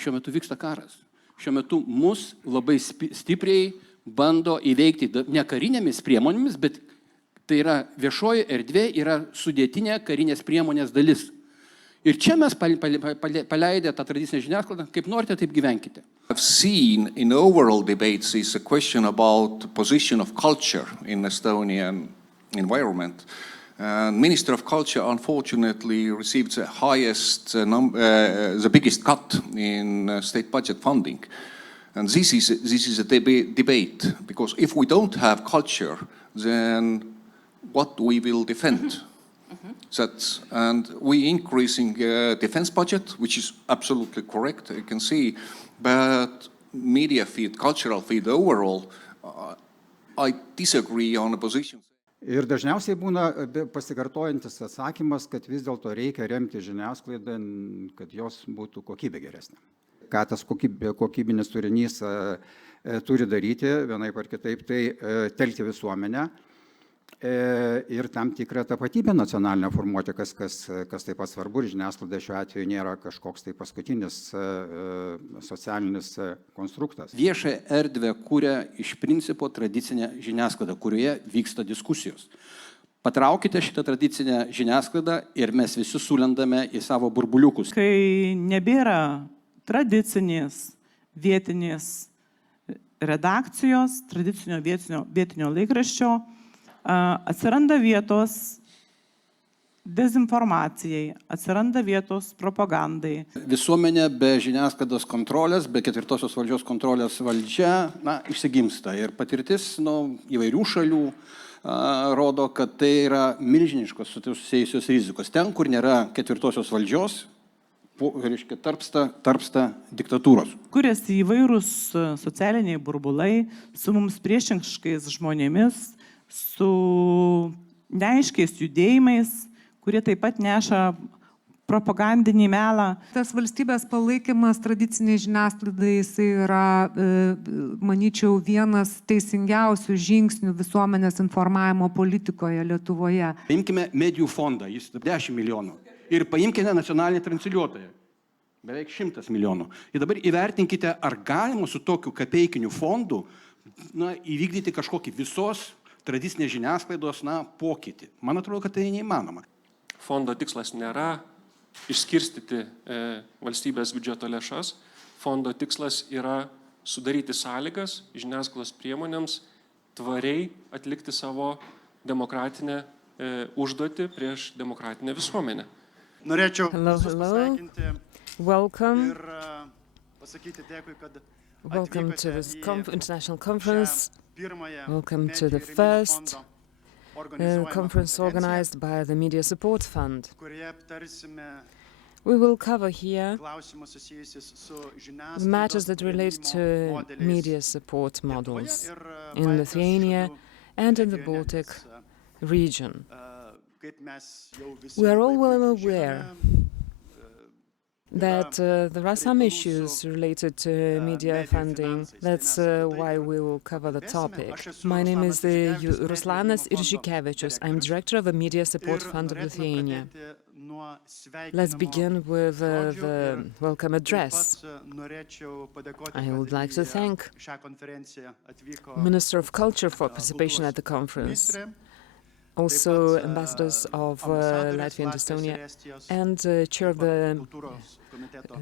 Šiuo metu vyksta karas. Šiuo metu mus labai stipriai bando įveikti ne karinėmis priemonėmis, bet tai yra viešoji erdvė, yra sudėtinė karinės priemonės dalis. Ir čia mes paleidę tą tradicinę žiniasklaidą, kaip norite, taip gyvenkite. I've seen in overall debates is a question about the position of culture in Estonian environment. Minister of Culture unfortunately received the highest, the biggest cut in state budget funding. And this is a debate, because if we don't have culture, then what we will defend? And we increasing defense budget, which is absolutely correct, you can see, but media feed, cultural feed overall, I disagree on the position. Ir dažniausiai būna pasikartojantis atsakymas, kad vis dėlto reikia remti žiniasklaidą, kad jos būtų kokybė geresnė. Ką tas kokybinis turinys turi daryti, vienaip ar kitaip, tai telkti visuomenę ir tam tikrą tapatybę nacionalinę formuoti, kas taip pat svarbu, ir žiniasklaida šiuo atveju nėra kažkoks tai paskutinis socialinis konstruktas. Viešą erdvę kuria iš principo tradicinė žiniasklaida, kurioje vyksta diskusijos. Patraukite šitą tradicinę žiniasklaidą ir mes visi sulendame į savo burbuliukus. Kai nebėra tradicinės vietinės redakcijos, tradicinio vietinio laikraščio, atsiranda vietos dezinformacijai, atsiranda vietos propagandai. Visuomenė be žiniasklaidos kontrolės, be ketvirtosios valdžios kontrolės valdžia, išsigimsta. Ir patirtis įvairių šalių rodo, kad tai yra milžiniškos susijusios rizikos. Ten, kur nėra ketvirtosios valdžios, reiškia, tarpsta diktatūros. Kuriasi įvairūs socialiniai burbulai su mums priešingiškais žmonėmis, su neaiškiais judėjimais, kurie taip pat neša propagandinį melą. Tas valstybės palaikymas tradiciniai žiniasklaidai, jisai yra, manyčiau, vienas teisingiausių žingsnių visuomenės informavimo politikoje Lietuvoje. Paimkime medijų fondą, jis 10 milijonų. Ir paimkime nacionalinį transliuotoją, beveik 100 milijonų. Ir dabar įvertinkite, ar galima su tokiu kapeikiniu fondu įvykdyti kažkokį visos tradicinės žiniasklaidos pokytį. Man atrodo, kad tai neįmanoma. Fondo tikslas nėra išskirstyti valstybės biudžeto lėšas. Fondo tikslas yra sudaryti sąlygas žiniasklaidos priemonėms tvariai atlikti savo demokratinę užduotį prieš demokratinę visuomenę. Norėčiau pasveikinti ir pasakyti dėkui, kad welcome to this international conference. Welcome to the first conference organized by the Media Support Fund. We will cover here the matters that relate to media support models in Lithuania and in the Baltic region. We are all well aware that there are some issues related to media funding. That's why we will cover the topic. My name is Ruslanas Iržikevičius. I'm director of the Media Support Fund of Lithuania. Let's begin with the welcome address. I would like to thank Minister of Culture for participation at the conference. Also ambassadors of Latvia and Estonia, and chair of the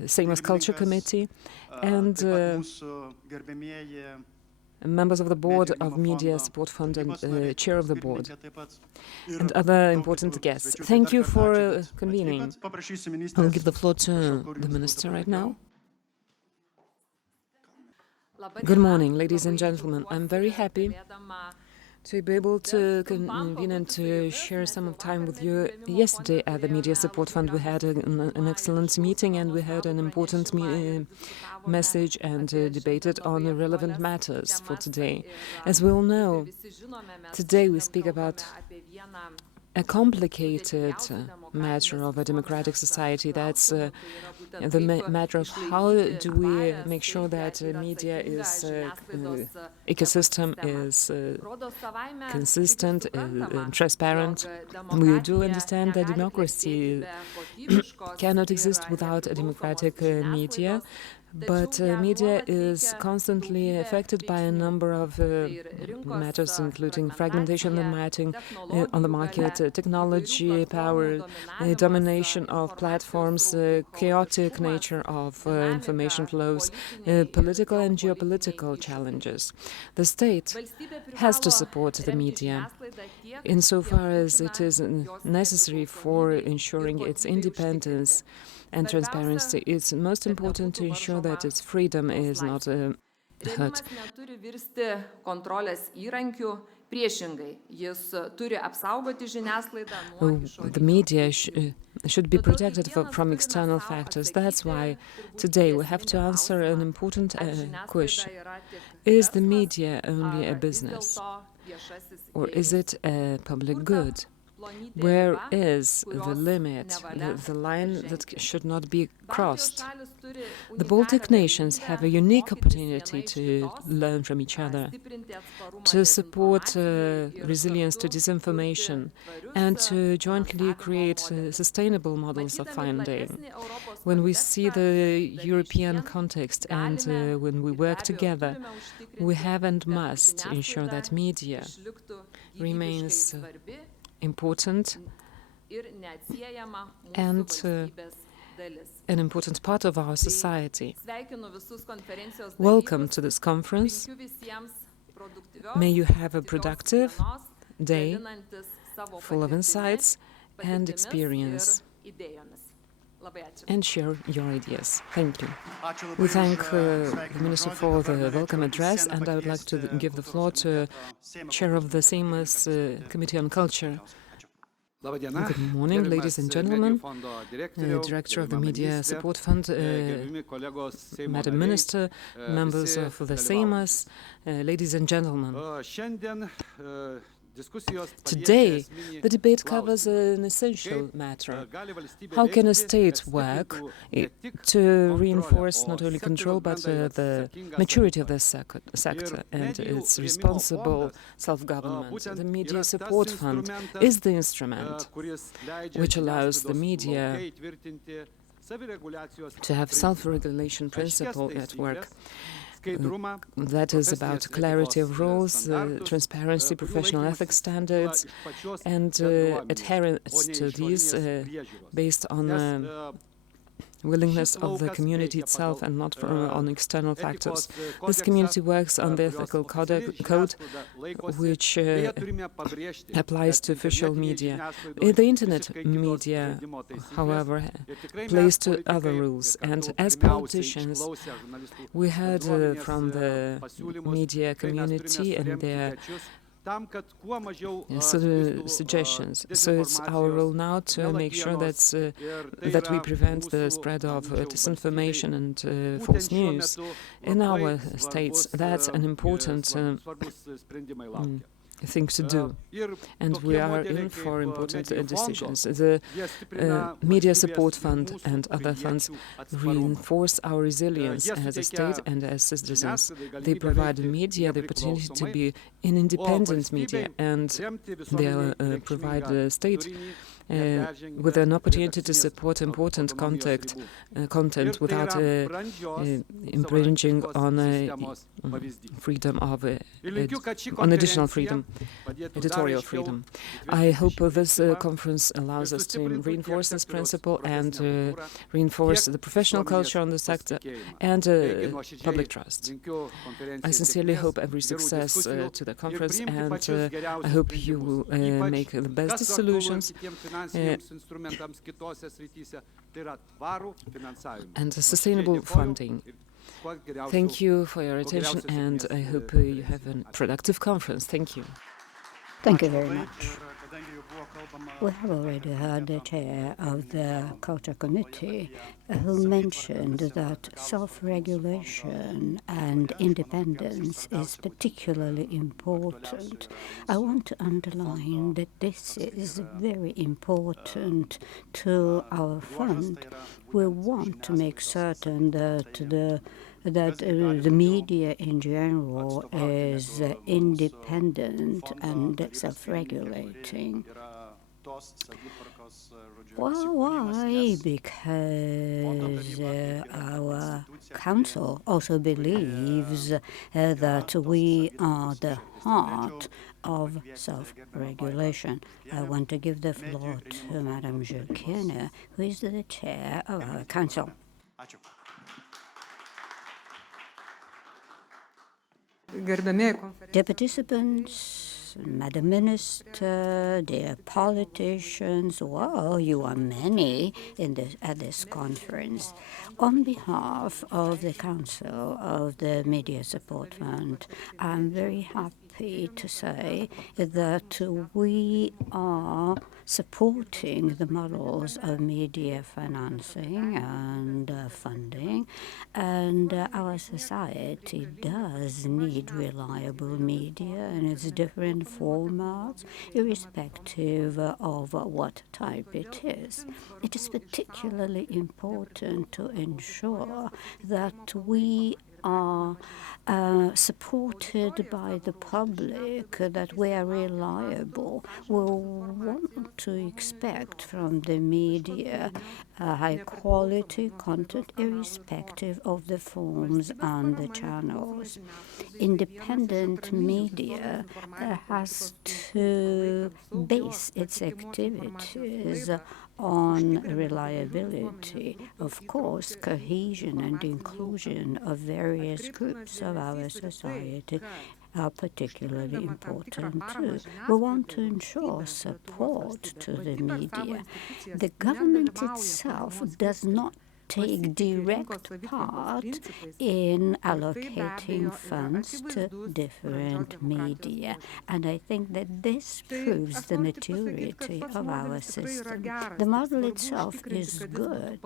Seimas Culture Committee, and members of the board of Media Support Fund and chair of the board, and other important guests. Thank you for convening. I'll give the floor to the minister right now. Good morning, ladies and gentlemen. I'm very happy to be able to convene and to share some time with you. Yesterday at the Media Support Fund we had an excellent meeting, and we had an important message and debated on the relevant matters for today. As we all know, today we speak about a complicated matter of a democratic society. That's the matter of how do we make sure that media is ecosystem is consistent and transparent. We do understand that democracy cannot exist without a democratic media. But media is constantly affected by a number of matters, including fragmentation on the market, technology, power, domination of platforms, chaotic nature of information flows, political and geopolitical challenges. The state has to support the media insofar as it is necessary for ensuring its independence and transparency. It's most important to ensure that its freedom is not hurt. The media should be protected from external factors. That's why today we have to answer an important question. Is the media only a business? Or is it a public good? Where is the limit, the line that should not be crossed? The Baltic nations have a unique opportunity to learn from each other, to support resilience to disinformation, and to jointly create sustainable models of funding. When we see the European context and when we work together, we have and must ensure that media remains important and an important part of our society. Welcome to this conference. May you have a productive day full of insights and experience and share your ideas. Thank you. We thank the Minister for the welcome address, and I would like to give the floor to Chair of the Seimas Committee on Culture. Good morning, ladies and gentlemen. Director of the Media Support Fund, Madam Minister, members of the Seimas, ladies and gentlemen. Today, the debate covers an essential matter. How can a state work to reinforce not only control but the maturity of the sector and its responsible self-government? The Media Support Fund is the instrument which allows the media to have self-regulation principle at work. That is about clarity of roles, transparency, professional ethics standards, and adherence to these based on willingness of the community itself and not on external factors. This community works on the ethical code which applies to official media. The internet media, however, plays to other rules, and as politicians, we heard from the media community and their suggestions. So it's our role now to make sure that we prevent the spread of disinformation and false news in our states. That's an important thing to do, and we are in for important decisions. The Media Support Fund and other funds reinforce our resilience as a state and as citizens. They provide the media the opportunity to be an independent media, and they provide the state with an opportunity to support important content without impinging on freedom of on additional freedom, editorial freedom. I hope this conference allows us to reinforce this principle and reinforce the professional culture on the sector and public trust. I sincerely hope every success to the conference, and I hope you will make the best solutions and sustainable funding. Thank you for your attention, and I hope you have a productive conference. Thank you. Thank you very much. We have already heard the chair of the Culture Committee who mentioned that self-regulation and independence is particularly important. I want to underline that this is very important to our fund. We want to make certain that the media in general is independent and self-regulating. Well, why? Because our council also believes that we are the heart of self-regulation. I want to give the floor to Madam Jurkina, who is the chair of our council. Dear participants, Madam Minister, dear politicians, well, you are many at this conference. On behalf of the Council of the Media Support Fund, I'm very happy to say that we are supporting the models of media financing and funding, and our society does need reliable media in its different formats, irrespective of what type it is. It is particularly important to ensure that we are supported by the public, that we are reliable. We want to expect from the media high-quality content, irrespective of the forms and the channels. Independent media has to base its activities on reliability, of course, cohesion and inclusion of various groups of our society are particularly important too. We want to ensure support to the media. The government itself does not take direct part in allocating funds to different media. And I think that this proves the maturity of our system. The model itself is good.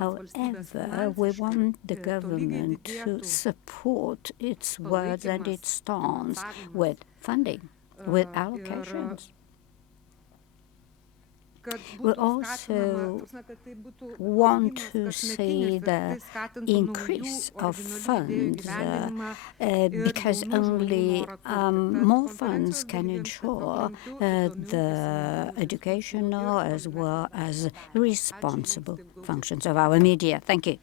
However, we want the government to support its words and its stance with funding, with allocations. We also want to see the increase of funds because only more funds can ensure the educational as well as responsible functions of our media. Thank you.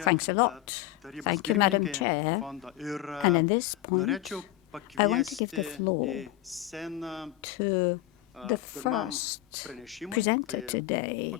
Thanks a lot. Thank you, Madam Chair. And at this point, I want to give the floor to the first presenter today.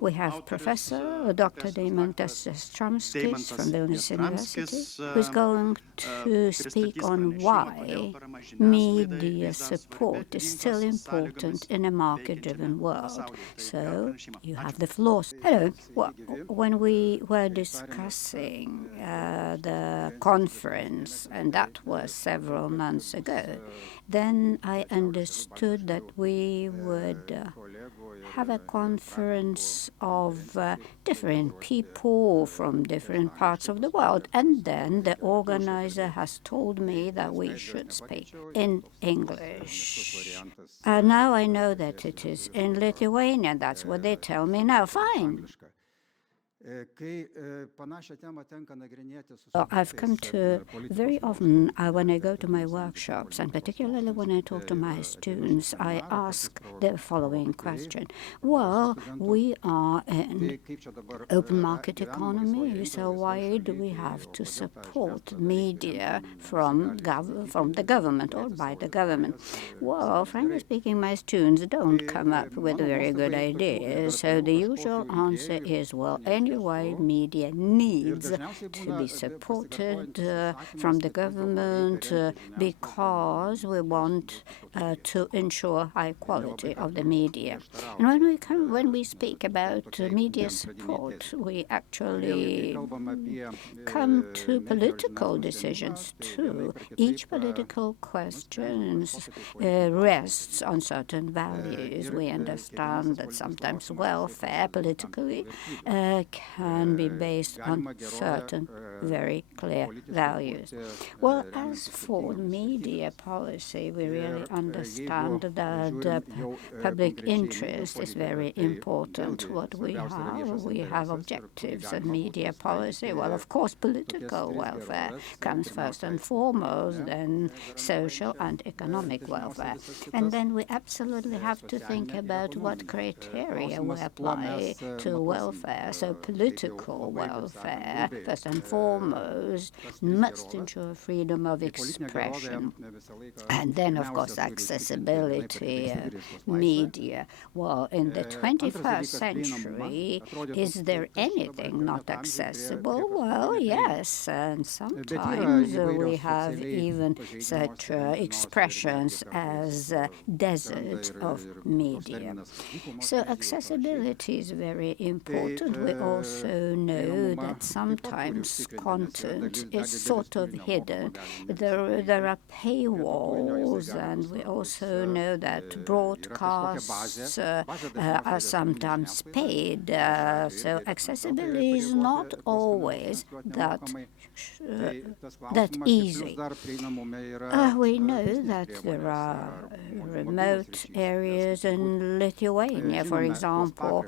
We have Professor Dr. Deimantas Stromskis from Vilnius University, who's going to speak on why media support is still important in a market-driven world. So, you have the floor. Hello. Well, when we were discussing the conference, and that was several months ago, then I understood that we would have a conference of different people from different parts of the world. And then the organizer has told me that we should speak in English. Now I know that it is in Lithuanian. That's what they tell me now. Fine. I've come to very often when I go to my workshops, and particularly when I talk to my students, I ask the following question. Well, we are an open market economy, so why do we have to support media from the government or by the government? Well, frankly speaking, my students don't come up with very good ideas, so the usual answer is, well, anyway, media needs to be supported from the government because we want to ensure high quality of the media. And when we speak about media support, we actually come to political decisions too. Each political question rests on certain values. We understand that sometimes welfare politically can be based on certain very clear values. Well, as for media policy, we really understand that public interest is very important. What we have objectives of media policy. Well, of course, political welfare comes first and foremost, then social and economic welfare. And then we absolutely have to think about what criteria we apply to welfare. So political welfare, first and foremost, must ensure freedom of expression. And then, of course, accessibility of media. Well, in the 21st century, is there anything not accessible? Well, yes, and sometimes we have even such expressions as desert of media. So accessibility is very important. We also know that sometimes content is sort of hidden. There are paywalls, and we also know that broadcasts are sometimes paid. So accessibility is not always that easy. We know that there are remote areas in Lithuania, for example,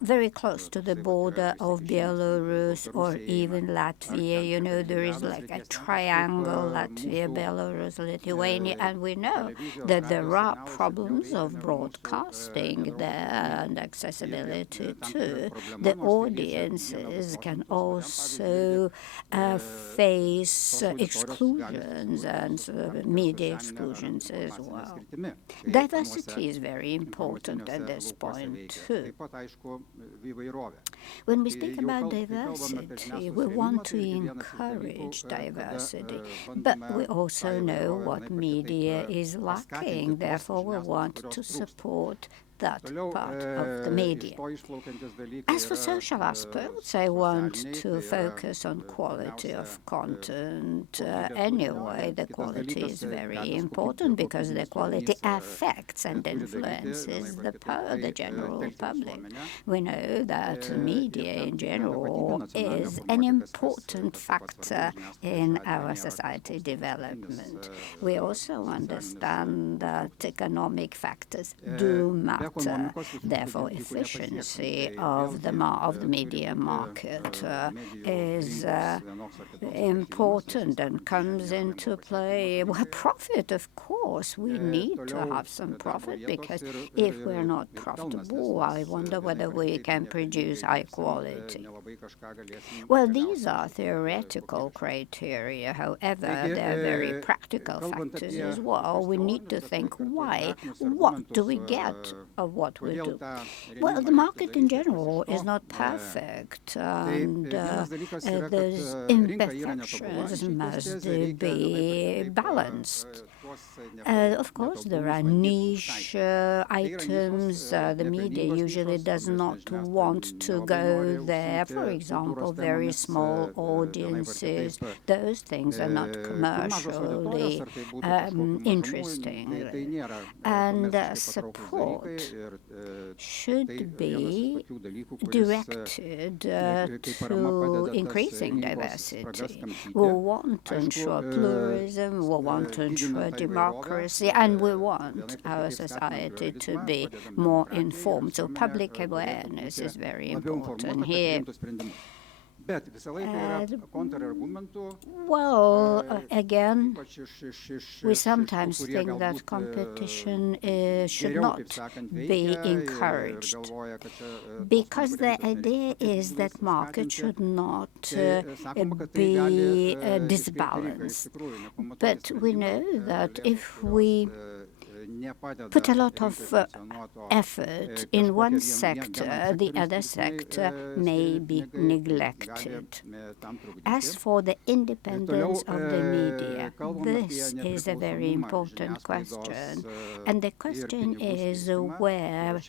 very close to the border of Belarus or even Latvia. You know, there is like a triangle, Latvia, Belarus, Lithuania, and we know that there are problems of broadcasting there and accessibility too. The audiences can also face exclusions and media exclusions as well. Diversity is very important at this point too. When we speak about diversity, we want to encourage diversity, but we also know what media is lacking. Therefore, we want to support that part of the media. As for social aspects, I want to focus on quality of content. Anyway, the quality is very important because the quality affects and influences the general public. We know that media in general is an important factor in our society development. We also understand that economic factors do matter. Therefore, efficiency of the media market is important and comes into play. Well, profit, of course, we need to have some profit, because if we're not profitable, I wonder whether we can produce high quality. Well, these are theoretical criteria. However, they're very practical factors as well. We need to think why. What do we get of what we do? Well, the market in general is not perfect, and those imperfections must be balanced. Of course, there are niche items. The media usually does not want to go there. For example, very small audiences. Those things are not commercially interesting. And support should be directed to increasing diversity. We want to ensure pluralism, we want to ensure democracy, and we want our society to be more informed. So public awareness is very important here. Well, again, we sometimes think that competition should not be encouraged, because the idea is that market should not be disbalanced. But we know that if we put a lot of effort in one sector, the other sector may be neglected. As for the independence of the media, this is a very important question. And the question is where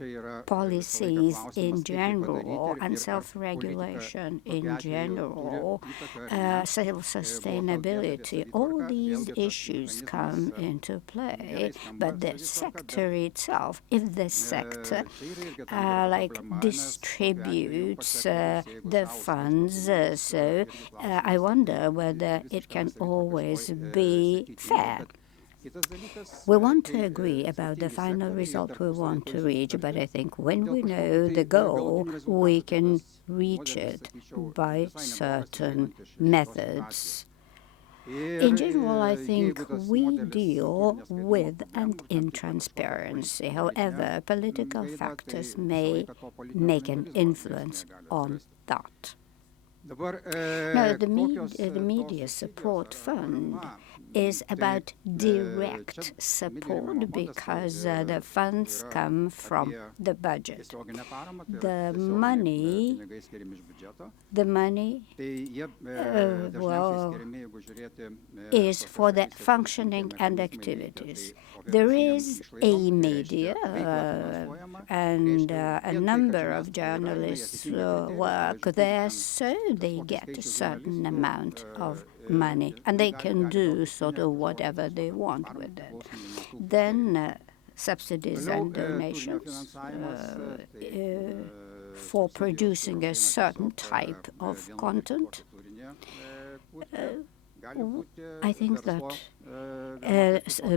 policies in general and self-regulation in general, self-sustainability, all these issues come into play. But the sector itself, if the sector distributes the funds, I wonder whether it can always be fair. We want to agree about the final result we want to reach, but I think when we know the goal, we can reach it by certain methods. In general, I think we deal with and in transparency. However, political factors may make an influence on that. Now, the Media Support Fund is about direct support because the funds come from the budget. The money is for the functioning and activities. There is a media and a number of journalists work there, so they get a certain amount of money, and they can do sort of whatever they want with it. Then subsidies and donations for producing a certain type of content. I think that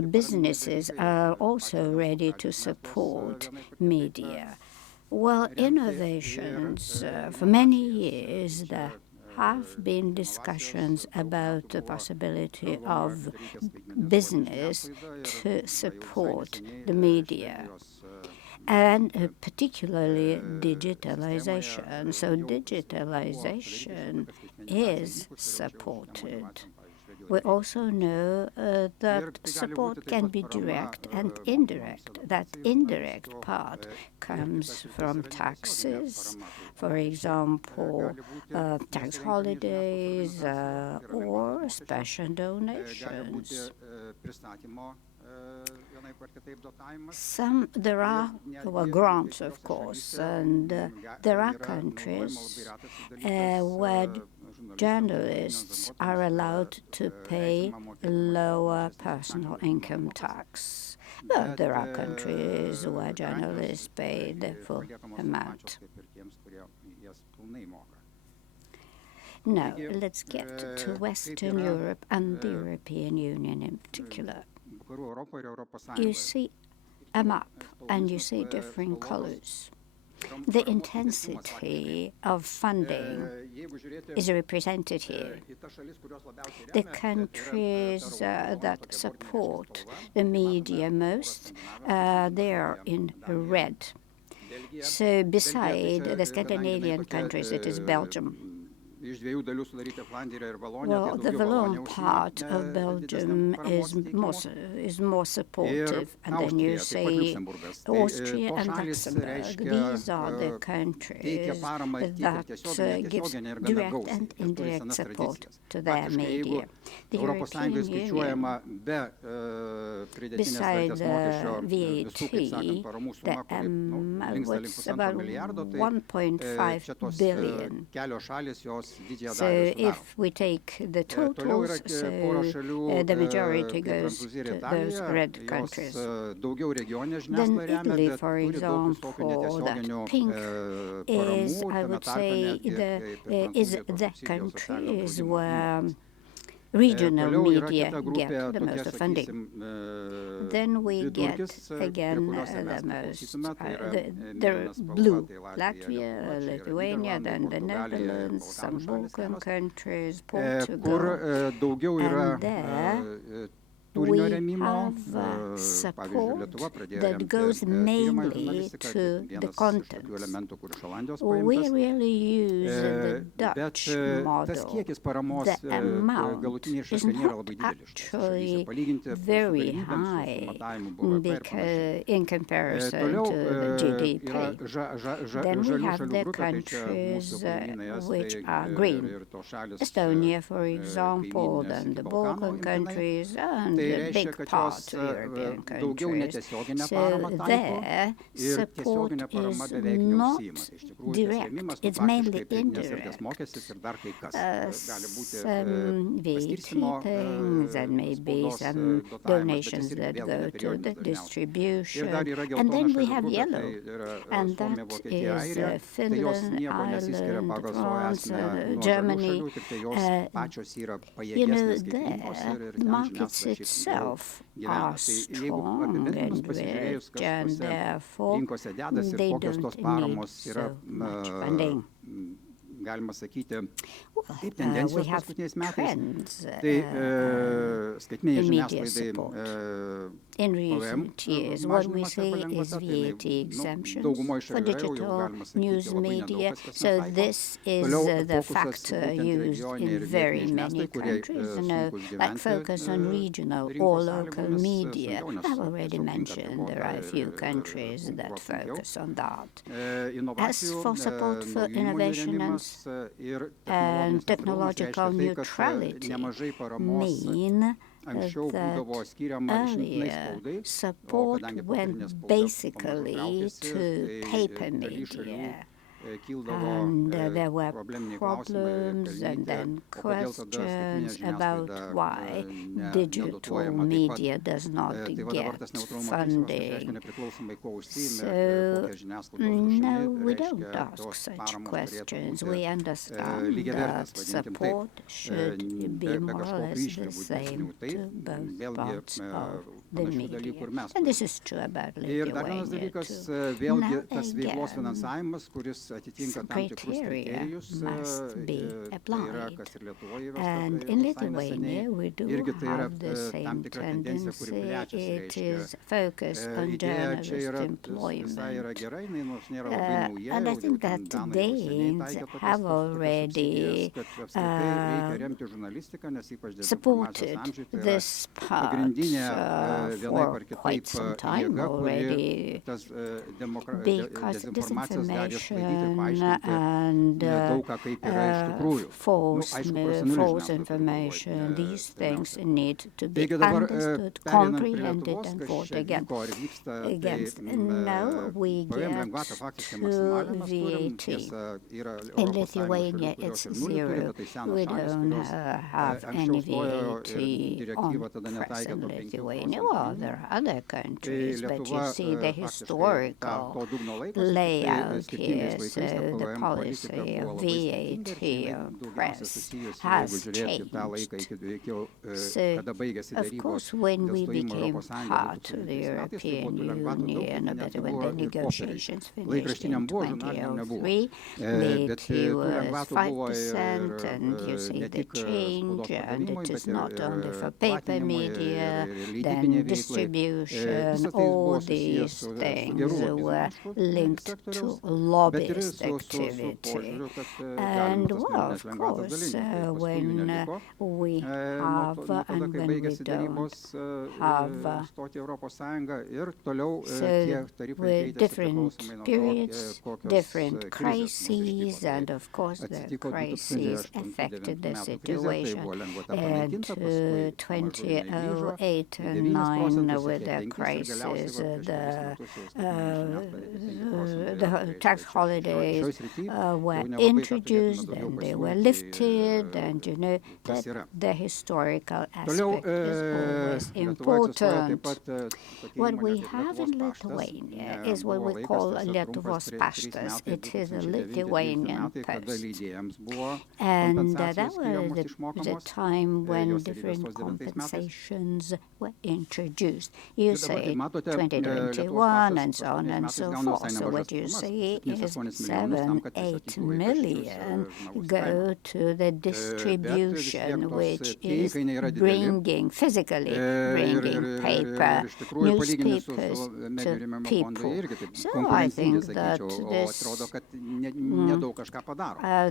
businesses are also ready to support media. Well, innovations, for many years there have been discussions about the possibility of business to support the media, and particularly digitalization. So digitalization is supported. We also know that support can be direct and indirect. That indirect part comes from taxes, for example, tax holidays or special donations. There are grants, of course, and there are countries where journalists are allowed to pay lower personal income tax. But there are countries where journalists pay the full amount. Now, let's get to Western Europe and the European Union in particular. You see a map and you see different colors. The intensity of funding is represented here. The countries that support the media most, they are in red. So beside the Scandinavian countries, it is Belgium. Well, the Walloon part of Belgium is more supportive, and then you say Austria and Luxembourg. These are the countries that gives direct and indirect support to their media. The European Union, beside VAT, was about 1.5 billion. So if we take the totals, the majority goes to those red countries. Then Italy, for example, that pink is, I would say, the countries where regional media get the most funding. Then we get again the most, the blue, Latvia, Lithuania, then the Netherlands, some Balkan countries, Portugal, and there we have support that goes mainly to the content. We really use the Dutch model. The amount is not actually very high in comparison to the GDP. Then we have the countries which are green. Estonia, for example, then the Balkan countries, and a big part of European countries. So there, support is not direct, it's mainly indirect. Some VAT things and maybe some donations that go to the distribution. And then we have yellow, and that is Finland, Ireland, France, Germany. There, the markets itself are strong and rich, and therefore they don't need so much funding. We have trends in media support. In recent years, what we see is VAT exemptions for digital news media. So this is the factor used in very many countries, like focus on regional or local media. I've already mentioned there are a few countries that focus on that. As for support for innovation and technological neutrality mean that earlier support went basically to paper media. And there were problems and then questions about why digital media does not get funding. So, no, we don't ask such questions. We understand that support should be more or less the same to both parts of the media. And this is true about Lithuania too. Now again, some criteria must be applied. And in Lithuania, we do have the same tendency. It is focused on journalist employment. And I think that the Danes have already supported this part for quite some time already, because disinformation and false information, these things need to be understood, comprehended, and fought against. No, we get to VAT. In Lithuania, it's 0. We don't have any VAT on press in Lithuania. Well, there are other countries, but you see the historical layout here. So the policy of VAT on press has changed. So, of course, when we became part of the European Union, but when the negotiations finished in 2003, VAT was 5%, and you see the change, and it is not only for paper media, then distribution, all these things were linked to lobbyist activity. And well, of course, when we have and when we don't have, so with different periods, different crises, and of course the crises affected the situation. And 2008 and 2009 with the crisis, the tax holidays were introduced and they were lifted, and you know that the historical aspect is always important. What we have in Lithuania is what we call Lietuvos paštas. It is a Lithuanian post. And that was the time when different compensations were introduced. You say 2021 and so on and so forth. So what you see is 7-8 million go to the distribution, which is physically bringing paper newspapers to people. So I think that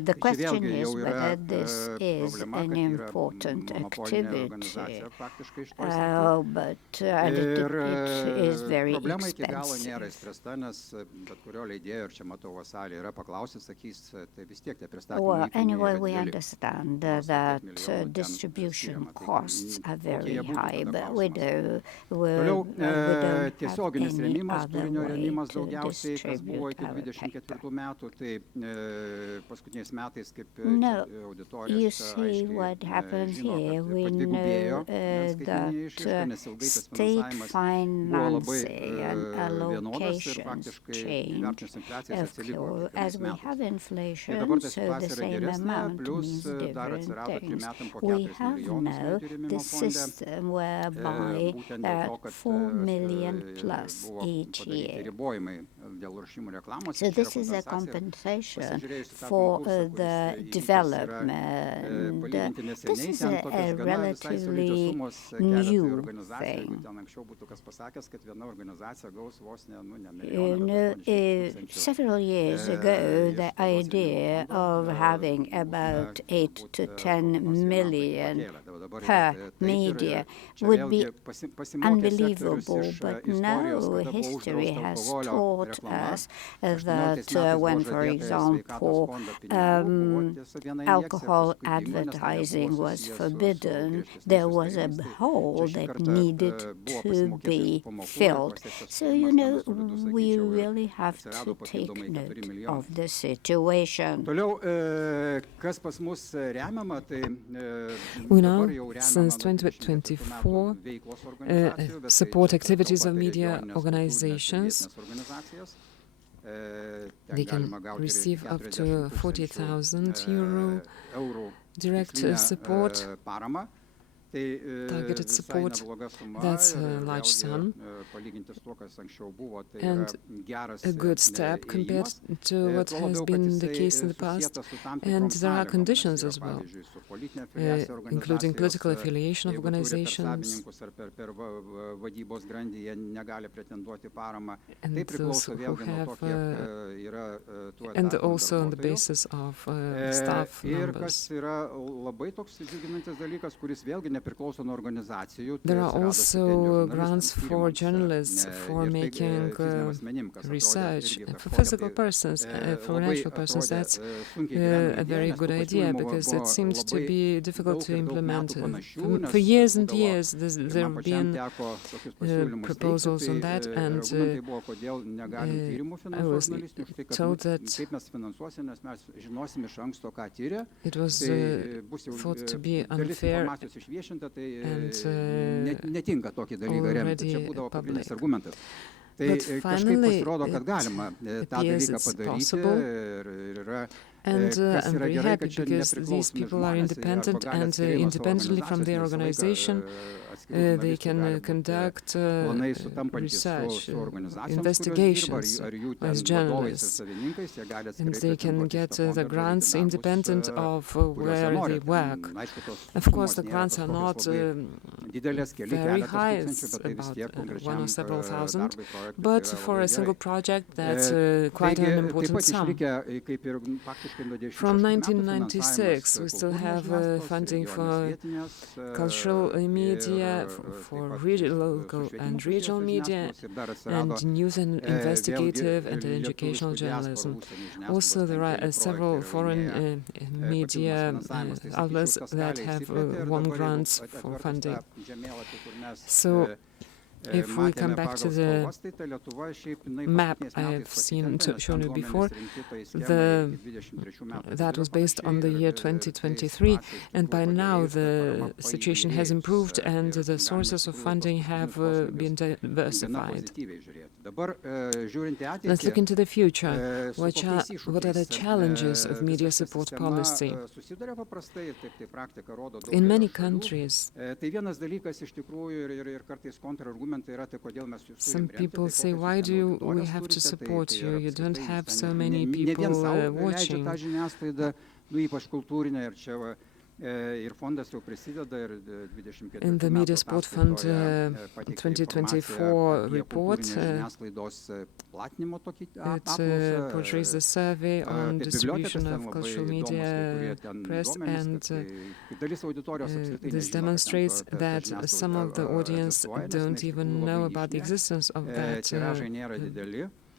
the question is whether this is an important activity, but it is very expensive. salėje yra paklausęs, sakys, tai vis tiek tie Well, pristatymai anyway, we understand that distribution costs are very high, but we don't have tiesioginis any rėmimas, other turinio way rėmimas to daugiausiai, kas buvo distribute iki our 24 paper. metų, tai paskutiniais metais, kaip No, auditorija you see what happens here. We know that state financing and allocations change, of course, as we have inflation, so the same amount means different things. We have now the system whereby 4 million plus each year. So this is a compensation for the development. This is a relatively new thing. Several years ago, the idea of having about 8 to 10 million per media would be unbelievable, but now history has taught us that when, for example, alcohol advertising was forbidden, there was a hole that needed to be filled. So, you know, we really have to take note of the situation. We now, since 2024, support activities of media organizations. They can receive up to 40,000 euro direct support, targeted support. That's a large sum and a good step compared to what has been the case in the past. And there are conditions as well, including political affiliation of organizations and those who have, and also on the basis of staff numbers. There are also grants for journalists for making research. For physical persons, for natural persons, that's a very good idea, because it seems to be difficult to implement. For years and years, there have been proposals on that, and I was told that it was thought to be unfair and already public. But finally, it appears it's possible. And I'm very happy because these people are independent, and independently from their organization, they can conduct research, investigations as journalists, and they can get the grants independent of where they work. Of course, the grants are not very high, it's about 1 or several thousand, but for a single project, that's quite an important sum. From 1996, we still have funding for cultural media, for local and regional media, and news and investigative and educational journalism. Also, there are several foreign media outlets that have won grants for funding. So, if we come back to the map I have shown you before, that was based on the year 2023, and by now the situation has improved and the sources of funding have been diversified. Let's look into the future. What are the challenges of media support policy? In many countries, some people say, why do we have to support you? You don't have so many people watching. In the Media Support Fund 2024 report, it portrays the survey on distribution of cultural media press, and this demonstrates that some of the audience don't even know about the existence of that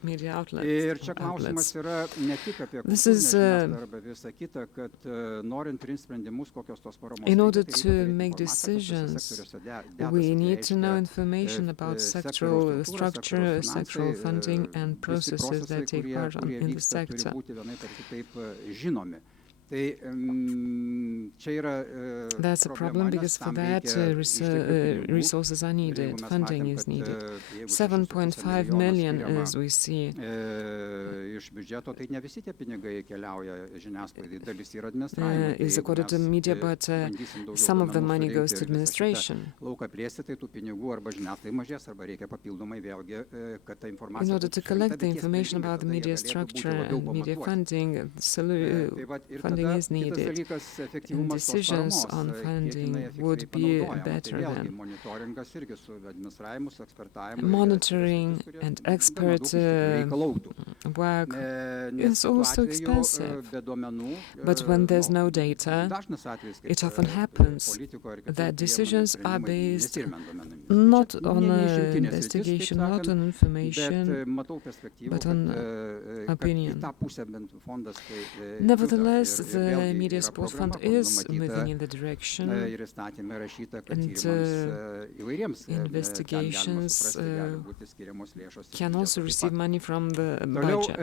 media Ir čia klausimas outlets. yra ne tik apie This kultūrinę is, žiniasklaidą arba visą kitą, kad norint priimti sprendimus, kokios tos paramos In order reikia, tai to reikia make turėti informaciją, decisions, kas tuose sektoriuose dedasi. we Tai need to know reiškia, information about sektoriaus sectoral struktūra, structure, sektoriaus sectoral finansai, funding, and visi processes that procesai, take part kurie in the vyksta, turi sector. būti vienaip ar kitaip žinomi. Tai čia yra That's a problem problema, nes because for tam that reikia išteklių pinigų. resources are Ir jeigu needed, mes funding matėm, is kad, needed. jeigu 7.5 6,5 million, skiriama, as we see, iš biudžeto, tai ne visi tie pinigai keliauja žiniasklaidai, dalis yra administravimui. is accorded to media, but some of the money goes to administration. Lauką plėsti, tai tų pinigų arba žiniasklaidai mažės, arba reikia papildomai vėlgi, kad ta informacija. In order to collect the information about the media structure and media funding, funding is needed. And decisions on funding would be better than monitoring and expert work is also expensive. But when there's no data, it often happens that decisions are based not on investigation, not on information, but on opinion. Nevertheless, the Media Support Fund is moving in the direction, and investigations can also receive money from the budget.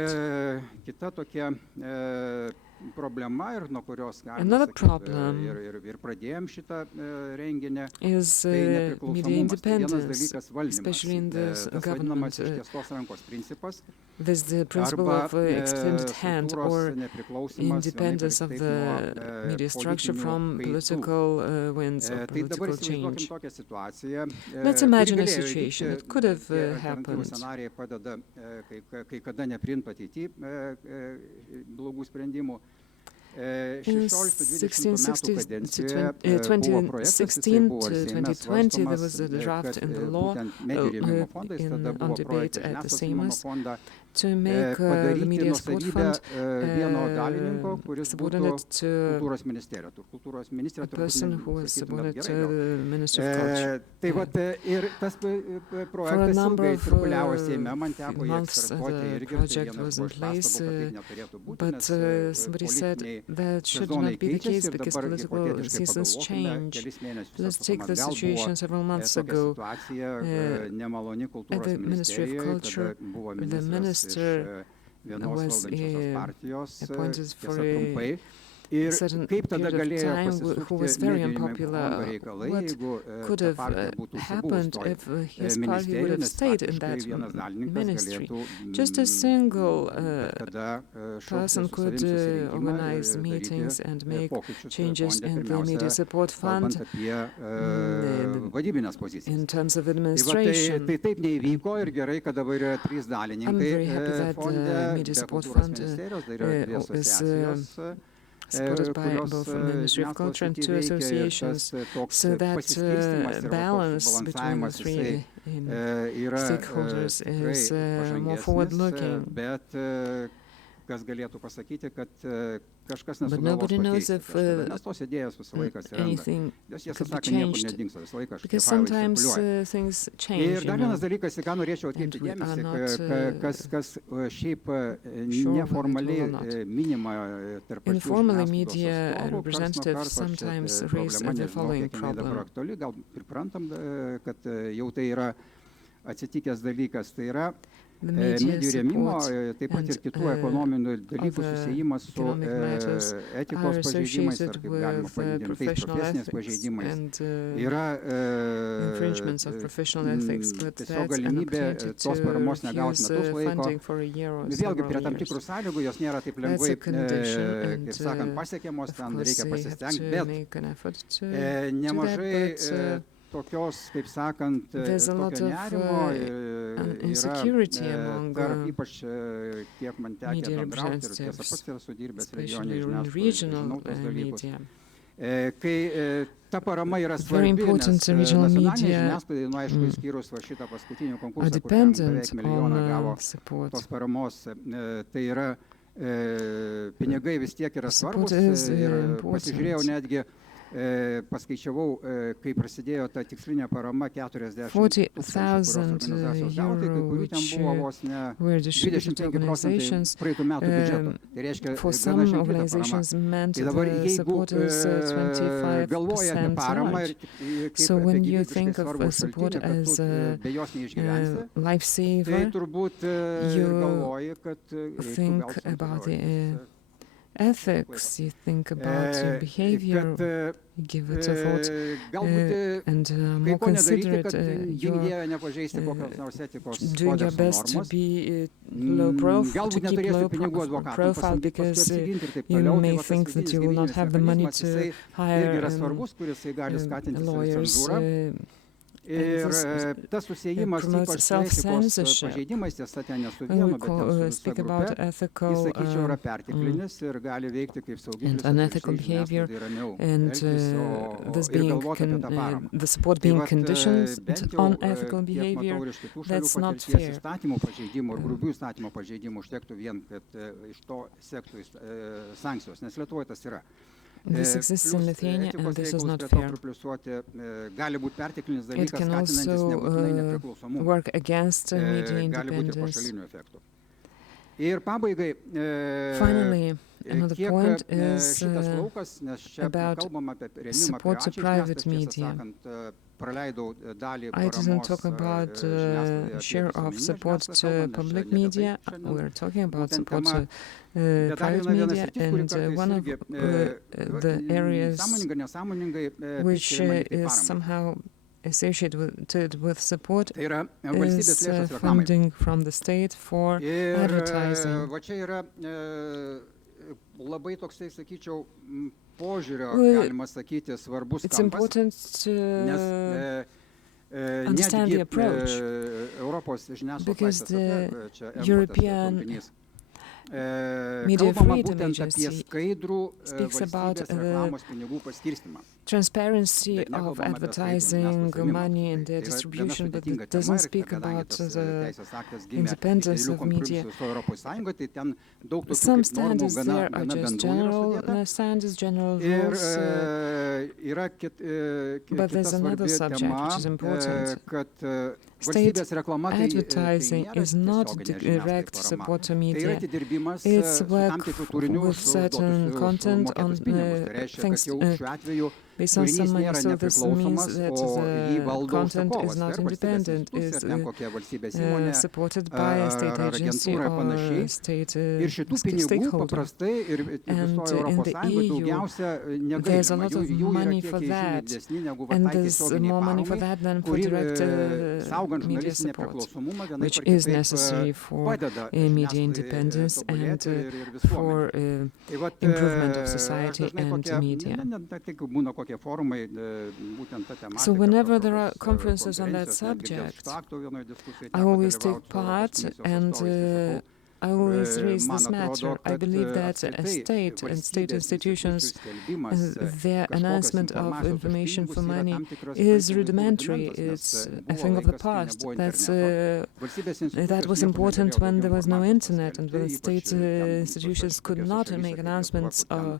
Another problem is media independence, especially in the government. There's the principle of extended hand or independence of the media structure from political winds or political change. Let's imagine a situation that could have happened. In 2016 to 2020, there was a draft in the law on debate at the Seimas to make the Media Support Fund subordinate to a person who was subordinate to the Ministry of Culture. For a number of months, the project was in place, but somebody said that should not be the case because political seasons change. Let's take the situation several months ago. At the Ministry of Culture, the minister was appointed for a certain period of time who was very unpopular. What could have happened if his party would have stayed in that ministry? Just a single person could organize meetings and make changes in the Media Support Fund in terms of administration. I'm very happy that the Media Support Fund is supported by both the Ministry of Culture and two associations, so that balance between the three stakeholders is more forward-looking. But nobody knows if anything could be changed, because sometimes things change, and we are not sure whether it will not. Informally, media representatives sometimes raise the following problem. The media support and economic matters are associated with professional ethics and infringements of professional ethics, but that's an opportunity to refuse funding for a year or several years. That's a condition, and of course we have to make an effort to do that, but there's a lot of insecurity among media representatives, especially in regional media. Very important regional media are dependent on support. Support is important. paskaičiavau, kai prasidėjo ta tikslinė parama 40 40,000 euro, which were distributed to organizations. For some organizations meant the support is 25% large. So when you think of support as a lifesaver, you think about the ethics, you think about behavior, you give it a thought, and more considerate, you're doing your best to be low profile, to keep low profile, because you may think that you will not have the money to hire lawyers. Tas susiejimas promotes self-censorship. We speak about ethical and unethical behavior, and this being the support being conditioned on ethical behavior. That's not fair. This exists in Lithuania, and this is not fair. It can also work against media independence. Finally, another point is about support to private media. I didn't talk about share of support to public media. We're talking about support to private media, and one of the areas which is somehow associated with support is funding from the state for advertising. It's important to understand the approach, because the European Media Freedom Agency speaks about the transparency of advertising money and their distribution, but it doesn't speak about the independence of media. Some standards there are just general standards, general rules, but there's another subject which is important. State advertising is not direct support to media. It's work with certain content on things based on some money. So this means that the content is not independent, is supported by a state agency or state stakeholder. And in the EU, there's a lot of money for that, and there's more money for that than for direct media support, which is necessary for media independence and for improvement of society and media. So whenever there are conferences on that subject, I always take part, and I always raise this matter. I believe that a state and state institutions, their announcement of information for money is rudimentary. It's a thing of the past. That was important when there was no internet and when state institutions could not make announcements or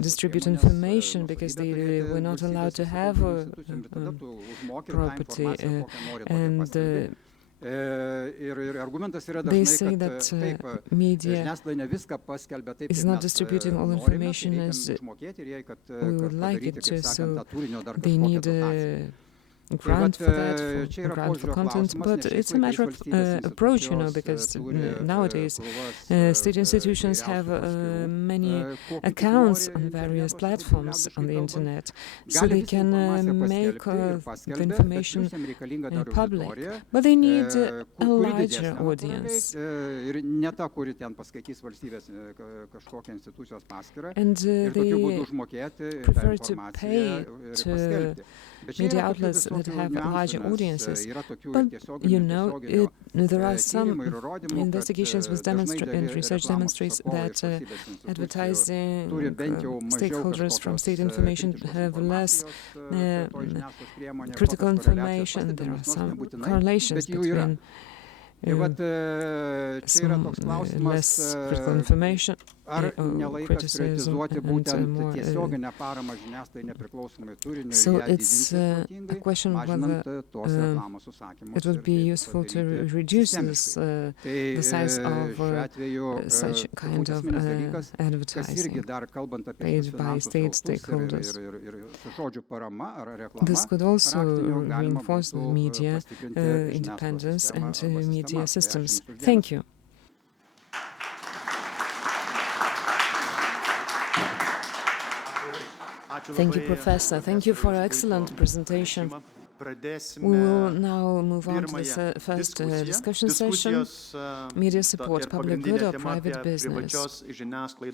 distribute information because they were not allowed to have property. They say that media is not distributing all information as we would like it to, so they need a grant for that, grant for content, but it's a matter of approach, because nowadays state institutions have many accounts on various platforms on the internet, so they can make the information public, but they need a larger audience. And they prefer to pay to media outlets that have larger audiences. But there are some investigations with and research demonstrates that advertising stakeholders from state information have less critical information. There are some correlations between some less critical information ar or nelaikas criticism prioritizuoti and būtent more. tiesioginę paramą žiniasklaidai nepriklausomai turiniui So ir ją it's didinti a protingai, question of mažinant whether tos reklamos užsakymus it would ir be tai useful to padaryti reduce sistemiškai. Tai the size of šiuo atveju such kind turbūt of esminis dalykas, kas irgi advertising. dar kalbant apie paid šius by finansų state srautus stakeholders. ir su žodžių parama ar reklama, This could also raktiniu galima reinforce the būtų media pastiprinti žiniasklaidos independence sistemą and arba media sistemą. Tai systems. ačiū Jums už Thank dėmesį. you. Thank you, Professor. Thank you for an excellent presentation. We will now move on to the first discussion session, media support, public good or private business.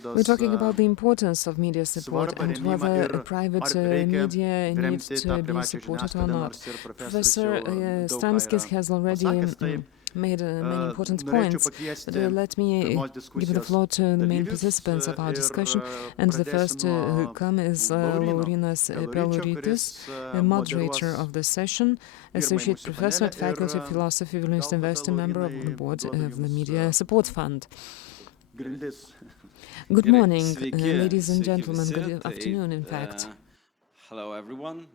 We're talking about the importance of media support and whether private media needs to be supported or not. Professor Stramskis has already made many important points, but let me give the floor to the main participants of our discussion. And the first who come is Laurynas Peluritis, a moderator of the session, associate professor at Faculty of Philosophy, Vilnius University, member of the board of the Media Support Fund. Good morning, ladies and gentlemen. Good afternoon, in fact. Hello everyone.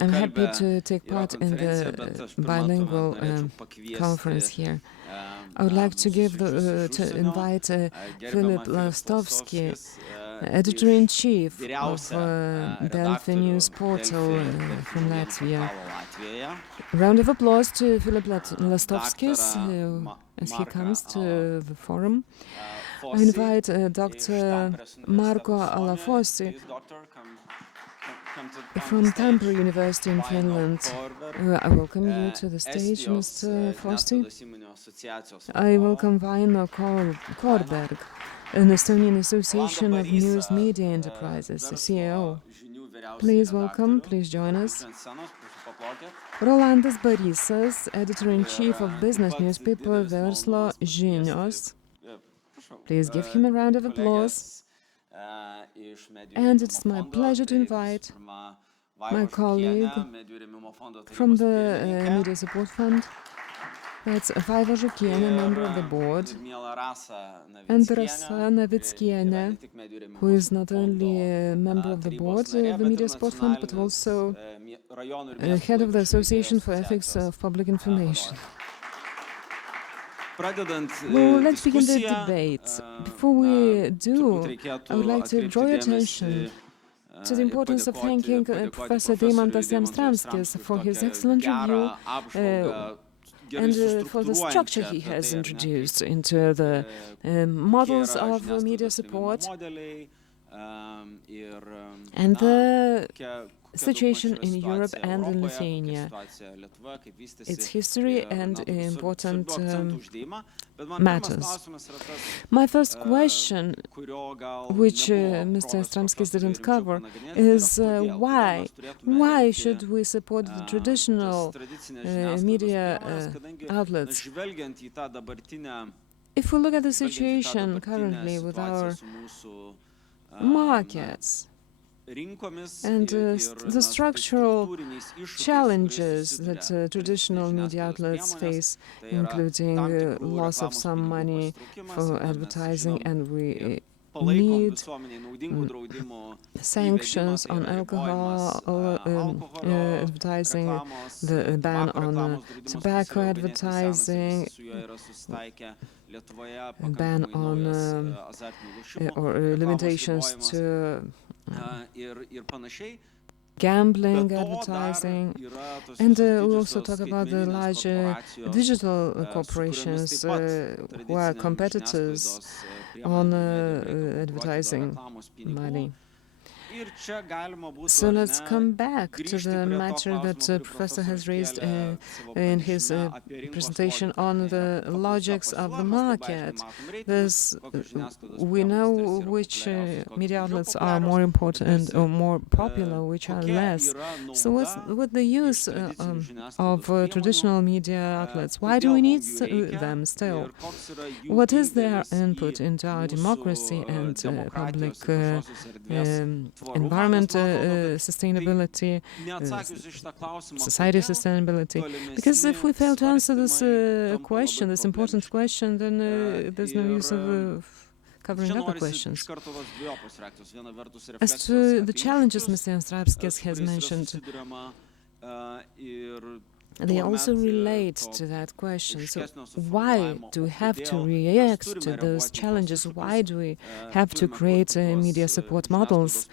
I'm happy to take part in the bilingual conference here. I would like to invite Philip Lastovsky, editor-in-chief of Delphi News portal from Latvia. Round of applause to Philip Lastovskis as he comes to the forum. I invite Dr. Marko Alafosi from Tampere University in Finland. I welcome you to the stage, Mr. Fosti. I welcome Vaino Korberg, an Estonian Association of News Media Enterprises, CEO. Please welcome, please join us. Rolandas Barisas, editor-in-chief of business newspaper Verslo Žinios. Please give him a round of applause. And it's my pleasure to invite my colleague from the Media Support Fund, that's Vaiva Žukienė, member of the board, and Rasa Navickienė, who is not only a member of the board of the Media Support Fund, but also head of the Association for Ethics of Public Information. Well, let's begin the debate. Before we do, I would like to draw your attention to the importance of thanking Professor Deimantas Stramskis for his excellent review and for the structure he has introduced into the models of media support and the situation in Europe and in Lithuania, its history and important matters. My first question, which Mr. Stramskis didn't cover, is why? Why should we support the traditional media outlets? If we look at the situation currently with our markets, and the structural challenges that traditional media outlets face, including loss of some money for advertising, and we need sanctions on alcohol advertising, the ban on tobacco advertising, ban on or limitations to gambling advertising, and we also talk about the large digital corporations who are competitors on advertising money. So let's come back to the matter that Professor has raised in his presentation on the logics of the market. We know which media outlets are more important or more popular, which are less. So what's the use of traditional media outlets? Why do we need them still? What is their input into our democracy and public environment sustainability, society sustainability. Because if we fail to answer this question, this important question, then there's no use of covering other questions. As to the challenges Mr. Anstrapskis has mentioned, they also relate to that question. So why do we have to react to those challenges? Why do we have to create media support models?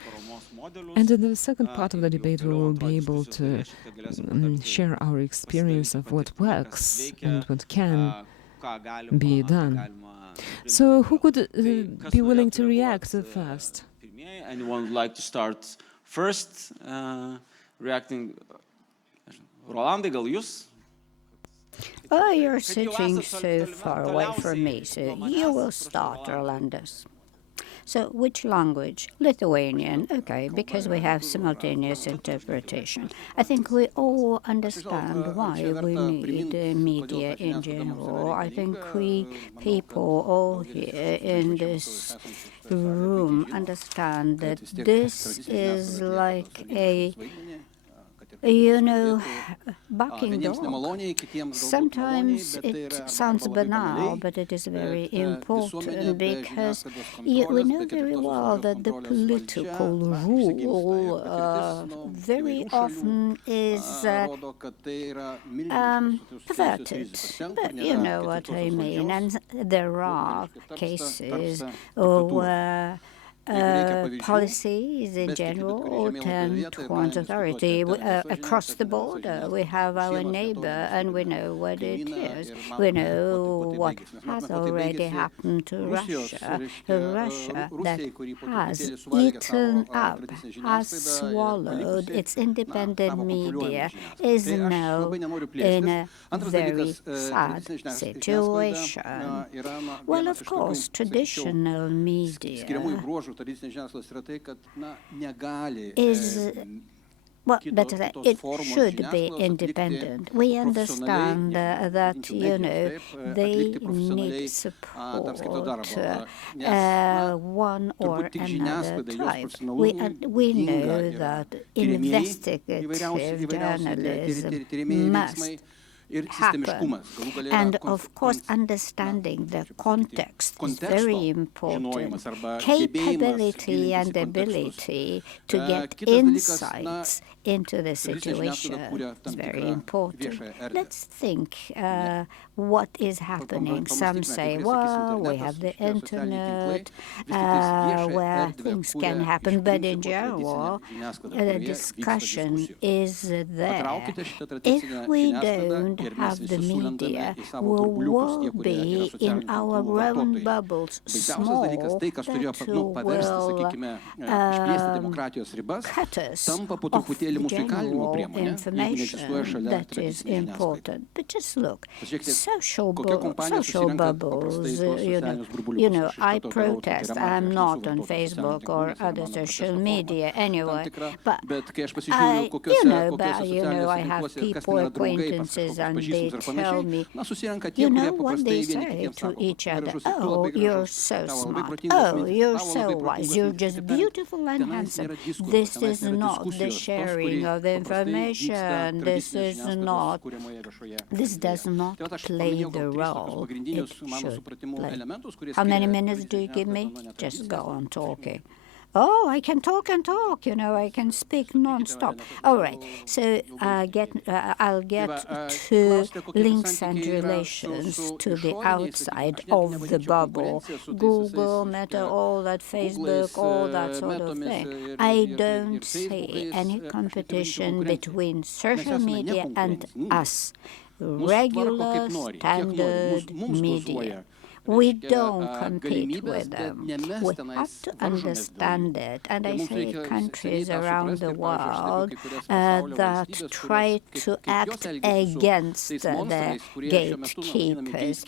And in the second part of the debate, we will be able to share our experience of what works and what can be done. So who could be willing to react first? Anyone would like to start first reacting? Rolandai, gal jūs? Oh, you're sitting so far away from me, so you will start, Rolandas. So which language? Lithuanian, okay, because we have simultaneous interpretation. I think we all understand why we need media in general. I think we people all here in this room understand that this is like a barking dog. Sometimes it sounds banal, but it is very important because we know very well that the political rule very often is perverted. But you know what I mean. And there are cases where policies in general tend towards authority. Across the border, we have our neighbor, and we know what it is. We know what has already happened to Russia. Russia that has eaten up, has swallowed its independent media, is now in a very sad situation. Well, of course, traditional media is, well, better said, it should be independent. We understand that, they need support one or another type. We know that investigative journalism must happen. And of course, understanding the context is very important. Capability and ability to get insights into the situation is very important. Let's think what is happening. Some say, well, we have the internet where things can happen, but in general, the discussion is there. If we don't have the media, we will be in our own bubbles, small, that will cut us off general information that is important. But just look, social bubbles, I protest. I'm not on Facebook or other social media anyway, but I have people, acquaintances, and they tell me, what they say to each other? Oh, you're so smart. Oh, you're so wise. You're just beautiful and handsome. This is not the sharing of the information. This does not play the role it should play. How many minutes do you give me? Just go on talking. Oh, I can talk and talk, I can speak non-stop. All right, so I'll get to links and relations to the outside of the bubble. Google, Meta, all that, Facebook, all that sort of thing. I don't see any competition between social media and us, regular standard media. We don't compete with them. We have to understand it. And I say countries around the world that try to act against the gatekeepers.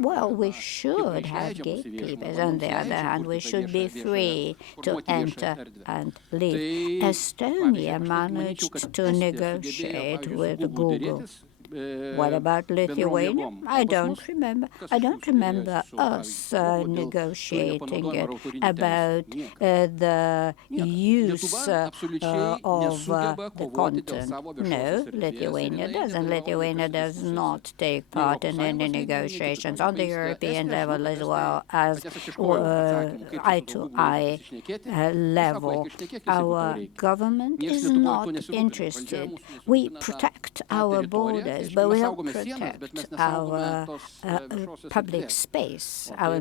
Well, we should have gatekeepers. On the other hand, we should be free to enter and leave. Estonia managed to negotiate with Google. What about Lithuania? I don't remember. I don't remember us negotiating about the use of the content. No, Lithuania doesn't. Lithuania does not take part in any negotiations on the European level as well as eye-to-eye level. Our government is not interested. We protect our borders, but we don't protect our public space, our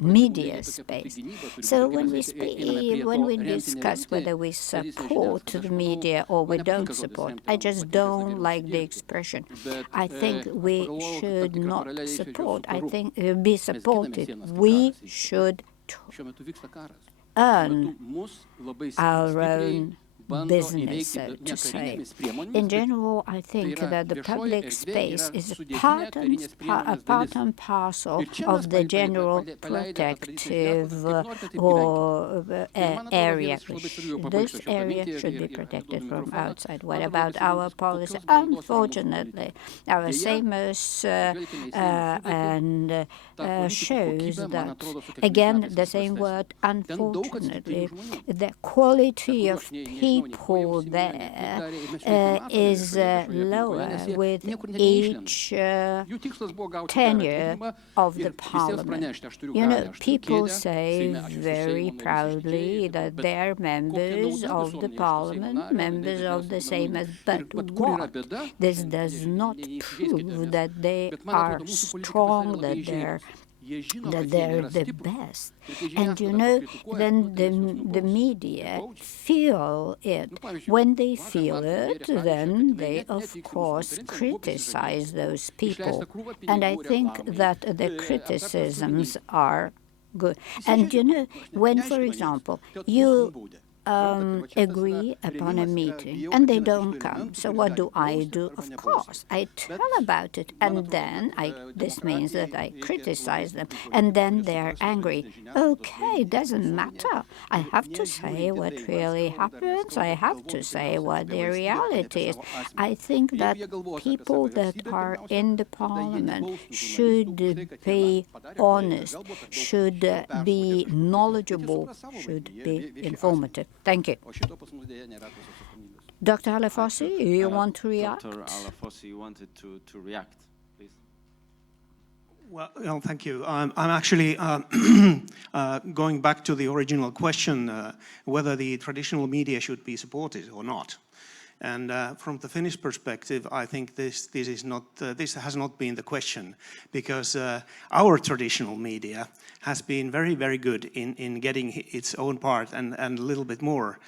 media space. So when we discuss whether we support the media or we don't support, I just don't like the expression. I think we should not support. I think be supported. We should earn our own business, so to say. In general, I think that the public space is part and parcel of the general protective area. This area should be protected from outside. What about our policy? Unfortunately, our SEIMas and shows that, again, the same word, unfortunately, the quality of people there is lower with each tenure of the parliament. You know, people say very proudly that they're members of the parliament, members of the Seimas, but what? This does not prove that they are strong, that they're the best. And you know, then the media feel it. When they feel it, then they, of course, criticize those people. And I think that the criticisms are good. And you know, when, for example, you agree upon a meeting and they don't come, so what do? Of course, I tell about it, and then this means that I criticize them, and then they're angry. Okay, doesn't matter. I have to say what really happens. I have to say what the reality is. I think that people that are in the parliament should be honest, should be knowledgeable, should be informative. Thank you. Dr. Alefossi, you want to react? Dr. Alefossi, you wanted to react, please. Well, thank you. I'm actually going back to the original question, whether the traditional media should be supported or not. And from the Finnish perspective, I think this has not been the question, because our traditional media has been very, very good in getting its own part and a little bit more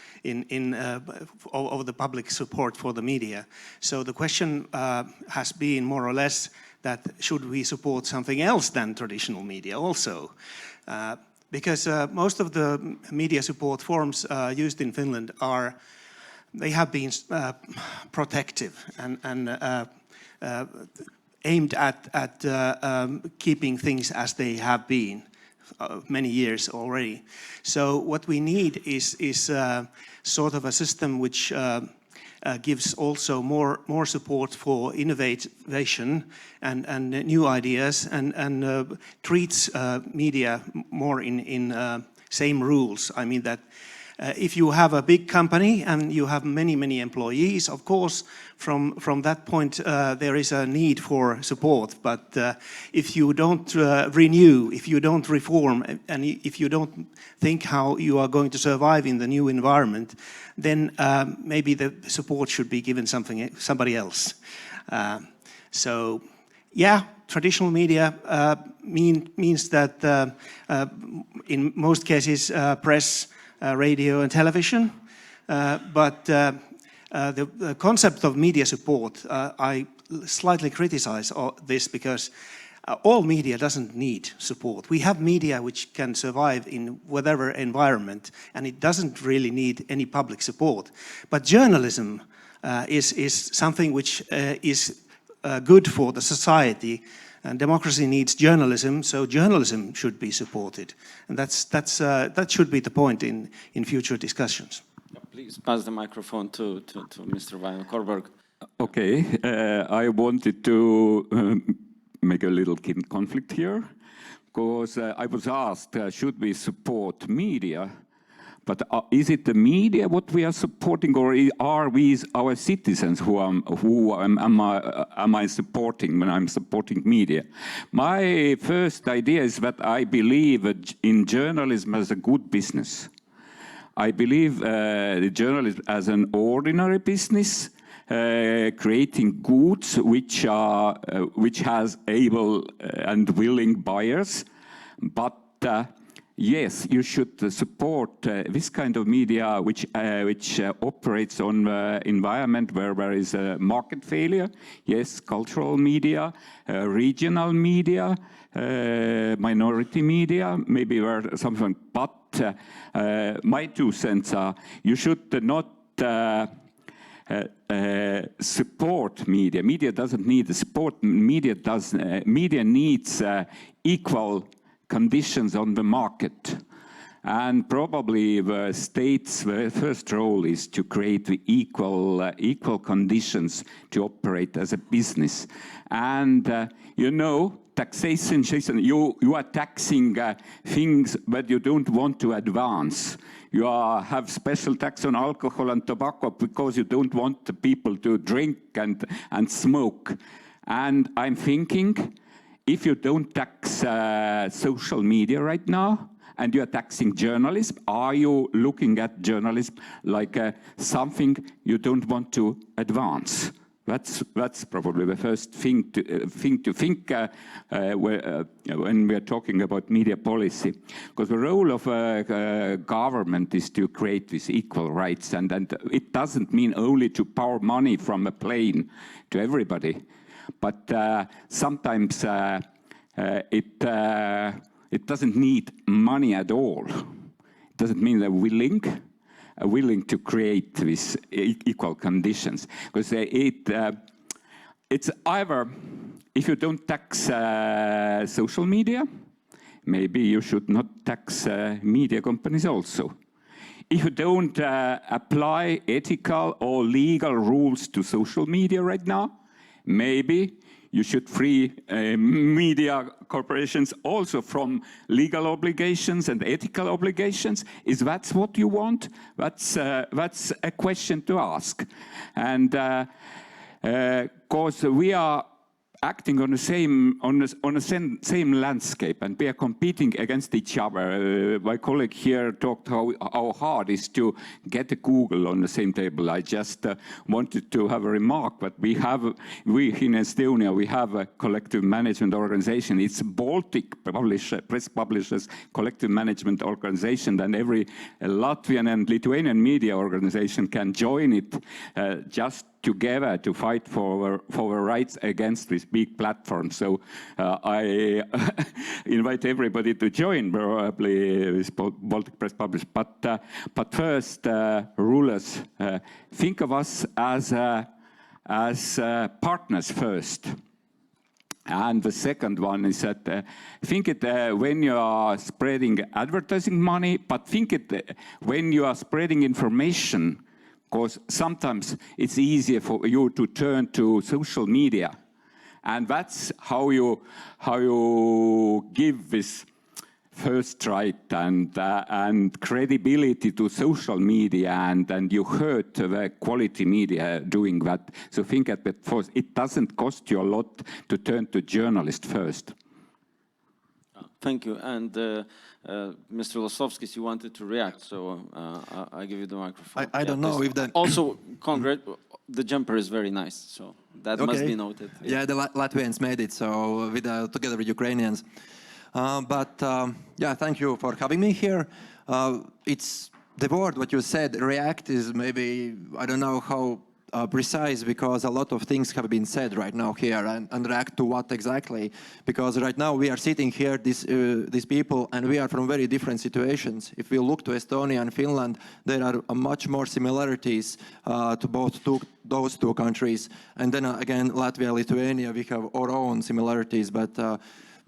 of the public support for the media. So the question has been more or less that should we support something else than traditional media also? Because most of the media support forms used in Finland they have been protective and aimed at keeping things as they have been many years already. So what we need is sort of a system which gives also more support for innovation and new ideas and treats media more in same rules. I mean that if you have a big company and you have many employees, of course, from that point there is a need for support. But if you don't renew, if you don't reform, and if you don't think how you are going to survive in the new environment, then maybe the support should be given somebody else. So, yeah, traditional media means that in most cases press, radio and television, but the concept of media support, I slightly criticize this because all media doesn't need support. We have media which can survive in whatever environment, and it doesn't really need any public support. But journalism is something which is good for the society. And democracy needs journalism, so journalism should be supported, and that should be the point in future discussions. Please pass the microphone to Mr. Vaino Korberg. Okay, I wanted to make a little conflict here, because I was asked, should we support media? But is it the media what we are supporting, or are we our citizens who am I supporting when I'm supporting media? My first idea is that I believe in journalism as a good business. I believe the journalism as an ordinary business, creating goods which has able and willing buyers, but yes, you should support this kind of media which operates on the environment where there is a market failure. Yes, cultural media, regional media, minority media, maybe there something. But my 2 cents are: you should not support media. Media doesn't need support. Media needs equal conditions on the market. And probably the state's first role is to create the equal conditions to operate as a business. And you know, taxation, you are taxing things that you don't want to advance. You have special tax on alcohol and tobacco because you don't want the people to drink and smoke. And I'm thinking, if you don't tax social media right now, and you are taxing journalism, are you looking at journalism like something you don't want to advance? That's probably the first thing to think when we are talking about media policy. Because the role of government is to create these equal rights, and it doesn't mean only to pour money from a plane to everybody. But sometimes it doesn't need money at all. It doesn't mean they're willing to create these equal conditions. Because it's either, if you don't tax social media, maybe you should not tax media companies also. If you don't apply ethical or legal rules to social media right now, maybe you should free media corporations also from legal obligations and ethical obligations. Is that what you want? That's a question to ask. And because we are acting on the same landscape, and we are competing against each other. My colleague here talked how hard it is to get Google on the same table. I just wanted to have a remark, but we in Estonia, we have a collective management organization. It's Baltic Press Publishers Collective Management Organization, and every Latvian and Lithuanian media organization can join it just together to fight for our rights against this big platform. So I invite everybody to join probably this Baltic Press Publishers. But first, rulers, think of us as partners first. And the second one is that think it when you are spreading advertising money, but think it when you are spreading information. Because sometimes it's easier for you to turn to social media, and that's how you give this first right and credibility to social media, and you hurt the quality media doing that. So think at that first. It doesn't cost you a lot to turn to journalists first. Thank you. And Mr. Losovskis, you wanted to react, so I give you the microphone. I don't know if that... Also, the jumper is very nice, so that must be noted. Yeah, the Latvians made it, so together with Ukrainians. Yeah, thank you for having me here. It's the word what you said, react, is maybe, I don't know how precise, because a lot of things have been said right now here, and react to what exactly? Because right now we are sitting here, these people, and we are from very different situations. If we look to Estonia and Finland, there are much more similarities to those two countries. And then again, Latvia, Lithuania, we have our own similarities, but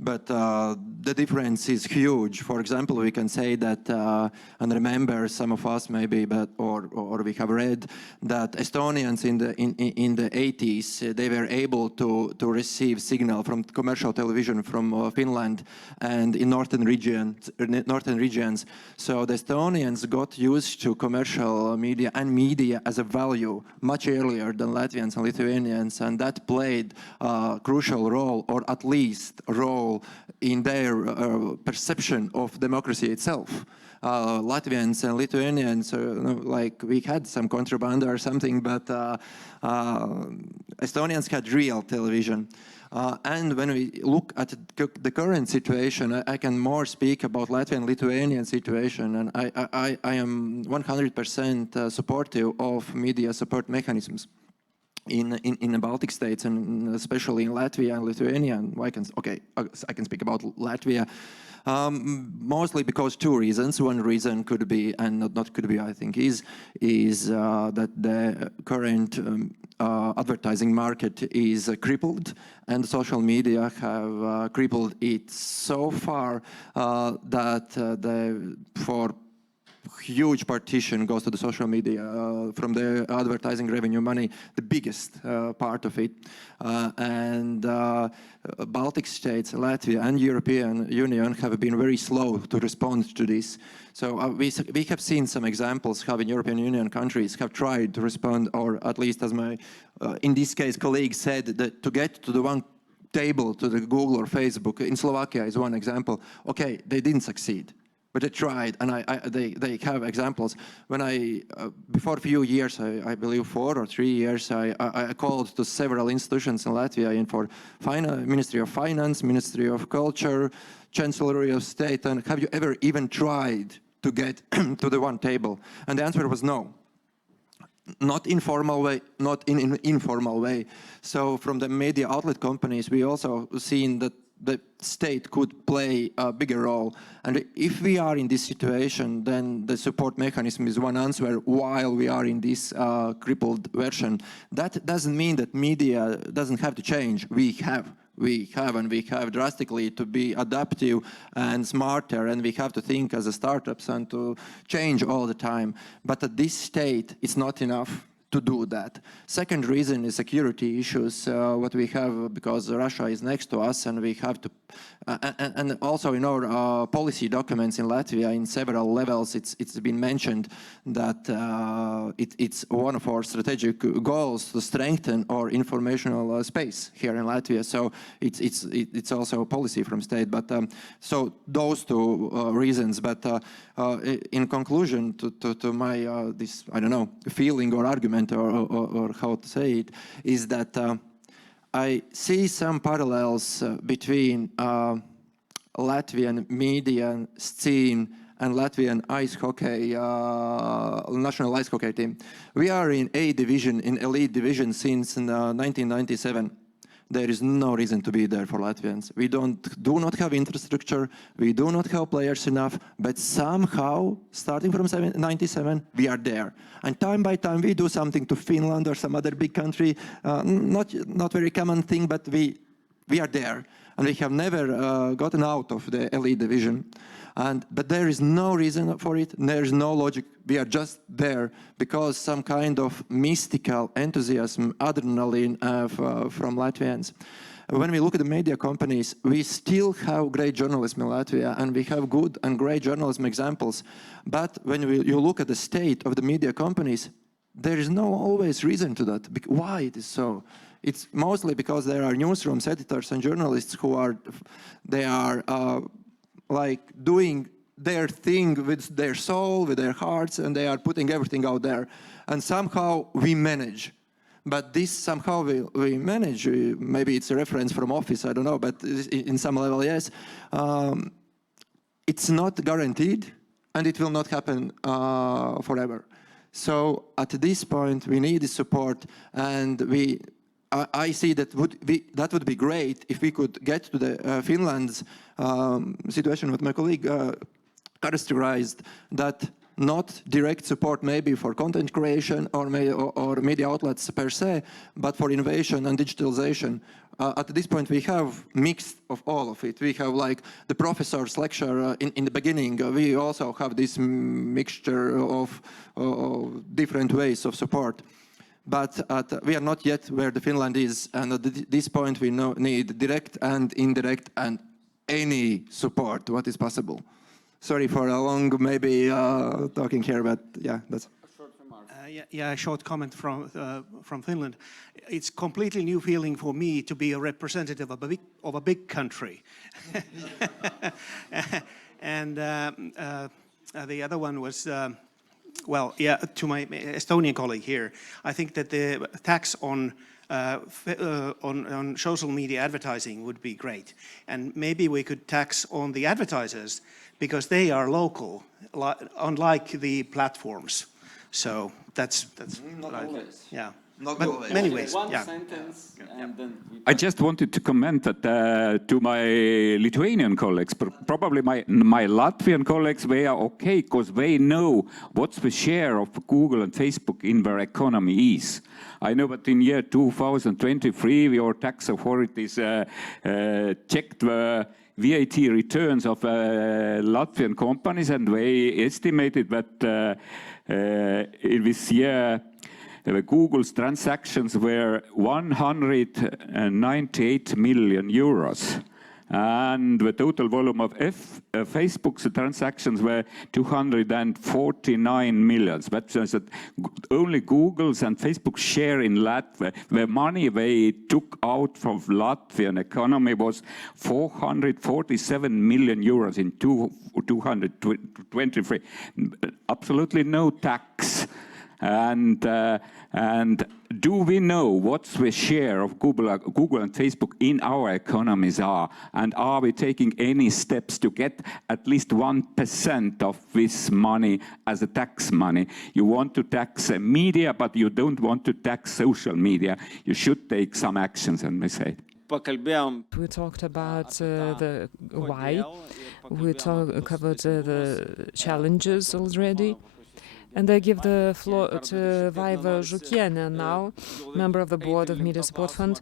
but the difference is huge. For example, we can say that, and remember, some of us maybe, but or we have read that Estonians in the 80s, they were able to receive signal from commercial television from Finland and in northern regions. So the Estonians got used to commercial media and media as a value much earlier than Latvians and Lithuanians, and that played a crucial role, or at least a role in their perception of democracy itself. Latvians and Lithuanians, like we had some contraband or something, but Estonians had real television. And when we look at the current situation, I can more speak about Latvian-Lithuanian situation, and I am 100% supportive of media support mechanisms in the Baltic states, and especially in Latvia and Lithuania. And I can speak about Latvia, mostly because two reasons. One reason could be, and not could be, I think, is that the current advertising market is crippled, and social media have crippled it so far that for huge partition goes to the social media from the advertising revenue money, the biggest part of it. And Baltic states, Latvia and European Union have been very slow to respond to this. So we have seen some examples how in European Union countries have tried to respond, or at least as my, in this case, colleague said, that to get to the one table, to the Google or Facebook, in Slovakia is one example. Okay, they didn't succeed, but they tried, and they have examples. When before a few years, I believe 4 or 3 years, I called to several institutions in Latvia, for Ministry of Finance, Ministry of Culture, Chancellery of State, and have you ever even tried to get to the one table? And the answer was no. Not informal way, not in an informal way. So from the media outlet companies, we also seen that the state could play a bigger role. And if we are in this situation, then the support mechanism is one answer while we are in this crippled version. That doesn't mean that media doesn't have to change. We have drastically to be adaptive and smarter, and we have to think as a startups and to change all the time. But at this state, it's not enough to do that. Second reason is security issues, what we have, because Russia is next to us, and we have to, and also in our policy documents in Latvia, in several levels, it's been mentioned that it's one of our strategic goals to strengthen our informational space here in Latvia. So it's also a policy from state. But so those two reasons. But in conclusion, to my this, I don't know, feeling or argument, or how to say it, is that I see some parallels between Latvian media scene and Latvian ice hockey, national ice hockey team. We are in A division, in elite division since 1997. There is no reason to be there for Latvians. We do not have infrastructure, we do not have players enough, but somehow, starting from 97, we are there. And time by time, we do something to Finland or some other big country, not very common thing, but we are there. And we have never gotten out of the elite division. But there is no reason for it, there is no logic. We are just there because some kind of mystical enthusiasm, adrenaline from Latvians. When we look at the media companies, we still have great journalism in Latvia, and we have good and great journalism examples. But when you look at the state of the media companies, there is no always reason to that. Why it is so? It's mostly because there are newsrooms, editors, and journalists who are like doing their thing with their soul, with their hearts, and they are putting everything out there. And somehow we manage. But this somehow we manage, maybe it's a reference from Office, I don't know, but in some level, yes. It's not guaranteed, and it will not happen forever. So at this point, we need the support, and I see that would be great if we could get to the Finland's situation, what my colleague characterized, that not direct support maybe for content creation or media outlets per se, but for innovation and digitalization. at this point we have mix of all of it. We have like the professor's lecture in the beginning. We also have this mixture of different ways of support. But we are not yet where the Finland is, and at this point we need direct and indirect and any support what is possible. Sorry for a long maybe talking here, but yeah, that's. A short comment from Finland. It's completely new feeling for me to be a representative of a big country. And the other one was, to my Estonian colleague here, I think that the tax on social media advertising would be great. And maybe we could tax on the advertisers because they are local, unlike the platforms. So that's not always. Yeah. Not but always. many ways. One Yeah. sentence, and then I just wanted to comment that to my Lithuanian colleagues, probably my Latvian colleagues, they are okay because they know what's the share of Google and Facebook in their economy is. I know that in year 2023, your tax authorities checked the VAT returns of Latvian companies, and they estimated that in this year, Google's transactions were 198 million euros. And the total volume of Facebook's transactions were 249 million. That means that only Google's and Facebook's share in Latvia, the money they took out from Latvian economy was 447 million euros in 223. Absolutely no tax. And do we know what's the share of Google and Facebook in our economies are? And are we taking any steps to get at least 1% of this money as a tax money? You want to tax media, but you don't want to tax social media. You should take some actions, and we say. We talked about the why. We covered the challenges already. And I give the floor to Vaiva Žukienė now, member of the board of Media Support Fund.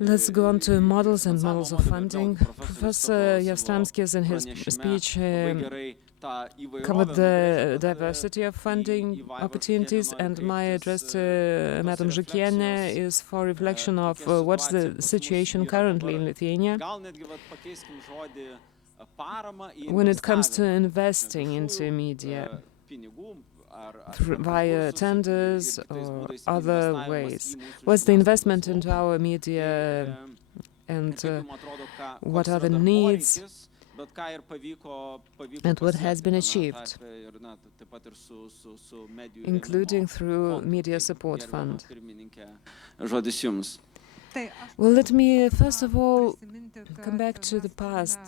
Let's go on to models and models of funding. Professor Jastramskis in his speech covered the diversity of funding opportunities, and my address to Madam Žukienė is for reflection of what's the situation currently in Lithuania when it comes to investing into media via tenders or other ways. What's the investment into our media, and what are the needs, and what has been achieved, including through Media Support Fund. Well, let me first of all come back to the past.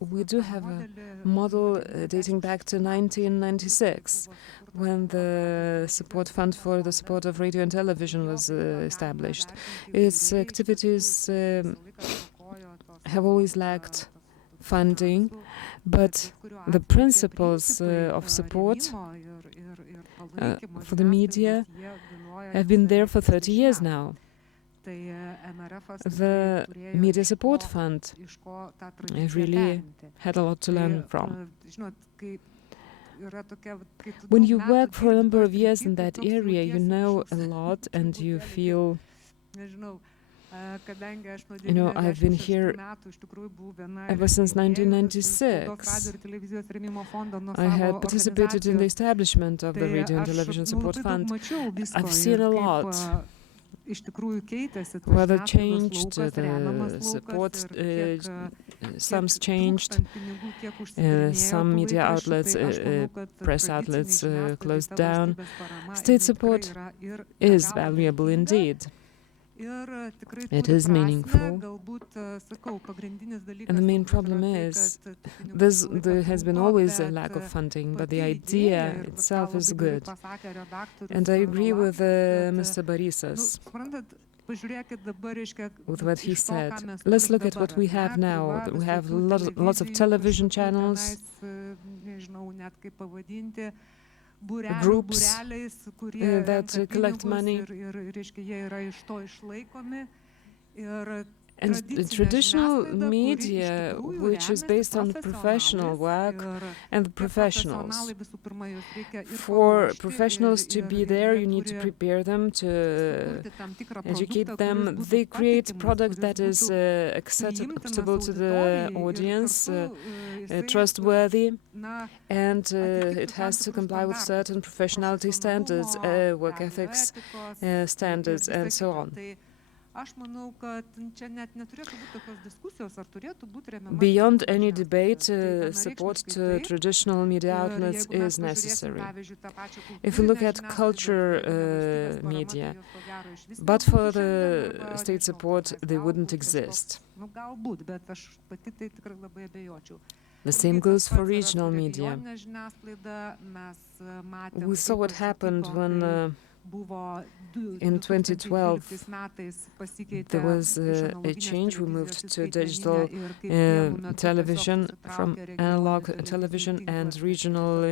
We do have a model dating back to 1996, when the support fund for the support of radio and television was established. Its activities have always lacked funding, but the principles of support for the media have been there for 30 years now. The Media Support Fund really had a lot to learn from. When you work for a number of years in that area, you know a lot and you feel, I've been here ever since 1996. I had participated in the establishment of the Radio and Television Support Fund. I've seen a lot. Whether changed, the support sums changed, some media outlets, press outlets closed down. State support is valuable indeed. It is meaningful. And the main problem is there has been always a lack of funding, but the idea itself is good. And I agree with Mr. Barisas with what he said. Let's look at what we have now. We have lots of television channels, groups that collect money, And the traditional media, which is based on professional work and the professionals. For professionals to be there, you need to prepare them, to educate them. They create a product that is acceptable to the audience, trustworthy, and it has to comply with certain professionality standards, work ethics standards, and so on. Beyond any debate, support to traditional media outlets is necessary. If we look at culture media, but for the state support, they wouldn't exist. The same goes for regional media. We saw what happened when in 2012 there was a change. We moved to digital television from analog television, and regional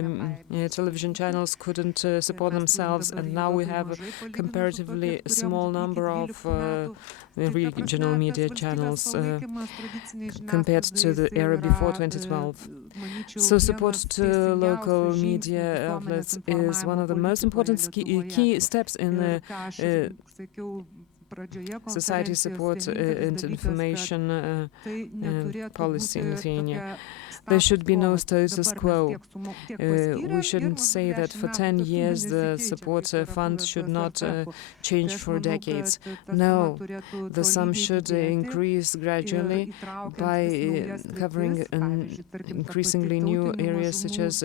television channels couldn't support themselves, and now we have a comparatively small number of regional media channels compared to the era before 2012. So support to local media outlets is one of the most important key steps in the society support and information policy in Lithuania. There should be no status quo. We shouldn't say that for 10 years the support fund should not change for decades. No, the sum should increase gradually by covering increasingly new areas such as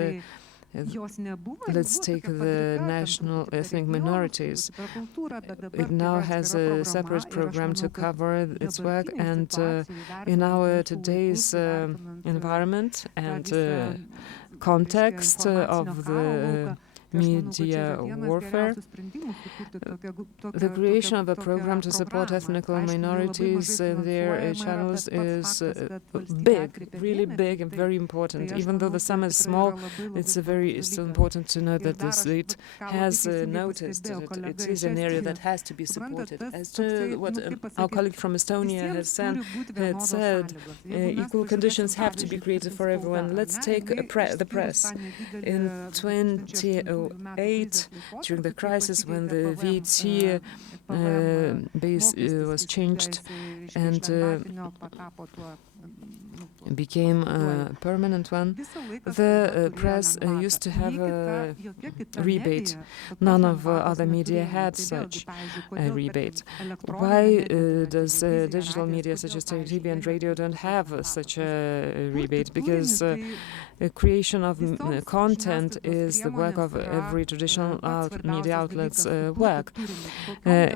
let's take the national ethnic minorities. It now has a separate program to cover its work, and in our today's environment and context of the media warfare, the creation of a program to support ethnic minorities in their channels is big, really big and very important. Even though the sum is small, it's still important to know that the state has noticed that it is an area that has to be supported. As to what our colleague from Estonia has said, equal conditions have to be created for everyone. Let's take the press. In 2008, during the crisis, when the VAT base was changed and became a permanent one, the press used to have a rebate. None of other media had such a rebate. Why does digital media such as TV and radio don't have such a rebate? Because the creation of content is the work of every traditional media outlet's work. The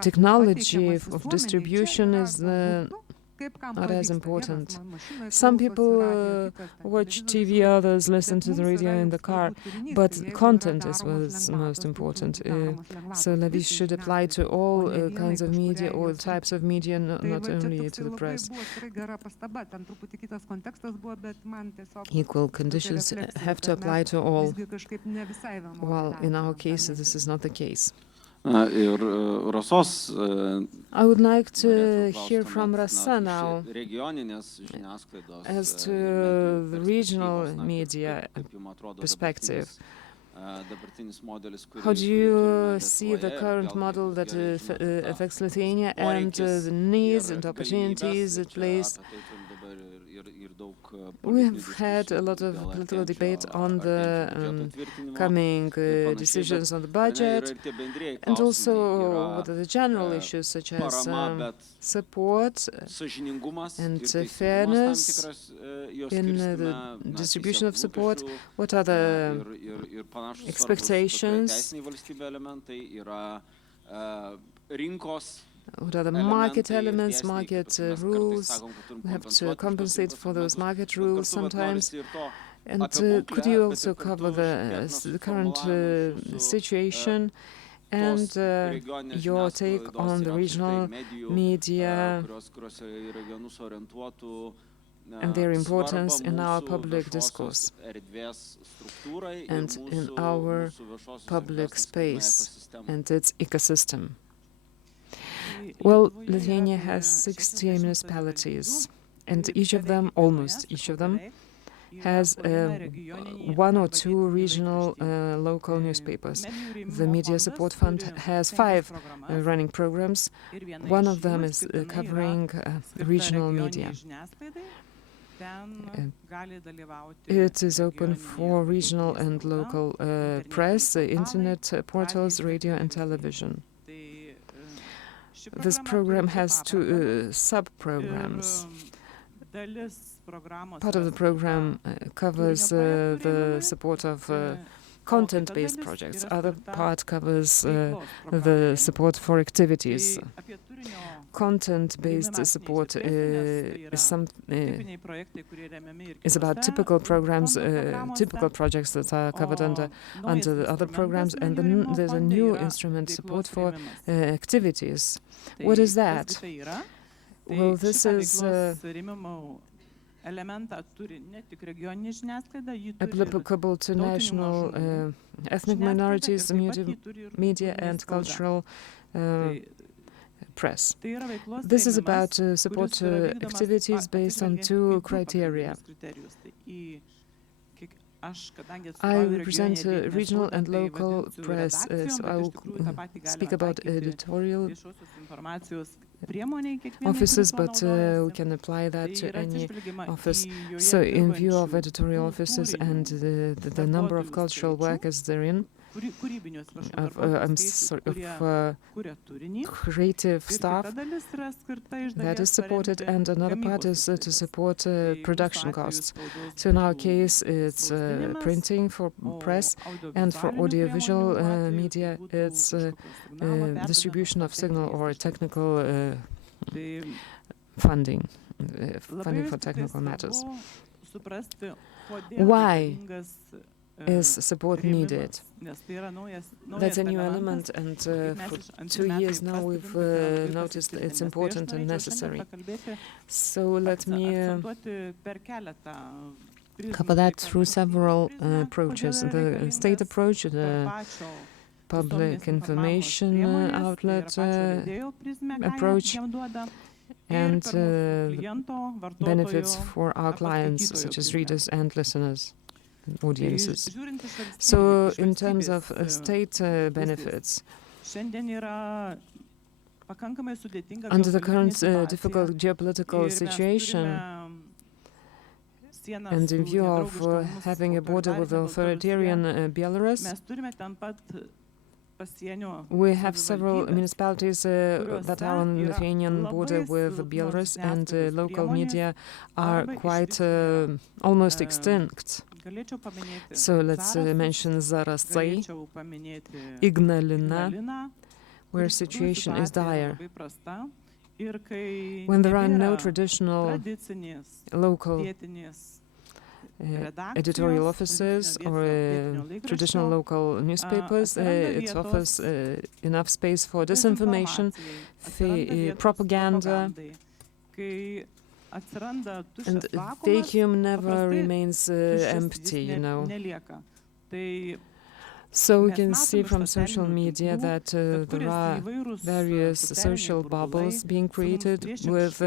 technology of distribution is not as important. Some people watch TV, others listen to the radio in the car, but content is what's most important. So this should apply to all kinds of media, all types of media, not only to the press. Equal conditions have to apply to all, while in our case this is not the case. I would like to hear from Rasa now as to the regional media perspective. How do you see the current model that affects Lithuania and the needs and opportunities it plays? We have had a lot of political debate on the coming decisions on the budget, and also what are the general issues such as support and fairness in the distribution of support. What are the expectations? What are the market elements, market rules? We have to compensate for those market rules sometimes. And could you also cover the current situation and your take on the regional media and their importance in our public discourse and in our public space and its ecosystem? Well, Lithuania has 60 municipalities, and each of them, almost each of them, has one or two regional local newspapers. The Media Support Fund has 5 running programs. One of them is covering regional media. It is open for regional and local press, internet portals, radio and television. This program has 2 sub-programs. Part of the program covers the support of content-based projects. Other part covers the support for activities. Content-based support is about typical programs, typical projects that are covered under the other programs, and then there's a new instrument, support for activities. What is that? Well, this is applicable to national ethnic minorities, media and cultural press. This is about support activities based on 2 criteria. I represent regional and local press, so I will speak about editorial offices, but we can apply that to any office. So in view of editorial offices and the number of cultural workers therein, creative staff that is supported, and another part is to support production costs. So in our case, it's printing for press, and for audiovisual media, it's distribution of signal or technical funding for technical matters. Why is support needed? That's a new element, and for 2 years now we've noticed that it's important and necessary. So let me cover that through several approaches. The state approach, the public information outlet approach, and benefits for our clients, such as readers and listeners. Audiences. So in terms of state benefits, under the current difficult geopolitical situation, and in view of having a border with authoritarian Belarus, we have several municipalities that are on the Lithuanian border with Belarus, and local media are quite almost extinct. So let's mention Zarasai, Ignalina, where situation is dire. When there are no traditional local editorial offices or traditional local newspapers, it offers enough space for disinformation, propaganda, and vacuum never remains empty, you know. So we can see from social media that there are various social bubbles being created with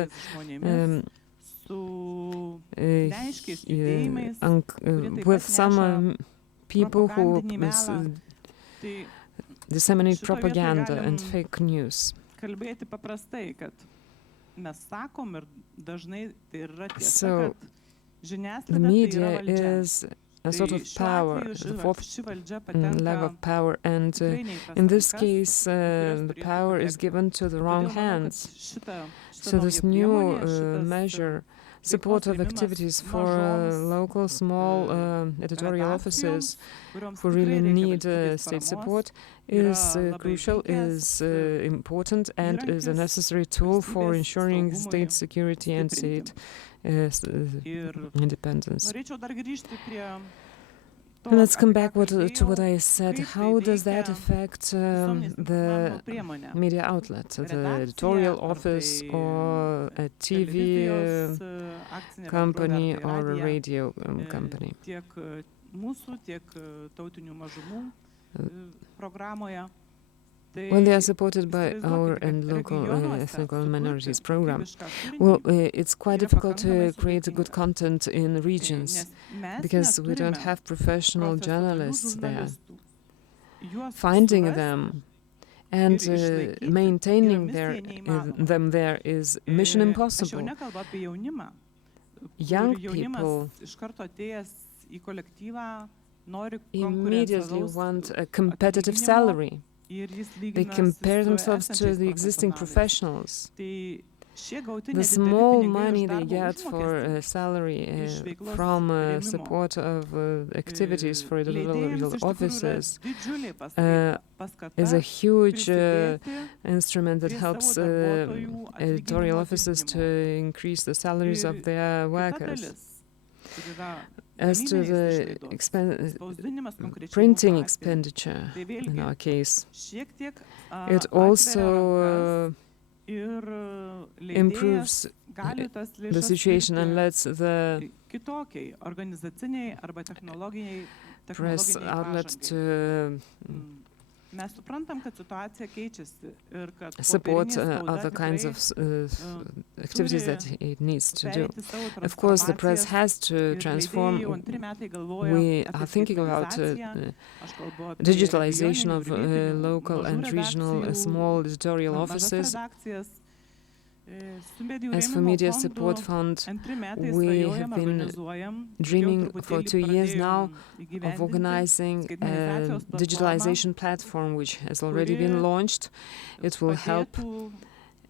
some people who disseminate propaganda and fake news. So the media is a sort of power, the 4th leg of power, and in this case the power is given to the wrong hands. So this new measure, support of activities for local small editorial offices who really need state support, is crucial, is important, and is a necessary tool for ensuring state security and state independence. Let's come back to what I said. How does that affect the media outlet, the editorial office, or a TV company, or a radio company? when they are supported by our and local ethnic minorities program. Well, it's quite difficult to create good content in regions because we don't have professional journalists there. Finding them and maintaining them there is mission impossible. Young people immediately want a competitive salary. They compare themselves to the existing professionals. The small money they get for a salary from support of activities for editorial offices is a huge instrument that helps editorial offices to increase the salaries of their workers. As to the printing expenditure, in our case, it also improves the situation and lets the press outlet to support other kinds of activities that it needs to do. Of course, the press has to transform. We are thinking about digitalization of local and regional small editorial offices. As for Media Support Fund, we have been dreaming for 2 years now of organizing a digitalization platform which has already been launched. It will help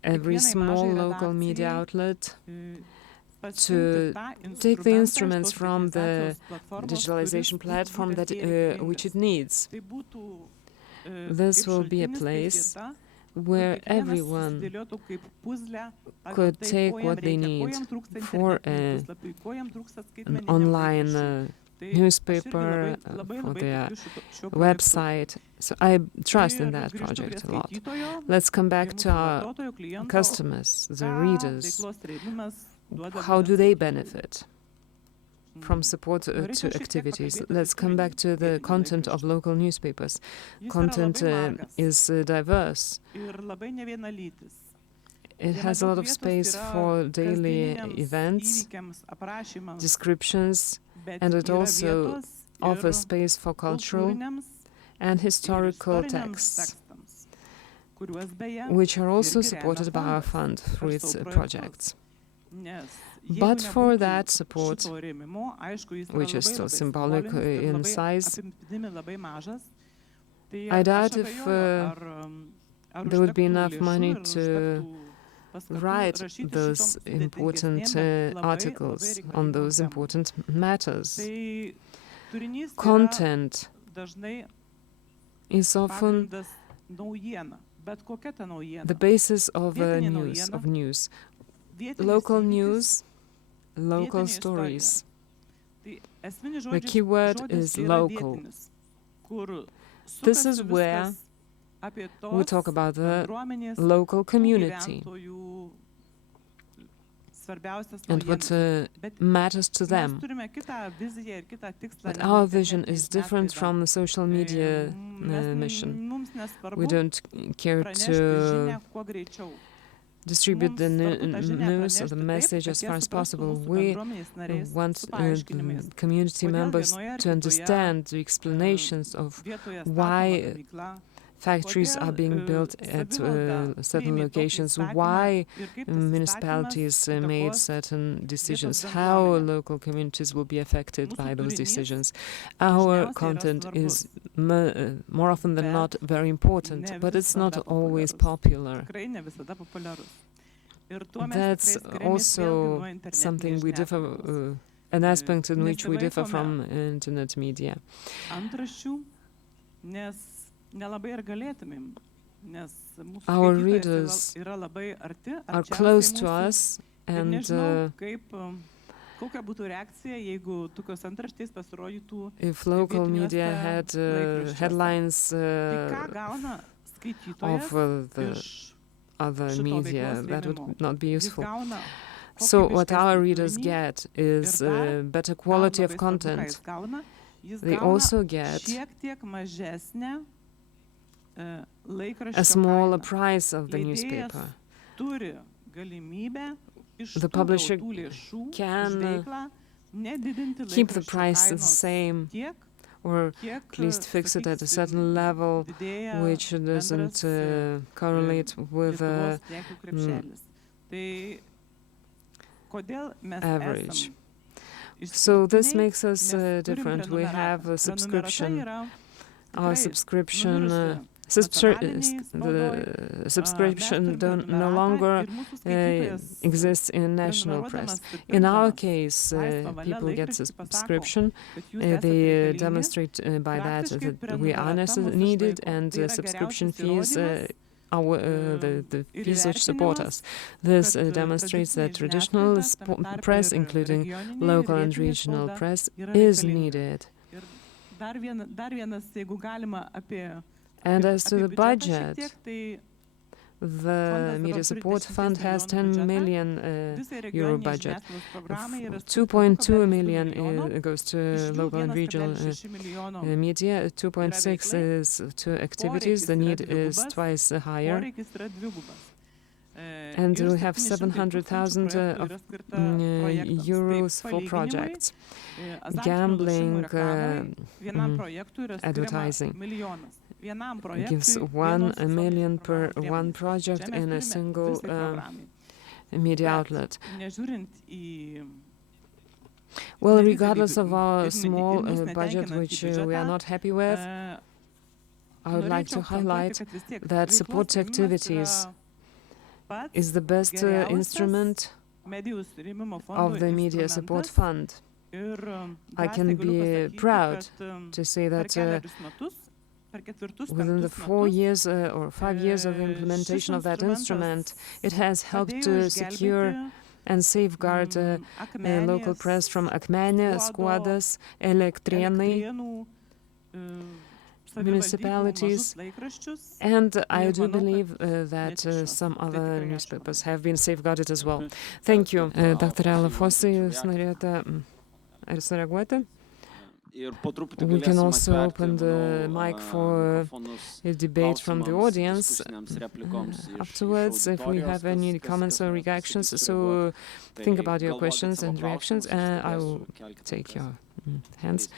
every small local media outlet to take the instruments from the digitalization platform that which it needs. This will be a place where everyone could take what they need for an online newspaper, for their website. So I trust in that project a lot. Let's come back to our customers, the readers. How do they benefit from support to activities? Let's come back to the content of local newspapers. Content is diverse. It has a lot of space for daily events, descriptions, and it also offers space for cultural and historical texts, which are also supported by our fund through its projects. But for that support, which is still symbolic in size, I doubt if there would be enough money to write those important articles on those important matters. Content is often the basis of news. Local news, local stories. The key word is local. This is where we talk about the local community and what matters to them. But our vision is different from the social media mission. We don't care to distribute the news or the message as far as possible. We want community members to understand the explanations of why factories are being built at certain locations, why municipalities made certain decisions, how local communities will be affected by those decisions. Our content is more often than not very important, but it's not always popular. That's also something we differ, an aspect in which we differ from internet media. Our readers are close to us, and if local media had headlines of the other media, that would not be useful. So what our readers get is better quality of content. They also get a smaller price of the newspaper. The publisher can keep the price the same, or at least fix it at a certain level which doesn't correlate with average. So this makes us different. We have a subscription. Our subscription, the subscription no longer exists in national press. In our case, people get a subscription. They demonstrate by that that we are needed, and subscription fees the fees which support us. This demonstrates that traditional press, including local and regional press, is needed. And as to the budget, the Media Support Fund has 10 million euro budget. 2.2 million goes to local and regional media. 2.6 is to activities. The need is twice higher. And we have 700,000 euros for projects. Gambling, advertising gives 1 million per one project in a single media outlet. Well, regardless of our small budget, which we are not happy with, I would like to highlight that support to activities is the best instrument of the Media Support Fund. I can be proud to say that within the 4 years or 5 years of implementation of that instrument, it has helped to secure and safeguard local press from Akmenė, Skuodas, Elektrėnai municipalities, and I do believe that some other newspapers have been safeguarded as well. Thank you. Dr. Alafosai, jūs norėjote sureaguoti? We can also open the mic for a debate from the audience afterwards if we have any comments or reactions. So think about your questions and reactions. I will take your hands.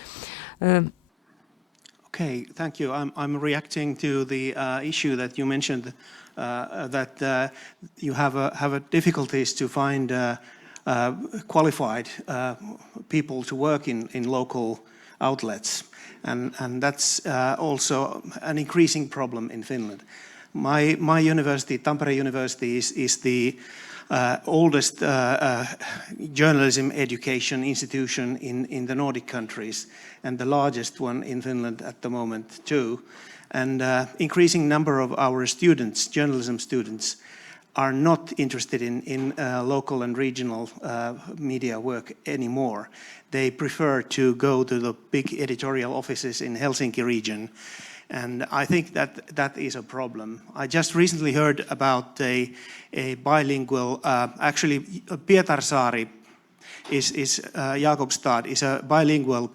Okay, thank you. I'm reacting to the issue that you mentioned, that you have difficulties to find qualified people to work in local outlets, and that's also an increasing problem in Finland. My university, Tampere University, is the oldest journalism education institution in the Nordic countries, and the largest one in Finland at the moment too. And increasing number of our students, journalism students, are not interested in local and regional media work anymore. They prefer to go to the big editorial offices in Helsinki region. And I think that is a problem. I just recently heard about a bilingual, actually Pietarsaari is Jakobstad is a bilingual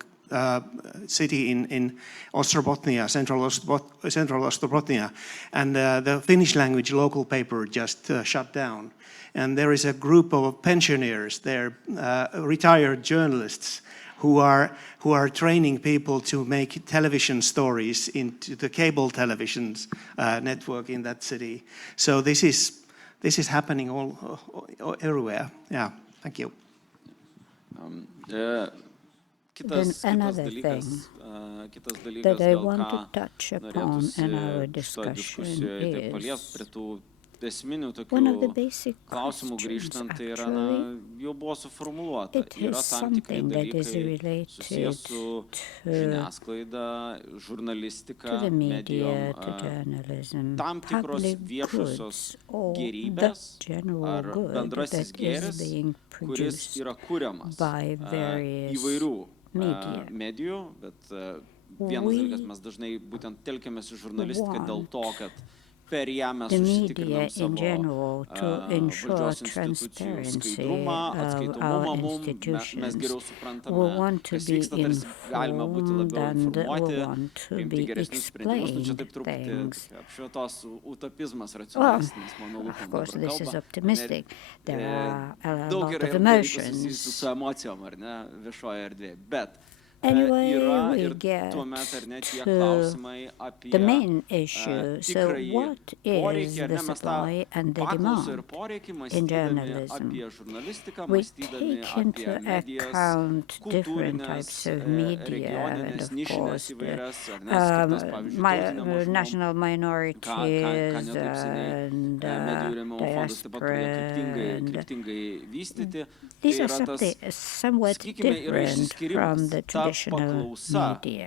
city in Ostrobothnia, central Ostrobothnia, and the Finnish language local paper just shut down. And there is a group of pensioners there, retired journalists, who are training people to make television stories into the cable television network in that city. So this is happening all everywhere. Yeah, thank you. Then another thing that I want to touch upon in our discussion is one of the basic questions, actually. It is something that is related to the media, to journalism, public goods, or the general good that is being produced by various media. We want the media in general to ensure transparency of our institutions. We want to be informed and we want to be explained things. Well, of course, this is optimistic. There are a lot of emotions. Anyway, we get to the main issue. So what is the supply and the demand in journalism? We take into account different types of media and, of course, the national minorities and diaspora. And these are somewhat different from the traditional media.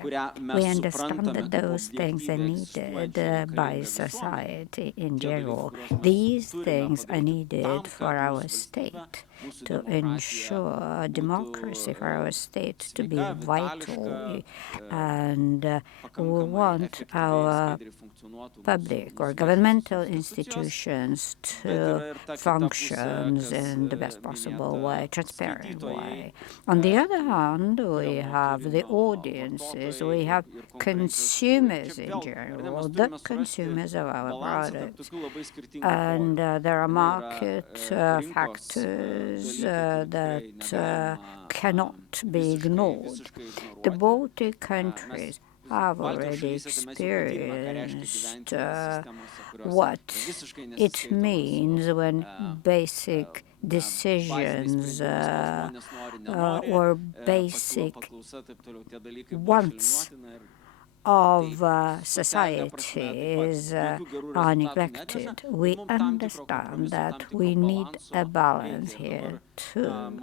We understand that those things are needed by society in general. These things are needed for our state to ensure democracy, for our state to be vital, and we want our public or governmental institutions to function in the best possible way, transparent way. On the other hand, we have the audiences, we have consumers in general, the consumers of our products, and there are market factors that cannot be ignored. The Baltic countries have already experienced what it means when basic decisions or basic wants of societies are neglected. We understand that we need a balance here too.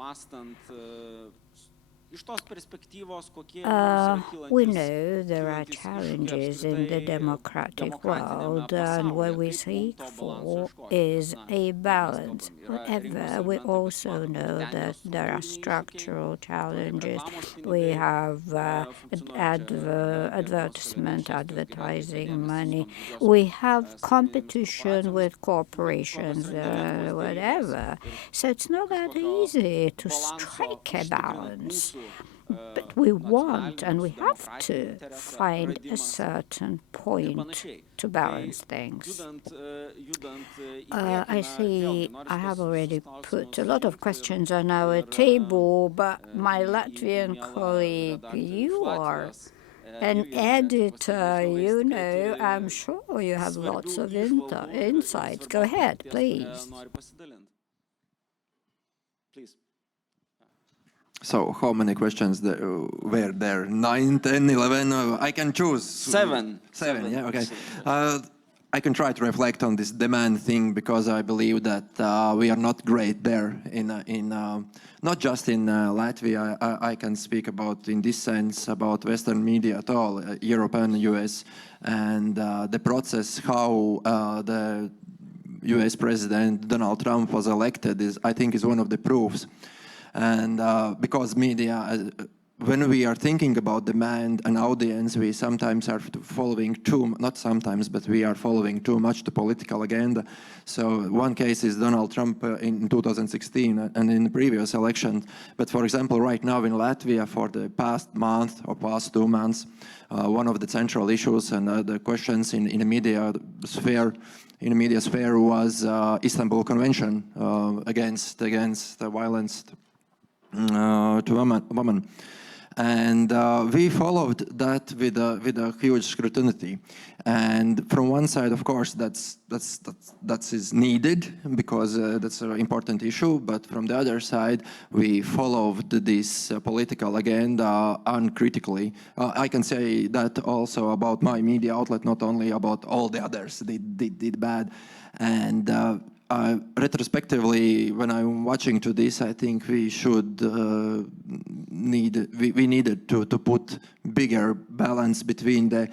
We know there are challenges in the democratic world, and what we seek for is a balance. However, we also know that there are structural challenges. We have advertising money. We have competition with corporations, whatever. So it's not that easy to strike a balance. But we want and we have to find a certain point to balance things. I see I have already put a lot of questions on our table, but my Latvian colleague, you are an editor, you know, I'm sure you have lots of insights. Go ahead, please. So how many questions were there? 9, 10, 11? I can choose. 7. 7, yeah, okay. I can try to reflect on this demand thing because I believe that we are not great there not just in Latvia. I can speak about, in this sense, about Western media at all, Europe and US, and the process, how the US President Donald Trump was elected I think is one of the proofs. And because media, when we are thinking about demand and audience, we sometimes are following not sometimes, but we are following too much the political agenda. So one case is Donald Trump in 2016 and in the previous election. But for example, right now in Latvia, for the past month or past 2 months, one of the central issues and the questions in the media sphere was Istanbul Convention against the violence to women. And we followed that with a huge scrutiny. And from one side, of course, that is needed because that's an important issue. But from the other side, we followed this political agenda uncritically. I can say that also about my media outlet, not only about all the others did bad. And retrospectively, when I'm watching to this, I think we should we needed to put bigger balance between the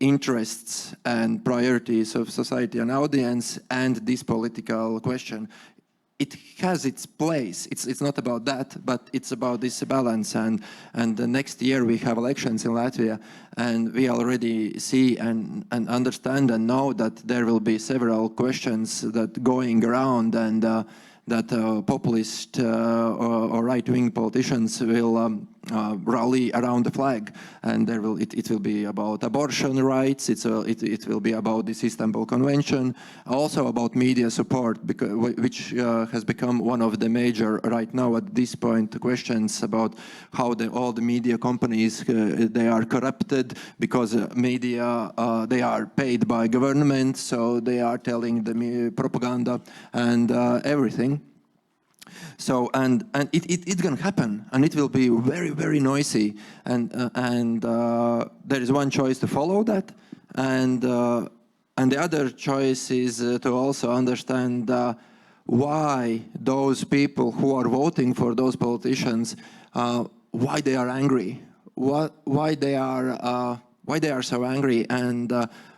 interests and priorities of society and audience and this political question. it has its place. It's not about that, but it's about this balance. And the next year we have elections in Latvia, and we already see and understand and know that there will be several questions that going around, and that populist or right-wing politicians will rally around the flag, and it will be about abortion rights. It will be about the Istanbul Convention, also about media support, which has become one of the major right now at this point questions about how all the media companies they are corrupted, because media they are paid by government, so they are telling the propaganda and everything. So it's gonna happen, and it will be very, very noisy, and there is one choice to follow that, and the other choice is to also understand why those people who are voting for those politicians, why they are angry, why they are so angry, and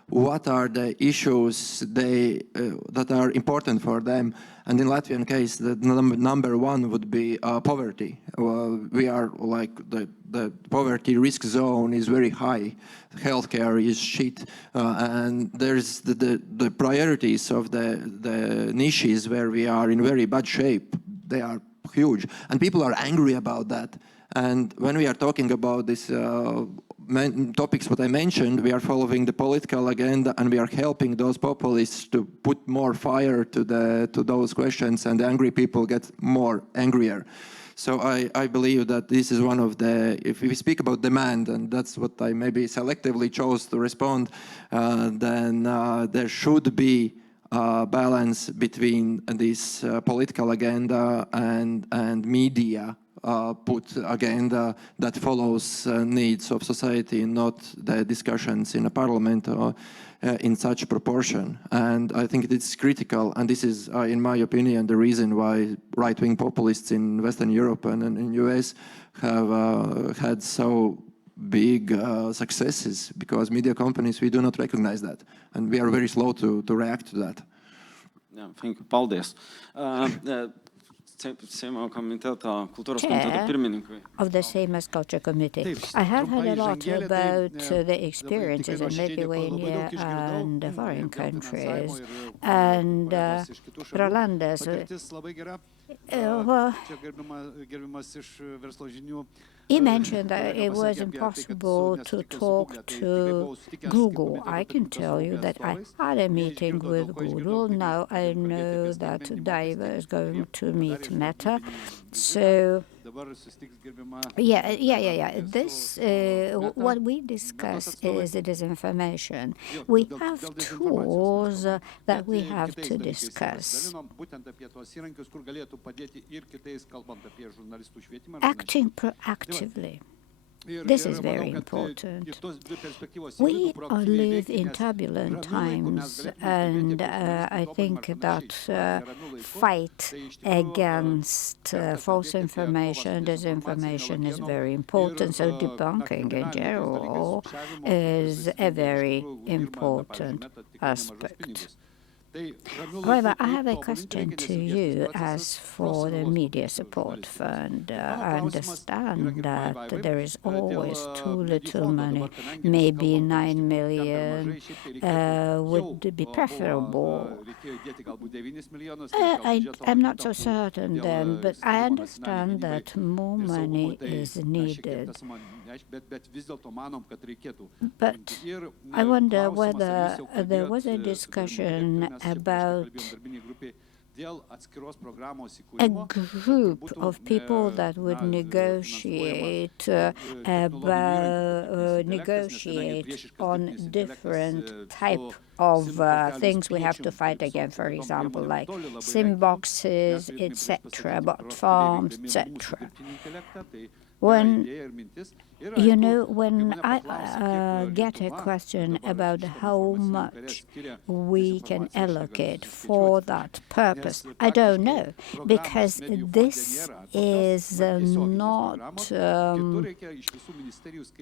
what are the issues that are important for them. And in Latvian case, the number one would be poverty. We are like the poverty risk zone is very high. Healthcare is shit, and there's the priorities of the niches where we are in very bad shape. They are huge, and people are angry about that. And when we are talking about this topics what I mentioned, we are following the political agenda, and we are helping those populists to put more fire to those questions, and the angry people get more angrier. So I believe that this is one of the, if we speak about demand, and that's what I maybe selectively chose to respond, then there should be a balance between this political agenda and media put agenda that follows needs of society, not the discussions in a parliament or in such proportion. And I think it's critical, and this is, in my opinion, the reason why right-wing populists in Western Europe and in US have had so big successes, because media companies, we do not recognize that, and we are very slow to react to that. Yeah, thank you. Paldies. Chair of the same as Culture Committee. I have heard a lot about the experiences in Lithuania and foreign countries. And Rolandas, he mentioned that it was impossible to talk to Google. I can tell you that I had a meeting with Google. Now I know that Daiva is going to meet Meta. So, yeah. This, what we discuss is the disinformation. We have tools that we have to discuss. Acting proactively. This is very important. We live in turbulent times, and I think that fight against false information, disinformation is very important. So debunking in general is a very important aspect. However, I have a question to you as for the Media Support Fund. I understand that there is always too little money. Maybe 9 million would be preferable. I'm not so certain then, but I understand that more money is needed. But I wonder whether there was a discussion about a group of people that would negotiate on different type of things we have to fight against, for example, like SIM boxes, etc., bot farms, etc. When I get a question about how much we can allocate for that purpose, I don't know, because this is not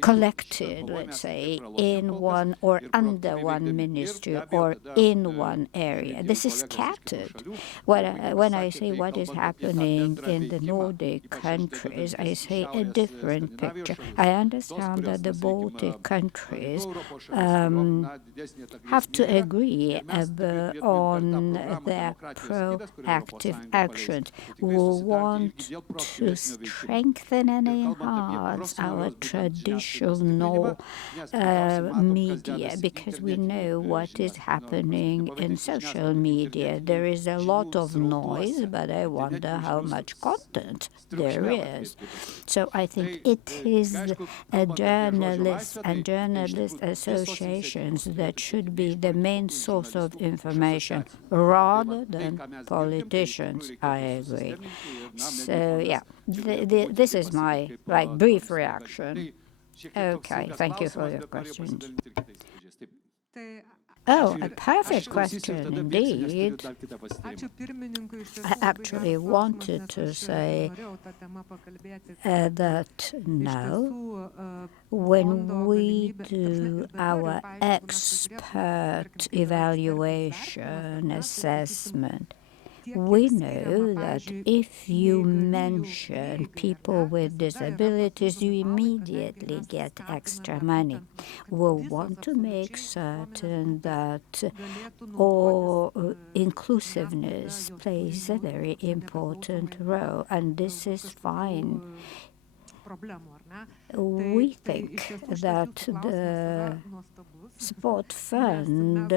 collected, let's say, in one or under one ministry. to or in one area. This is scattered. When I say what is happening in the Nordic countries, I say a different picture. I understand that the Baltic countries have to agree on their proactive actions. We want to strengthen and enhance our traditional media, because we know what is happening in social media. There is a lot of noise, but I wonder how much content there is. So I think it is journalists and journalist associations that should be the main source of information rather than politicians. I agree. So yeah, this is my brief reaction. Okay, thank you for your questions. Oh, a perfect question indeed. I actually wanted to say that now, when we do our expert evaluation assessment, we know that if you mention people with disabilities, you immediately get extra money. We want to make certain that inclusiveness plays a very important role, and this is fine. We think that the support fund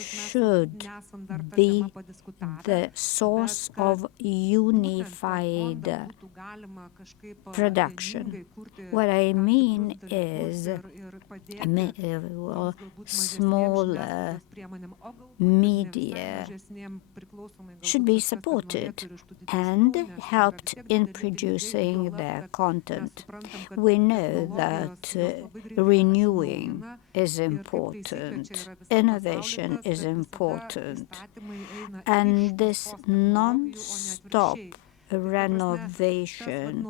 should be the source of unified production. What I mean is smaller media should be supported and helped in producing their content. We know that renewing is important, innovation is important, and this non-stop renovation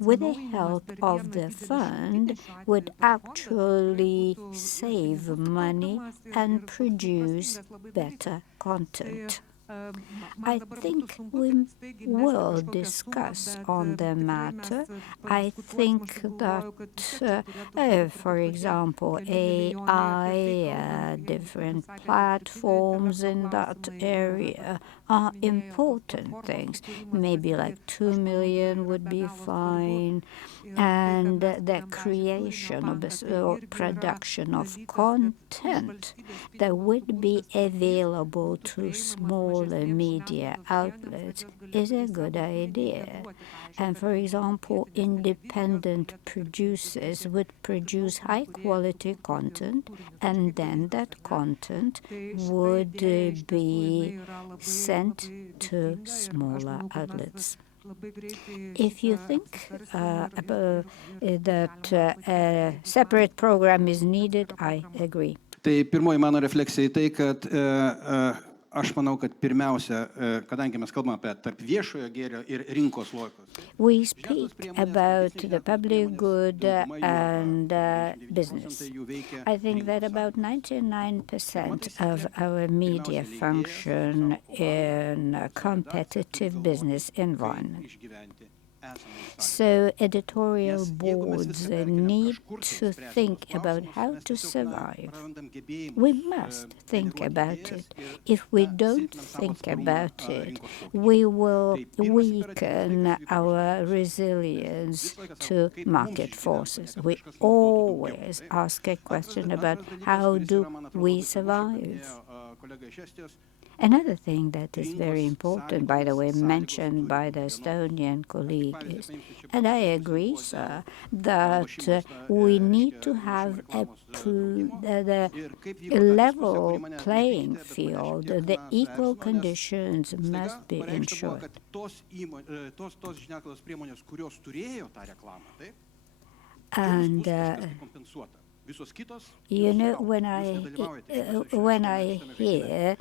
with the help of the fund would actually save money and produce better content. I think we will discuss on the matter. I think that, for example, AI, different platforms in that area are important things. Maybe like 2 million would be fine. And the creation of or production of content that would be available to smaller media outlets is a good idea. And for example, independent producers would produce high quality content, and then that content would be sent to smaller outlets. If you think that a separate program is needed, I agree. Tai pirmoji mano refleksija į tai, kad aš manau, kad pirmiausia, kadangi mes kalbame apie tarp viešojo gėrio ir rinkos logikos. We speak about the public good and business. I think that about 99% of our media function in a competitive business environment. So editorial boards need to think about how to survive. We must think about it. If we don't think about it, we will weaken our resilience to market forces. We always ask a question about how do we survive. Another thing that is very important, by the way, mentioned by the Estonian colleague is, and I agree, sir, that we need to have the level playing field, the equal conditions must be ensured. And You know, when I hear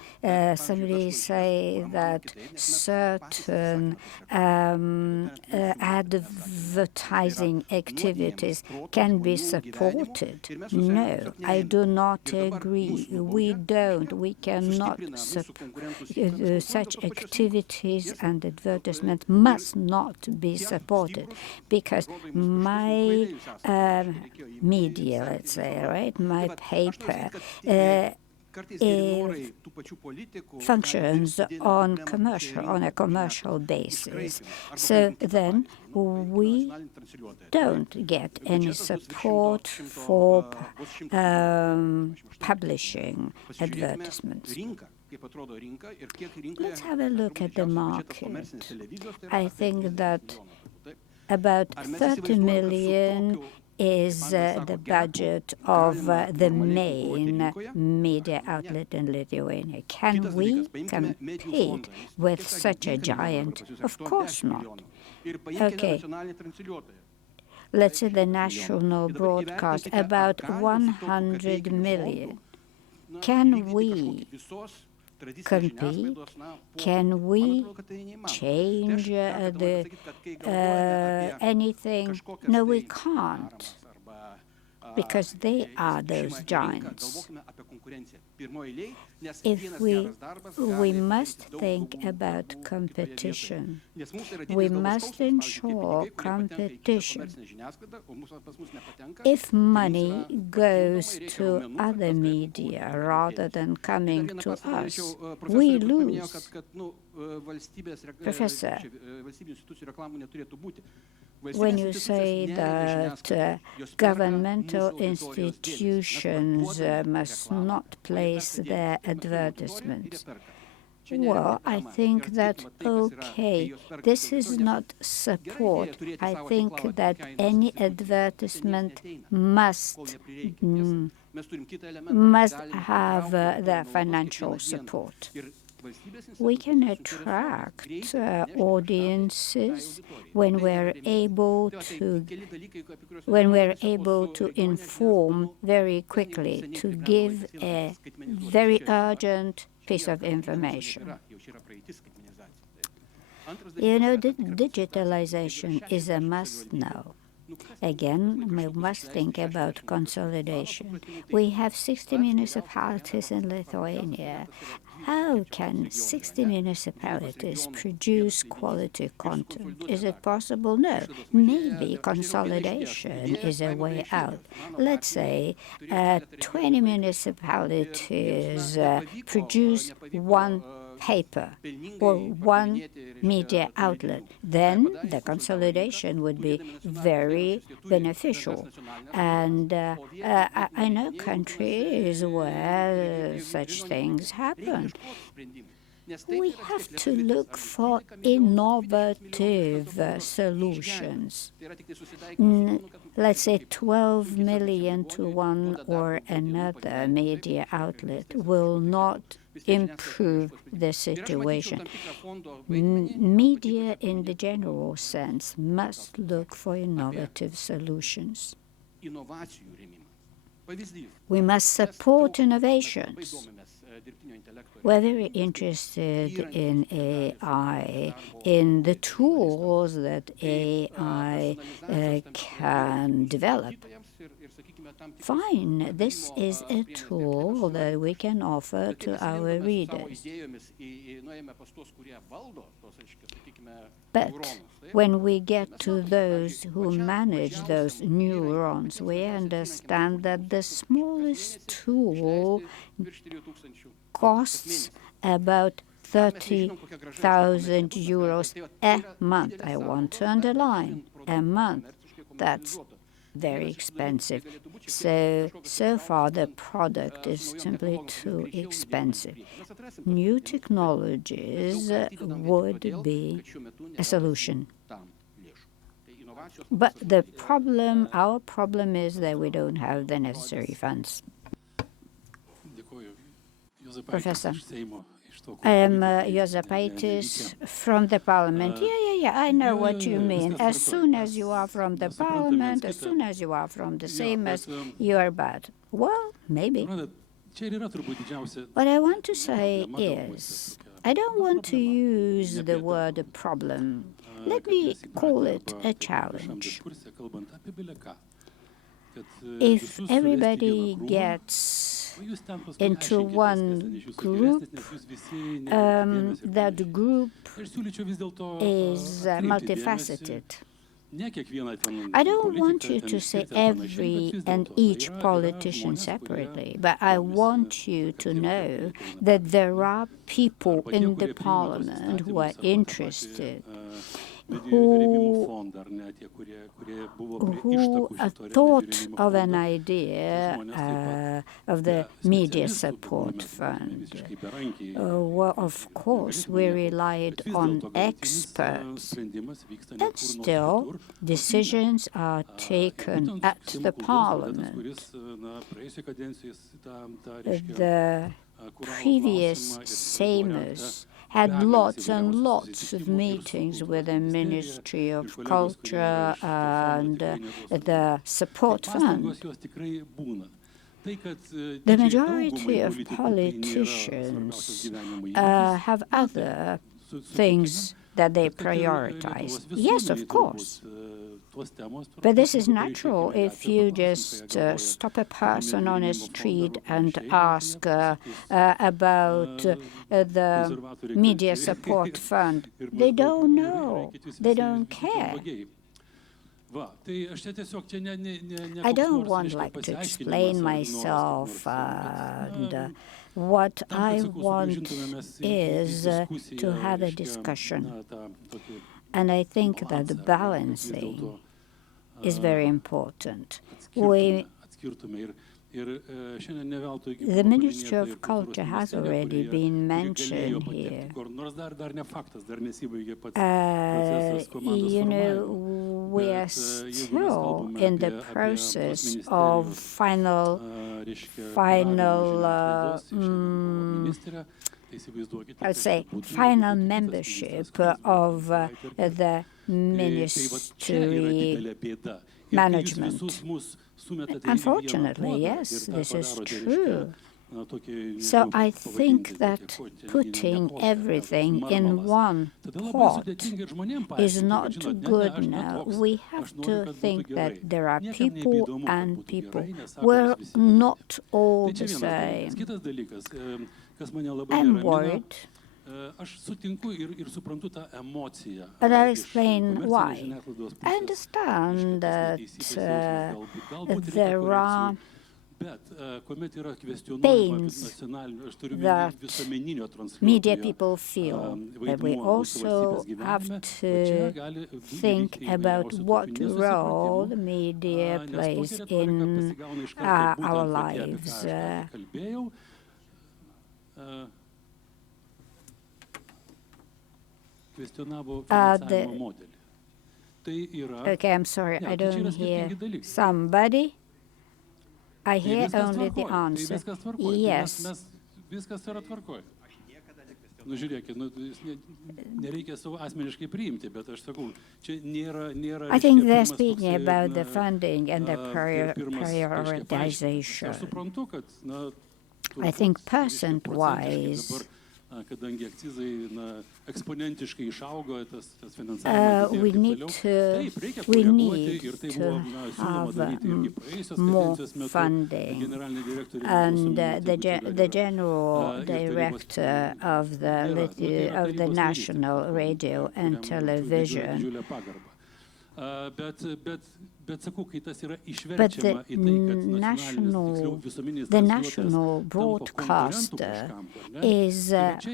somebody say that certain advertising activities can be supported, no, I do not agree. We don't. We cannot support such activities, and advertisement must not be supported, because my media, let's say, right, my paper functions on a commercial basis. So then we don't get any support for publishing advertisements. Let's have a look at the market. I think that about 30 million is the budget of the main media outlet in Lithuania. Can we compete with such a giant? Of course not. Okay. Let's say the national broadcast, about 100 million. Can we compete? Can we change anything? No, we can't, because they are those giants. If we must think about competition. We must ensure competition. If money goes to other media rather than coming to us, we lose. Professor, when you say that governmental institutions must not place their advertisements, well, I think that, okay, this is not support. I think that any advertisement must have the financial support. We can attract audiences when we're able to inform very quickly, to give a very urgent piece of information. You know, digitalization is a must now. Again, we must think about consolidation. We have 60 municipalities in Lithuania. How can 60 municipalities produce quality content? Is it possible? No. Maybe consolidation is a way out. Let's say 20 municipalities produce one paper or one media outlet, then the consolidation would be very beneficial. And I know countries where such things happen. We have to look for innovative solutions. Let's say 12 million to one or another media outlet will not improve the situation. Media in the general sense must look for innovative solutions. We must support innovations. We're very interested in AI, in the tools that AI can develop. Fine, this is a tool that we can offer to our readers. But when we get to those who manage those neurons, we understand that the smallest tool costs about 30,000 euros a month. I want to underline, a month. That's very expensive. So far the product is simply too expensive. New technologies would be a solution. But our problem is that we don't have the necessary funds. Professor. I am Juozapaitis from the parliament. Yeah, I know what you mean. As soon as you are from the parliament, as soon as you are from the same as you are bad. Well, maybe. What I want to say is, I don't want to use the word problem. Let me call it a challenge. If everybody gets into one group, that group is multifaceted. I don't want you to say every and each politician separately, but I want you to know that there are people in the parliament who are interested, who thought of an idea of the media support fund. Well, of course, we relied on experts, and still decisions are taken at the parliament. The previous Seimas had lots and lots of meetings with the Ministry of Culture and the support fund. The majority of politicians have other things that they prioritize. Yes, of course. But this is natural if you just stop a person on a street and ask about the media support fund. They don't know. They don't care. I don't want to explain myself, and what I want is to have a discussion. And I think that the balancing is very important. The Ministry of Culture has already been mentioned here. You know, we are still in the process of final membership of the ministry management. Unfortunately, yes, this is true. So I think that putting everything in one pot is not good now. We have to think that there are people and people. We're not all the same. I'm worried. But I'll explain why. I understand that there are pains that media people feel, but we also have to think about what role the media plays in our lives. Okay, I'm sorry, I don't hear somebody. I hear only the answer. Yes. I think they're speaking about the funding and the prioritization. I think percent-wise, we need to have more funding, and the general director of the National Radio and Television. But the national broadcaster is,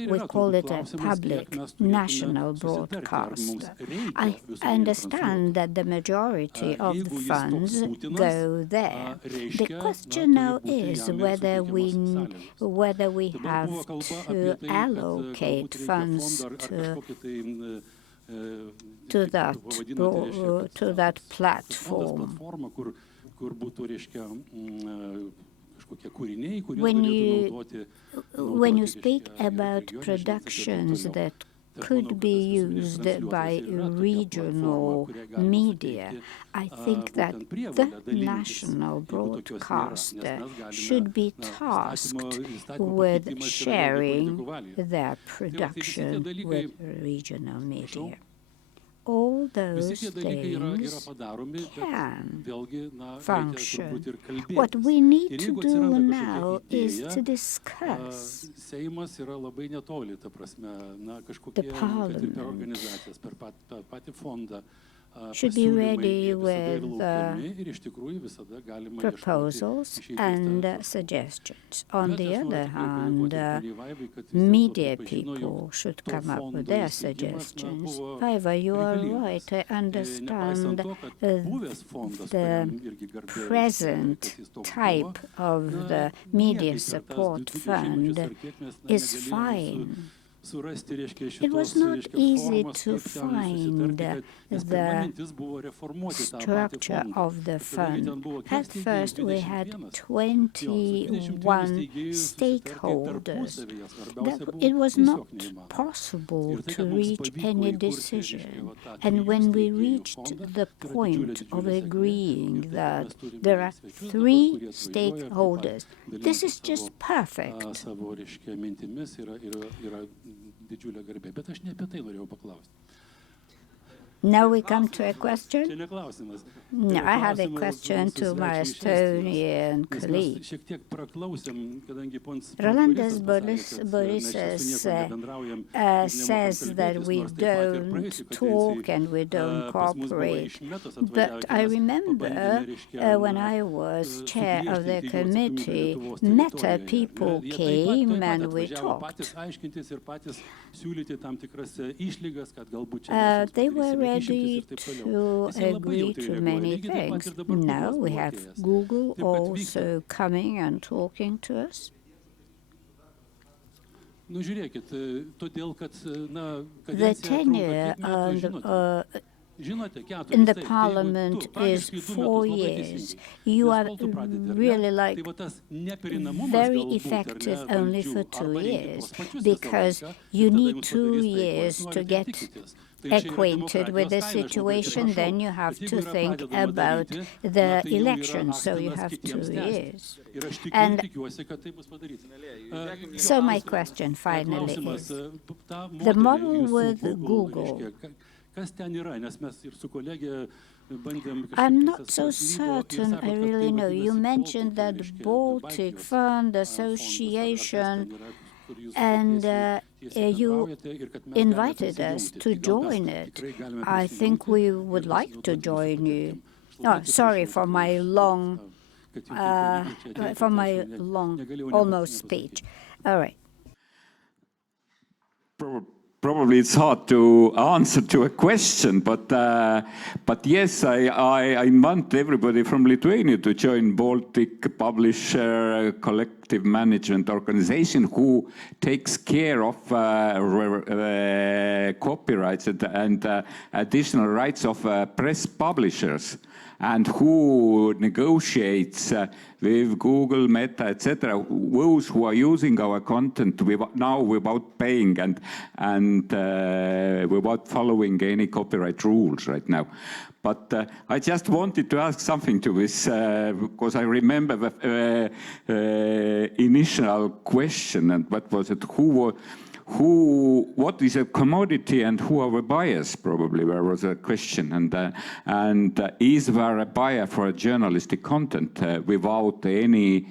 we call it a public national broadcaster. I understand that the majority of the funds go there. The question now is whether we have to allocate funds to that platform. when you speak about productions that could be used by regional media, I think that the national broadcaster should be tasked with sharing their production with regional media. All those things can function. What we need to do now is to discuss the Parliament should be ready with proposals and suggestions. On the other hand, media people should come up with their suggestions. However, you are right. I understand the present type of the media support fund is fine. It was not easy to find the structure of the fund. At first, we had 21 stakeholders. It was not possible to reach any decision. And when we reached the point of agreeing that there are 3 stakeholders, this is just perfect. Now we come to a question. No, I have a question to my Estonian colleague. Rolandas Borisas says that we don't talk and we don't cooperate. But I remember when I was chair of the committee, Meta people came and we talked. They were ready to agree to many things. Now we have Google also coming and talking to us. The tenure in the Parliament is 4 years. You are really like very effective only for 2 years because you need 2 years to get acquainted with the situation, then you have to think about the election, so you have 2 years. And so my question finally is, the model with Google, I'm not so certain I really know. You mentioned that the Baltic Fund Association, and you invited us to join it. I think we would like to join you. Oh, sorry for my long almost speech. All right. Probably it's hard to answer to a question, but yes, I want everybody from Lithuania to join Baltic Publisher Collective Management Organization, who takes care of copyrights and additional rights of press publishers, and who negotiates with Google, Meta, etc., those who are using our content now without paying and without following any copyright rules right now. But I just wanted to ask something to this, because I remember the initial question, and what was it? What is a commodity and who are the buyers? Probably there was a question, and is there a buyer for a journalistic content without any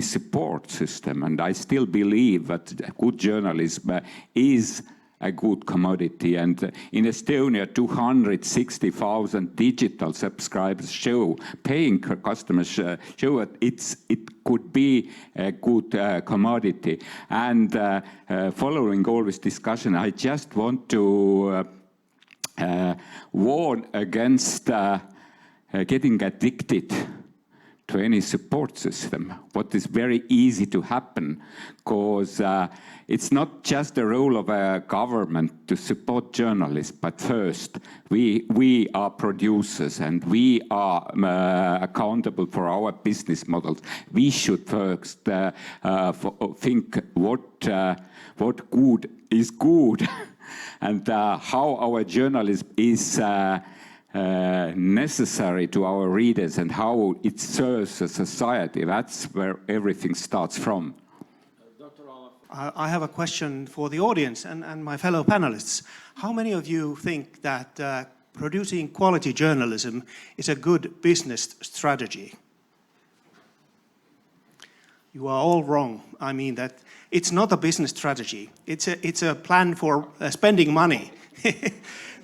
support system? And I still believe that good journalism is a good commodity, and in Estonia 260,000 digital subscribers paying customers show that it could be a good commodity. And following all this discussion, I just want to warn against getting addicted to any support system, what is very easy to happen, because it's not just the role of a government to support journalists, but first, we are producers and we are accountable for our business models. We should first think what good is good and how our journalism is necessary to our readers and how it serves a society. That's where everything starts from. I have a question for the audience and my fellow panelists. How many of you think that producing quality journalism is a good business strategy? You are all wrong. I mean that it's not a business strategy. It's a plan for spending money.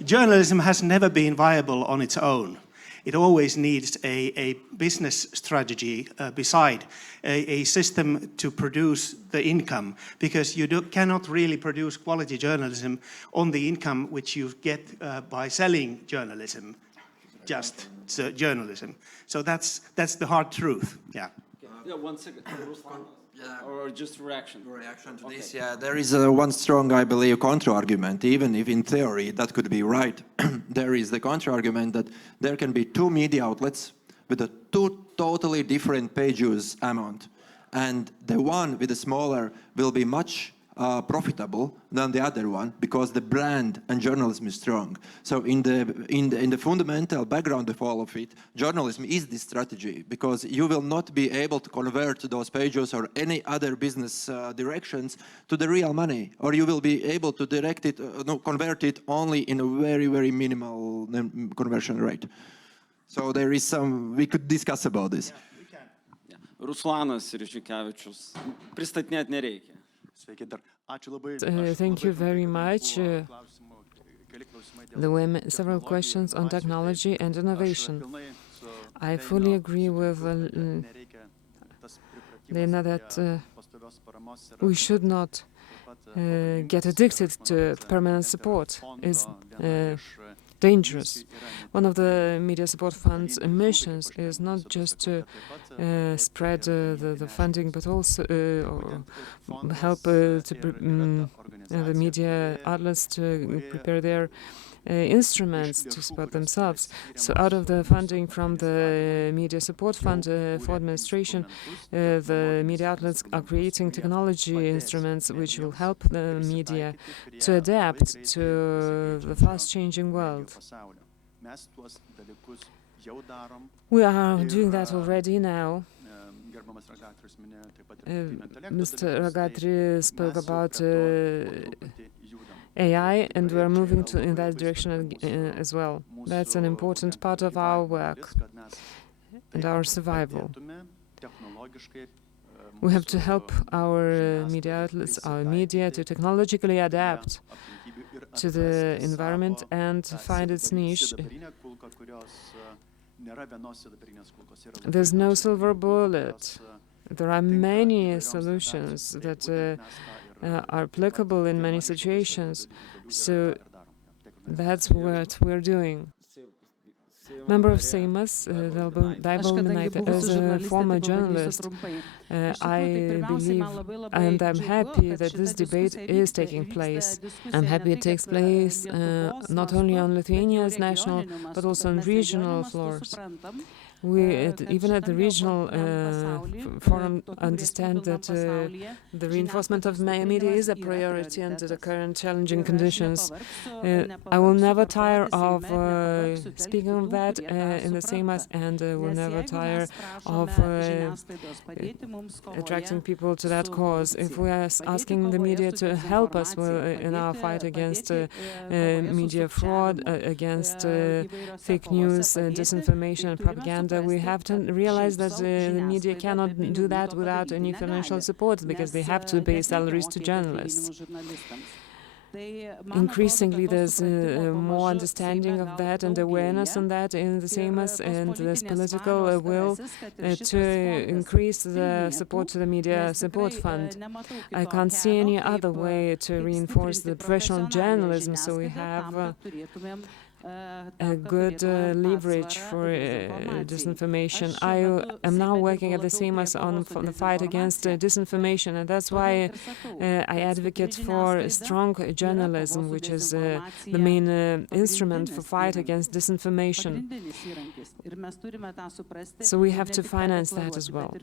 Journalism has never been viable on its own. It always needs a business strategy beside a system to produce the income, because you cannot really produce quality journalism on the income which you get by selling journalism, just journalism. So that's the hard truth. Yeah. Yeah, 1 second. Or just reaction? Reaction to this, yeah. There is one strong, I believe, counter-argument, even if in theory that could be right. There is the counter-argument that there can be two media outlets with a two totally different page use amount. And the one with the smaller will be much profitable than the other one, because the brand and journalism is strong. So in the fundamental background of all of it, journalism is this strategy, because you will not be able to convert those pages or any other business directions to the real money, or you will be able to direct it, convert it only in a very, very minimal conversion rate. So there is some, we could discuss about this. Yeah, we can. Yeah. Ruslanas Ryžikavičius. Pristatinėt nereikia. Thank you very much. There were several questions on technology and innovation. I fully agree with Lena that we should not get addicted to permanent support. It's dangerous. One of the Media Support Fund's missions is not just to spread the funding, but also help the media outlets to prepare their instruments to support themselves. So out of the funding from the Media Support Fund for administration, the media outlets are creating technology instruments which will help the media to adapt to the fast-changing world. We are doing that already now. Mr. Ragatri spoke about AI, and we are moving in that direction as well. That's an important part of our work and our survival. We have to help our media outlets, our media, to technologically adapt to the environment and find its niche. There's no silver bullet. There are many solutions that are applicable in many situations. So that's what we're doing. Member of Seimas, as a former journalist, I believe and I'm happy that this debate is taking place. I'm happy it takes place not only on Lithuania's national, but also on regional floors. We, even at the regional forum, understand that the reinforcement of media is a priority under the current challenging conditions. I will never tire of speaking of that in the same as, and will never tire of attracting people to that cause. If we are asking the media to help us in our fight against media fraud, against fake news, disinformation and propaganda, we have to realize that the media cannot do that without any financial support, because they have to pay salaries to journalists. Increasingly, there's more understanding of that and awareness on that in the Seimas, and there's political will to increase the support to the Media Support Fund. I can't see any other way to reinforce the professional journalism, so we have a good leverage for disinformation. I am now working at the same as on the fight against disinformation, and that's why I advocate for strong journalism, which is the main instrument for fight against disinformation. So we have to finance that as well.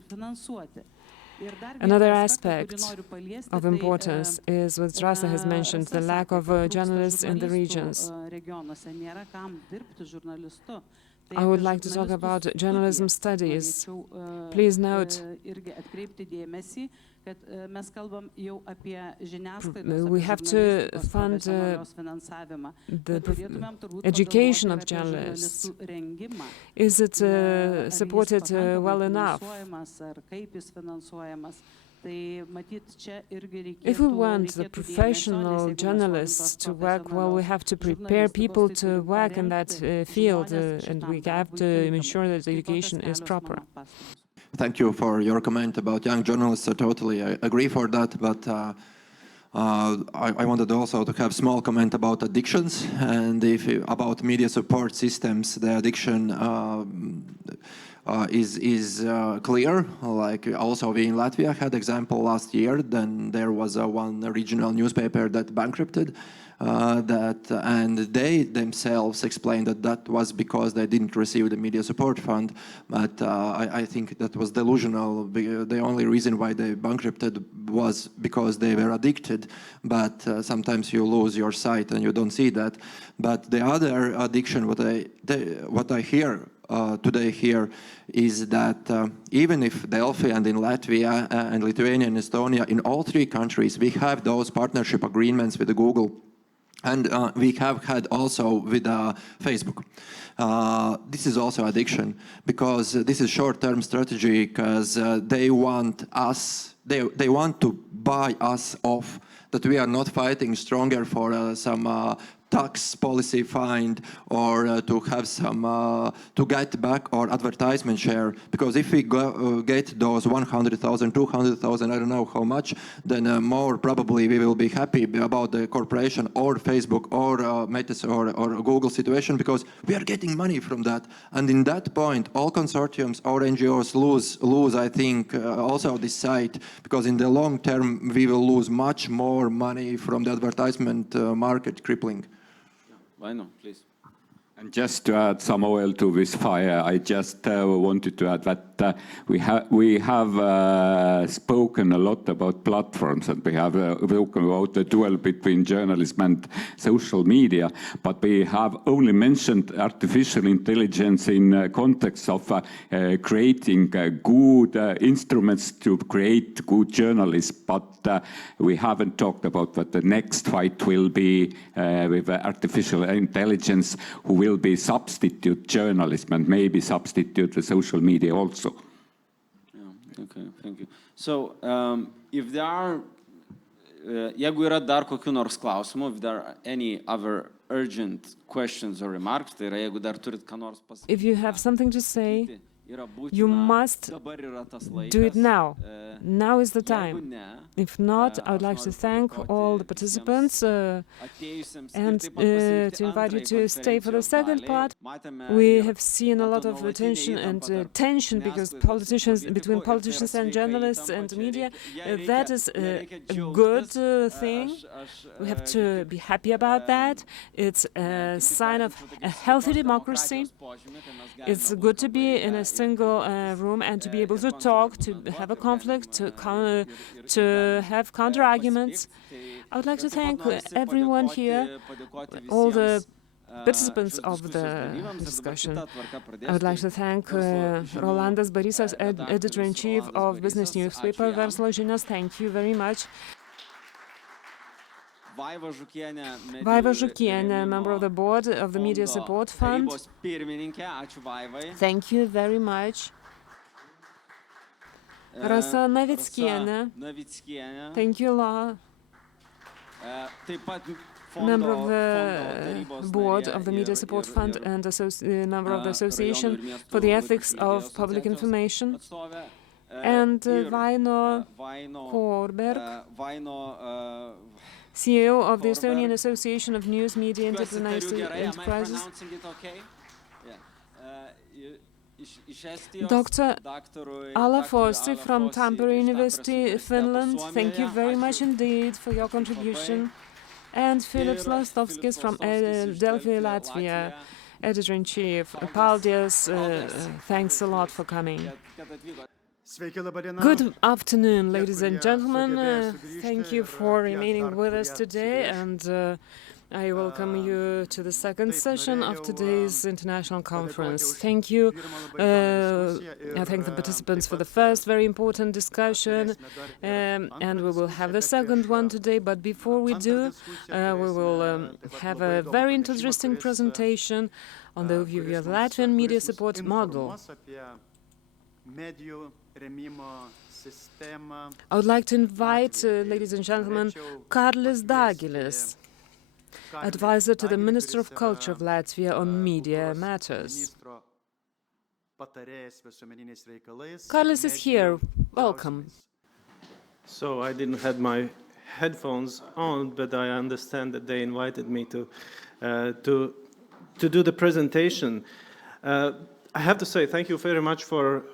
Another aspect of importance is what Drasa has mentioned, the lack of journalists in the regions. I would like to talk about journalism studies. Please note, we have to fund the education of journalists. Is it supported well enough? If we want the professional journalists to work well, we have to prepare people to work in that field, and we have to ensure that the education is proper. Thank you for your comment about young journalists. I totally agree for that, but I wanted also to have a small comment about addictions, and about media support systems. The addiction is clear. Like also we in Latvia had example last year. Then there was one regional newspaper that bankrupted. And they themselves explained that was because they didn't receive the media support fund. But I think that was delusional. The only reason why they bankrupted was because they were addicted. But sometimes you lose your sight and you don't see that. But the other addiction, what I hear today here is that even if Delphi and in Latvia and Lithuania and Estonia, in all three countries, we have those partnership agreements with Google. And we have had also with Facebook. This is also addiction, because this is short-term strategy, because they want us, they want to buy us off, that we are not fighting stronger for some tax policy find or to have some to get back our advertisement share, because if we get those 100,000, 200,000, I don't know how much, then more probably we will be happy about the corporation or Facebook or Meta or Google situation, because we are getting money from that. And in that point, all consortiums or NGOs lose I think also this site, because in the long term we will lose much more money from the advertisement market crippling. Why not, please? And just to add some oil to this fire, I just wanted to add that we have spoken a lot about platforms, and we have spoken about the duel between journalism and social media, but we have only mentioned artificial intelligence in context of creating good instruments to create good journalism, but we haven't talked about what the next fight will be with artificial intelligence, who will be substitute journalism and maybe substitute the social media also. Yeah, okay, thank you. So, if there are, jeigu yra dar kokių nors klausimų, if there are any other urgent questions or remarks, tai yra, jeigu dar turit ką nors pasakyti. If you have something to say, you must do it now. Now is the time. If not, I would like to thank all the participants and to invite you to stay for the second part. We have seen a lot of attention and tension because between politicians and journalists and media. That is a good thing. We have to be happy about that. It's a sign of a healthy democracy. It's good to be in a single room and to be able to talk, to have a conflict, to have counter-arguments. I would like to thank everyone here, all the participants of the discussion. I would like to thank Rolandas Barysas, editor-in-chief of business newspaper Verslo žinios. Thank you very much. Vaiva Žukienė, member of the board of the Media Support Fund. Thank you very much. Rasa Navickienė. Thank you, Laura. Member of the board of the Media Support Fund and member of the Association for the Ethics of Public Information. And Vaino Korberg. CEO of the Estonian Association of News, Media and Diplomacy Enterprises. Dr. Alla Forsti from Tampere University, Finland, thank you very much indeed for your contribution. And Philip Slastovskis from Delfi, Latvia, Editor-in-Chief. Paldies, thanks a lot for coming. Good afternoon, ladies and gentlemen. Thank you for remaining with us today, and I welcome you to the second session of today's international conference. Thank you. I thank the participants for the first very important discussion, and we will have the second one today. But before we do, we will have a very interesting presentation on the overview of the Latvian media support model. I would like to invite, ladies and gentlemen, Kārlis Dāģelis, advisor to the Minister of Culture of Latvia on media matters. Kārlis is here. Welcome. So I didn't have my headphones on, but I understand that they invited me to do the presentation. I have to say thank you very much for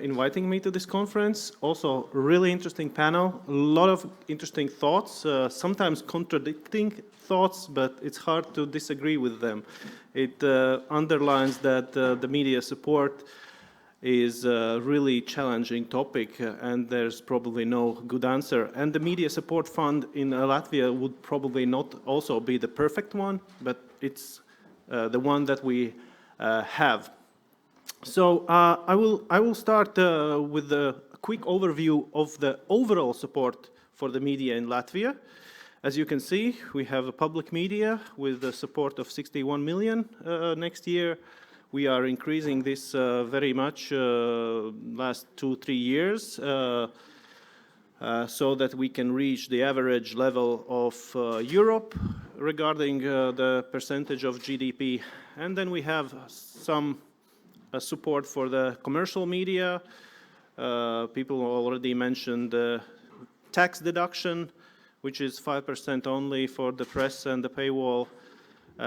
inviting me to this conference. Also, really interesting panel, a lot of interesting thoughts, sometimes contradicting thoughts, but it's hard to disagree with them. It underlines that the media support is a really challenging topic, and there's probably no good answer. And the media support fund in Latvia would probably not also be the perfect one, but it's the one that we have. So I will start with a quick overview of the overall support for the media in Latvia. As you can see, we have a public media with a support of 61 million next year. We are increasing this very much last 2-3 years so that we can reach the average level of Europe regarding the percentage of GDP. And then we have some support for the commercial media. People already mentioned the tax deduction, which is 5% only for the press and the paywall.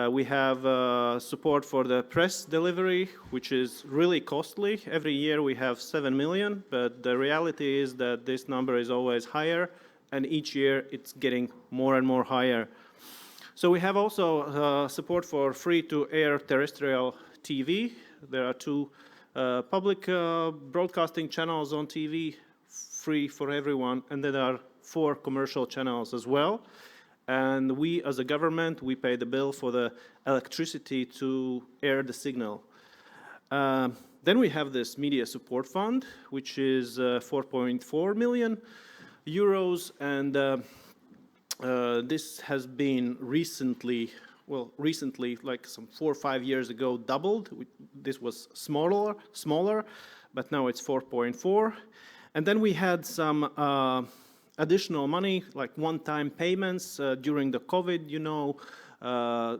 We have support for the press delivery, which is really costly. Every year we have 7 million, but the reality is that this number is always higher, and each year it's getting more and more higher. So we have also support for free-to-air terrestrial TV. There are 2 public broadcasting channels on TV, free for everyone, and there are 4 commercial channels as well. And we, as a government, we pay the bill for the electricity to air the signal. Then we have this media support fund, which is 4.4 million euros, and this has been recently, like some 4 or 5 years ago, doubled. This was smaller, but now it's 4.4. And then we had some additional money, like one-time payments during the COVID. You know,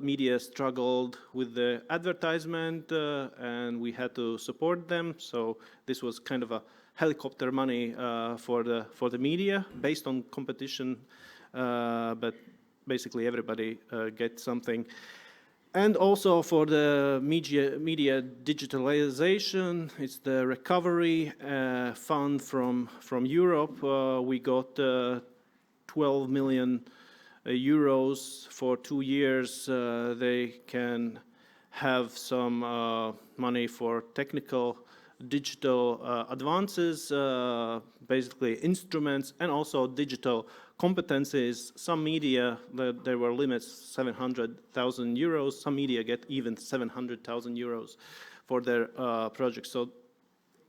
media struggled with the advertisement, and we had to support them. So this was kind of a helicopter money for the media, based on competition, but basically everybody gets something. And also for the media digitalization, it's the recovery fund from Europe. We got 12 million euros for 2 years. They can have some money for technical digital advances, basically instruments, and also digital competencies. Some media, there were limits, 700,000 euros. Some media get even 700,000 euros for their projects. So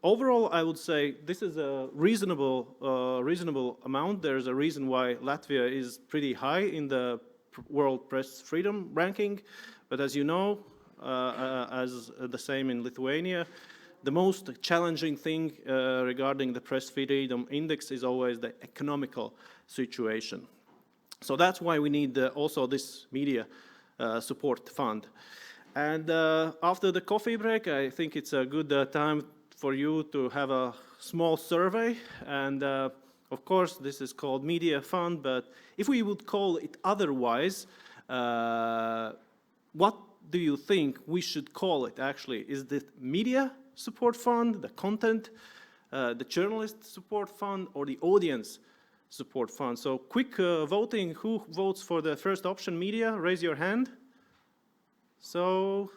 overall, I would say this is a reasonable amount. There's a reason why Latvia is pretty high in the World Press Freedom ranking. But as you know, as the same in Lithuania, the most challenging thing regarding the press freedom index is always the economical situation. So that's why we need also this media support fund. And after the coffee break, I think it's a good time for you to have a small survey. And Of course, this is called media fund, but if we would call it otherwise, what do you think we should call it actually? Is it media support fund, the content, the journalist support fund, or the audience support fund? So quick voting, who votes for the first option, media? Raise your hand. So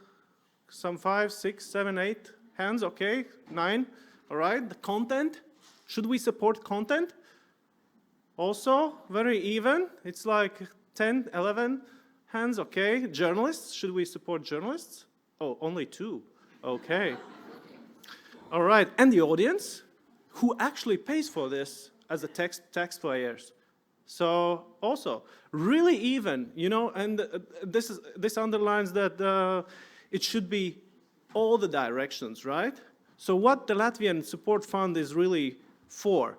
some 5, 6, 7, 8 hands, okay, 9, all right. The content, should we support content? Also, very even, it's like 10, 11 hands, okay. Journalists, should we support journalists? Oh, only 2, okay. All right, and the audience, who actually pays for this as the taxpayers? So also, really even, you know, and this underlines that it should be all the directions, right? So what the Latvian support fund is really for.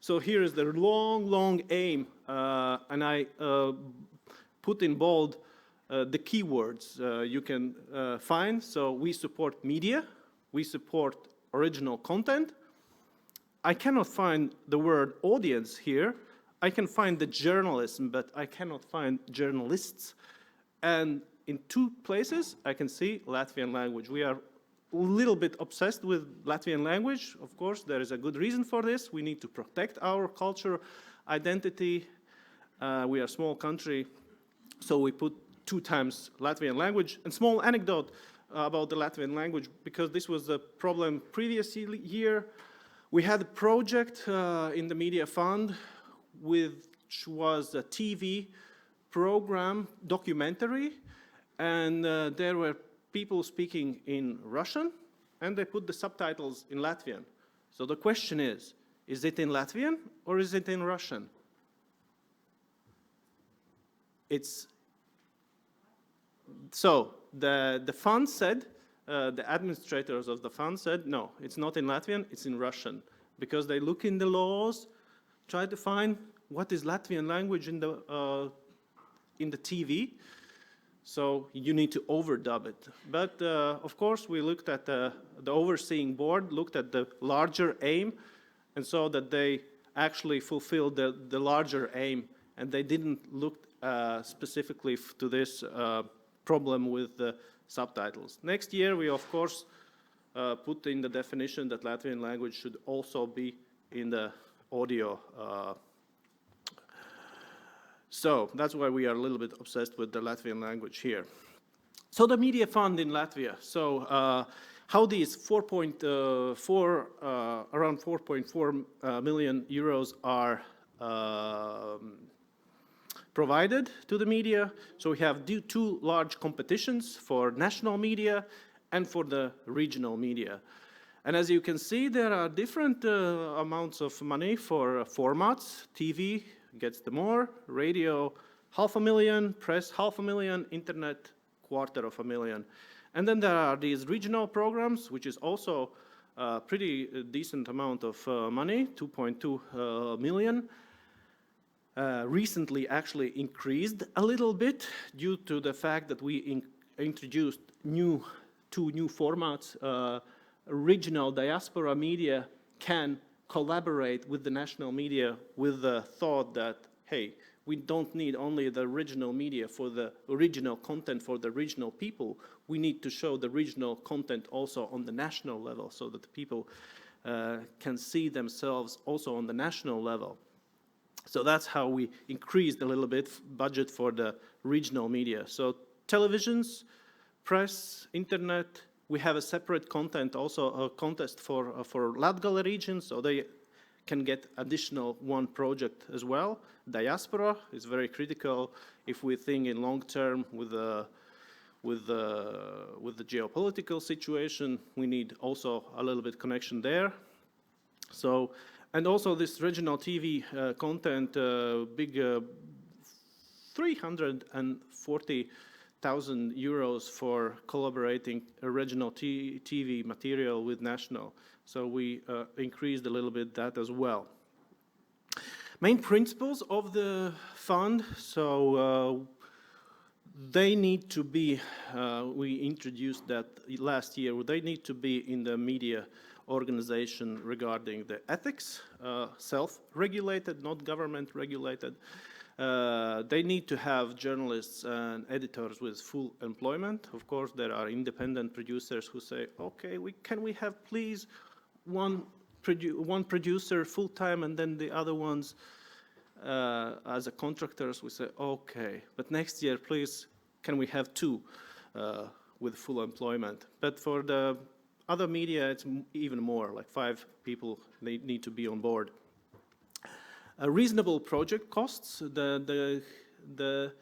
So here is the long aim, and I put in bold the keywords you can find. So we support media, we support original content. I cannot find the word audience here. I can find the journalism, but I cannot find journalists. And in 2 places, I can see Latvian language. We are a little bit obsessed with Latvian language. Of course, there is a good reason for this. We need to protect our culture, identity. We are a small country, so we put 2 times Latvian language. And small anecdote about the Latvian language, because this was a problem previous year. We had a project in the Media Fund, which was a TV program, documentary, and there were people speaking in Russian, and they put the subtitles in Latvian. So the question is it in Latvian or is it in Russian? So the fund said, the administrators of the fund said, no, it's not in Latvian, it's in Russian, because they look in the laws, try to find what is Latvian language in the TV. So you need to overdub it. But of course, we looked at the overseeing board, looked at the larger aim, and saw that they actually fulfilled the larger aim, and they didn't look specifically to this problem with the subtitles. Next year, we of course put in the definition that Latvian language should also be in the audio. So that's why we are a little bit obsessed with the Latvian language here. So the media fund in Latvia. So how these around 4.4 million euros are provided to the media. So we have 2 large competitions for national media and for the regional media. And as you can see, there are different amounts of money for formats. TV gets the more, radio 500,000, press 500,000, internet 250,000. And then there are these regional programs, which is also a pretty decent amount of money, 2.2 million. Recently actually increased a little bit due to the fact that we introduced 2 new formats. Regional diaspora media can collaborate with the national media with the thought that, hey, we don't need only the regional media for the original content for the regional people. We need to show the regional content also on the national level so that the people can see themselves also on the national level. So that's how we increased a little bit budget for the regional media. So televisions, press, internet. We have a separate content, also a contest for Latgale region, so they can get additional 1 project as well. Diaspora is very critical if we think in long term with the geopolitical situation. We need also a little bit connection there. So, and also this regional TV content, big 340,000 euros for collaborating original TV material with national. So we increased a little bit that as well. Main principles of the fund. So they need to be, we introduced that last year, they need to be in the media organization regarding the ethics, self-regulated, not government-regulated. They need to have journalists and editors with full employment. Of course, there are independent producers who say, okay, can we have please one producer full-time and then the other ones as a contractors? We say, okay, but next year, please, can we have two with full employment? But for the other media, it's even more, like 5 people, they need to be on board. Reasonable project costs. The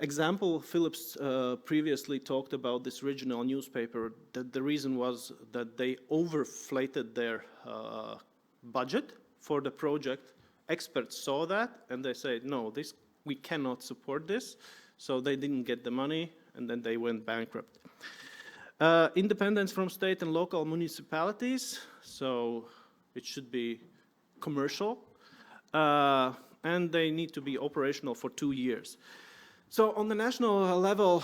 example Philips previously talked about, this regional newspaper, that the reason was that they overflated their budget for the project. Experts saw that and they said, no, we cannot support this. So they didn't get the money and then they went bankrupt. Independence from state and local municipalities. So it should be commercial. And they need to be operational for 2 years. So on the national level,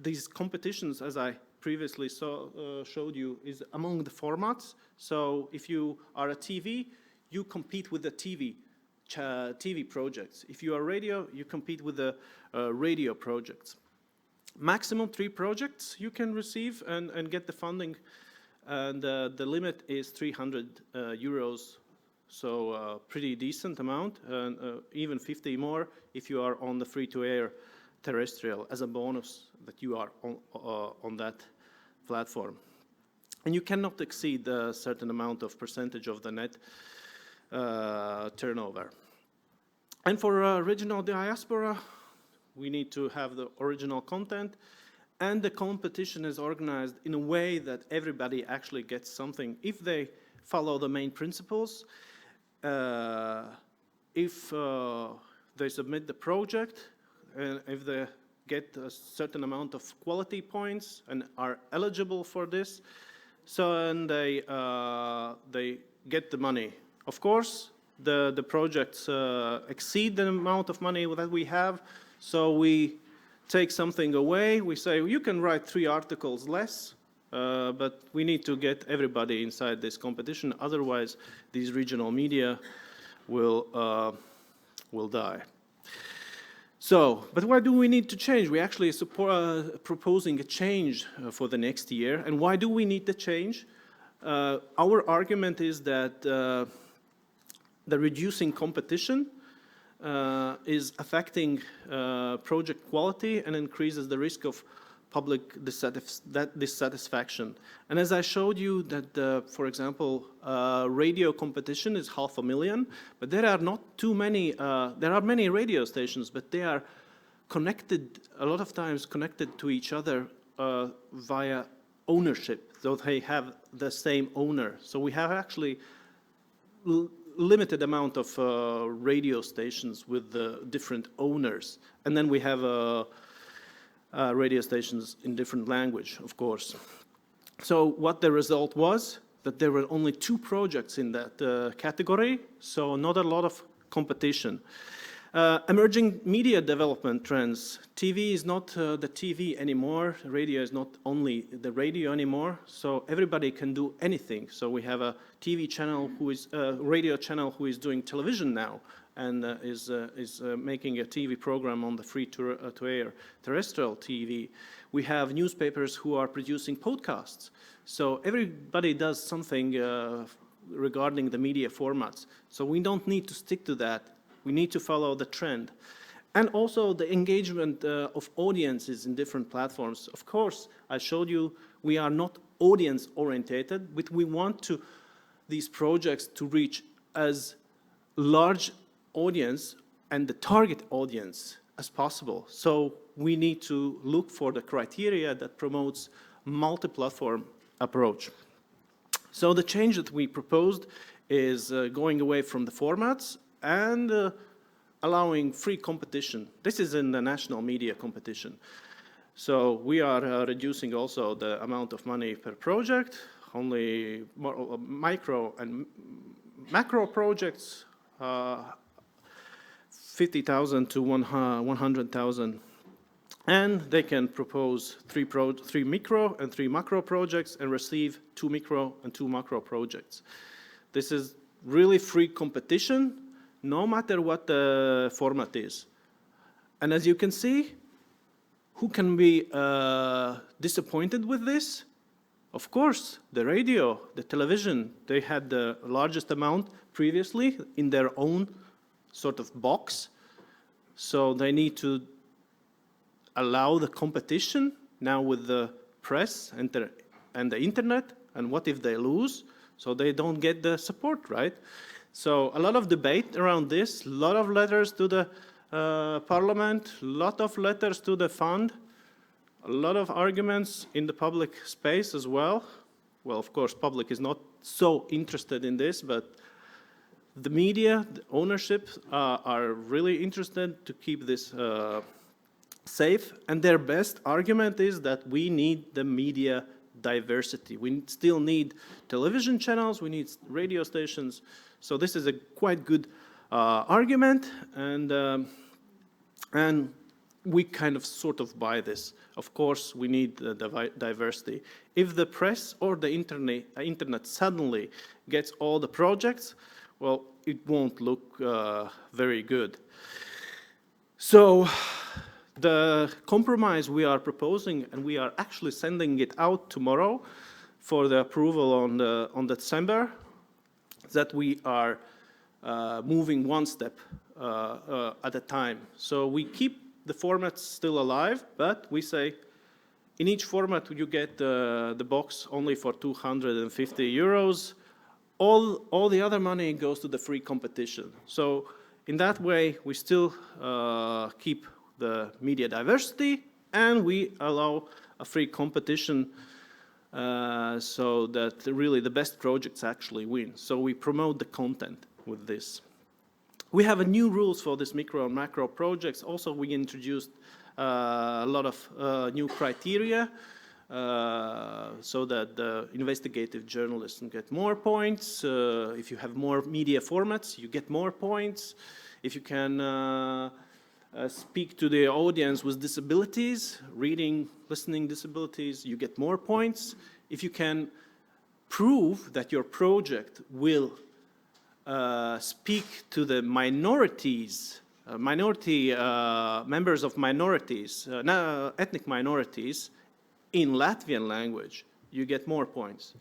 these competitions, as I previously showed you, is among the formats. So if you are a TV, you compete with the TV projects. If you are radio, you compete with the radio projects. Maximum 3 projects you can receive and get the funding. And the limit is 300 euros. So pretty decent amount, and even 50 more if you are on the free-to-air terrestrial as a bonus that you are on that platform. And you cannot exceed a certain amount of percentage of the net turnover. And for regional diaspora, we need to have the original content, and the competition is organized in a way that everybody actually gets something if they follow the main principles. If they submit the project, and if they get a certain amount of quality points and are eligible for this, so and they get the money. Of course, the projects exceed the amount of money that we have, so we take something away. We say you can write 3 articles less. But we need to get everybody inside this competition, otherwise these regional media will die. So, but why do we need to change? We actually proposing a change for the next year. And why do we need the change? Our argument is that the reducing competition is affecting project quality and increases the risk of public dissatisfaction. And as I showed you that, for example, radio competition is 500,000, but there are not too many, there are many radio stations, but they are connected, a lot of times connected to each other via ownership, so they have the same owner. So we have actually limited amount of radio stations with different owners. And then we have radio stations in different language, of course. So what the result was, that there were only 2 projects in that category, so not a lot of competition. Emerging media development trends. TV is not the TV anymore. Radio is not only the radio anymore. So everybody can do anything. So we have a TV channel who is radio channel who is doing television now, and is making a TV program on the free-to-air terrestrial TV. We have newspapers who are producing podcasts. So everybody does something regarding the media formats. So we don't need to stick to that. We need to follow the trend. And also the engagement of audiences in different platforms. Of course, I showed you we are not audience-orientated, but we want these projects to reach as large audience and the target audience as possible. So we need to look for the criteria that promotes multi-platform approach. So the change that we proposed is going away from the formats and allowing free competition. This is in the national media competition. So we are reducing also the amount of money per project, only more, micro and macro projects, 50,000 to 100,000 And they can propose three micro and 3 macro projects and receive 2 micro and 2 macro projects. This is really free competition, no matter what the format is. And as you can see, who can be disappointed with this? Of course, the radio, the television, they had the largest amount previously in their own sort of box. So they need to allow the competition now with the press and the internet. And what if they lose? So they don't get the support, right? So a lot of debate around this, a lot of letters to the parliament, a lot of letters to the fund, a lot of arguments in the public space as well. Well, of course, public is not so interested in this, but the media, the ownership are really interested to keep this safe. And their best argument is that we need the media diversity. We still need television channels, we need radio stations. So this is a quite good argument, and we kind of sort of buy this. Of course, we need the diversity. If the press or the internet suddenly gets all the projects, well, it won't look very good. So the compromise we are proposing, and we are actually sending it out tomorrow for the approval on December, that we are moving one step at a time. So we keep the formats still alive, but we say in each format you get the box only for 250 euros. All the other money goes to the free competition. So in that way, we still keep the media diversity, and we allow a free competition so that really the best projects actually win. So we promote the content with this. We have a new rules for this micro and macro projects. Also, we introduced a lot of new criteria so that the investigative journalists can get more points. If you have more media formats, you get more points. If you can speak to the audience with disabilities, reading, listening disabilities, you get more points. If you can prove that your project will speak to the minorities, members of minorities, ethnic minorities in Latvian language, you get more points.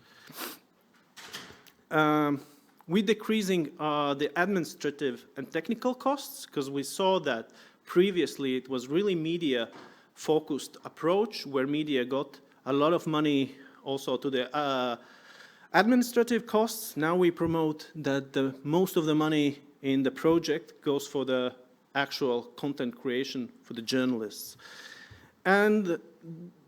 We're decreasing the administrative and technical costs, because we saw that previously it was really media-focused approach, where media got a lot of money also to the administrative costs. Now we promote that most of the money in the project goes for the actual content creation for the journalists. And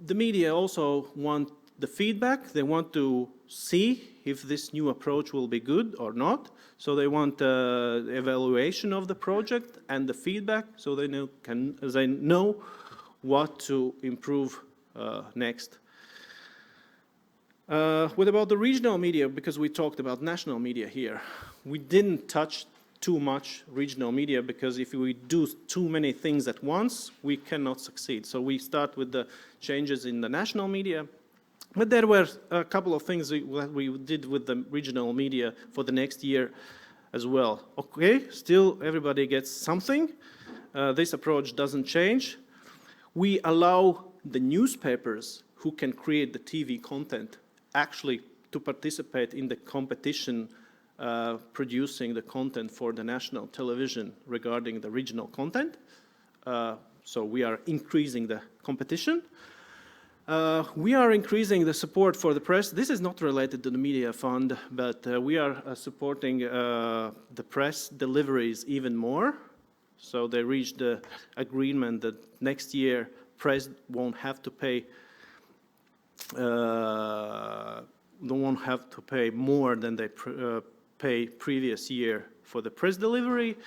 the media also want the feedback. They want to see if this new approach will be good or not. So they want the evaluation of the project and the feedback, so they know what to improve next. What about the regional media? Because we talked about national media here. We didn't touch too much regional media, because if we do too many things at once, we cannot succeed. So we start with the changes in the national media. But there were a couple of things that we did with the regional media for the next year as well. Okay, still everybody gets something. This approach doesn't change. We allow the newspapers who can create the TV content actually to participate in the competition producing the content for the national television regarding the regional content. So we are increasing the competition. We are increasing the support for the press. This is not related to the media fund, but we are supporting the press deliveries even more. So they reached the agreement that next year press won't have to pay more than they pay previous year for the press delivery.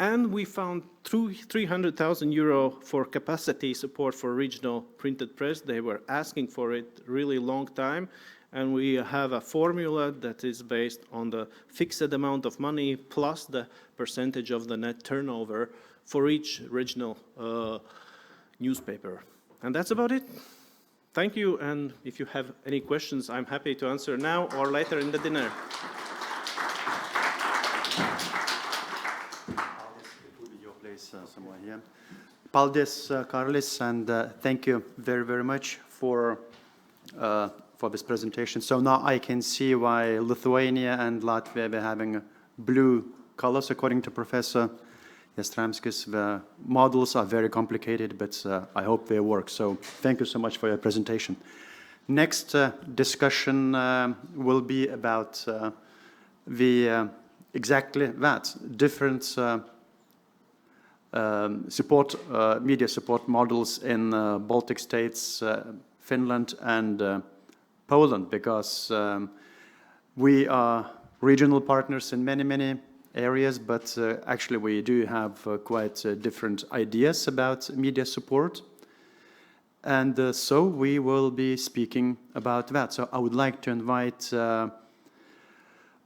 And we found 300,000 euro for capacity support for regional printed press. They were asking for it really long time. And we have a formula that is based on the fixed amount of money plus the percentage of the net turnover for each regional newspaper. And that's about it. Thank you, and if you have any questions, I'm happy to answer now or later in the dinner. Somewhere here. Paldies, Karlis, and thank you very, very much for this presentation. So now I can see why Lithuania and Latvia were having blue colors, according to Professor Jastramskis. The models are very complicated, but I hope they work. So thank you so much for your presentation. Next discussion will be about exactly that, different media support models in Baltic states, Finland and Poland, because we are regional partners in many, many areas, but actually we do have quite different ideas about media support. And so we will be speaking about that. So I would like to invite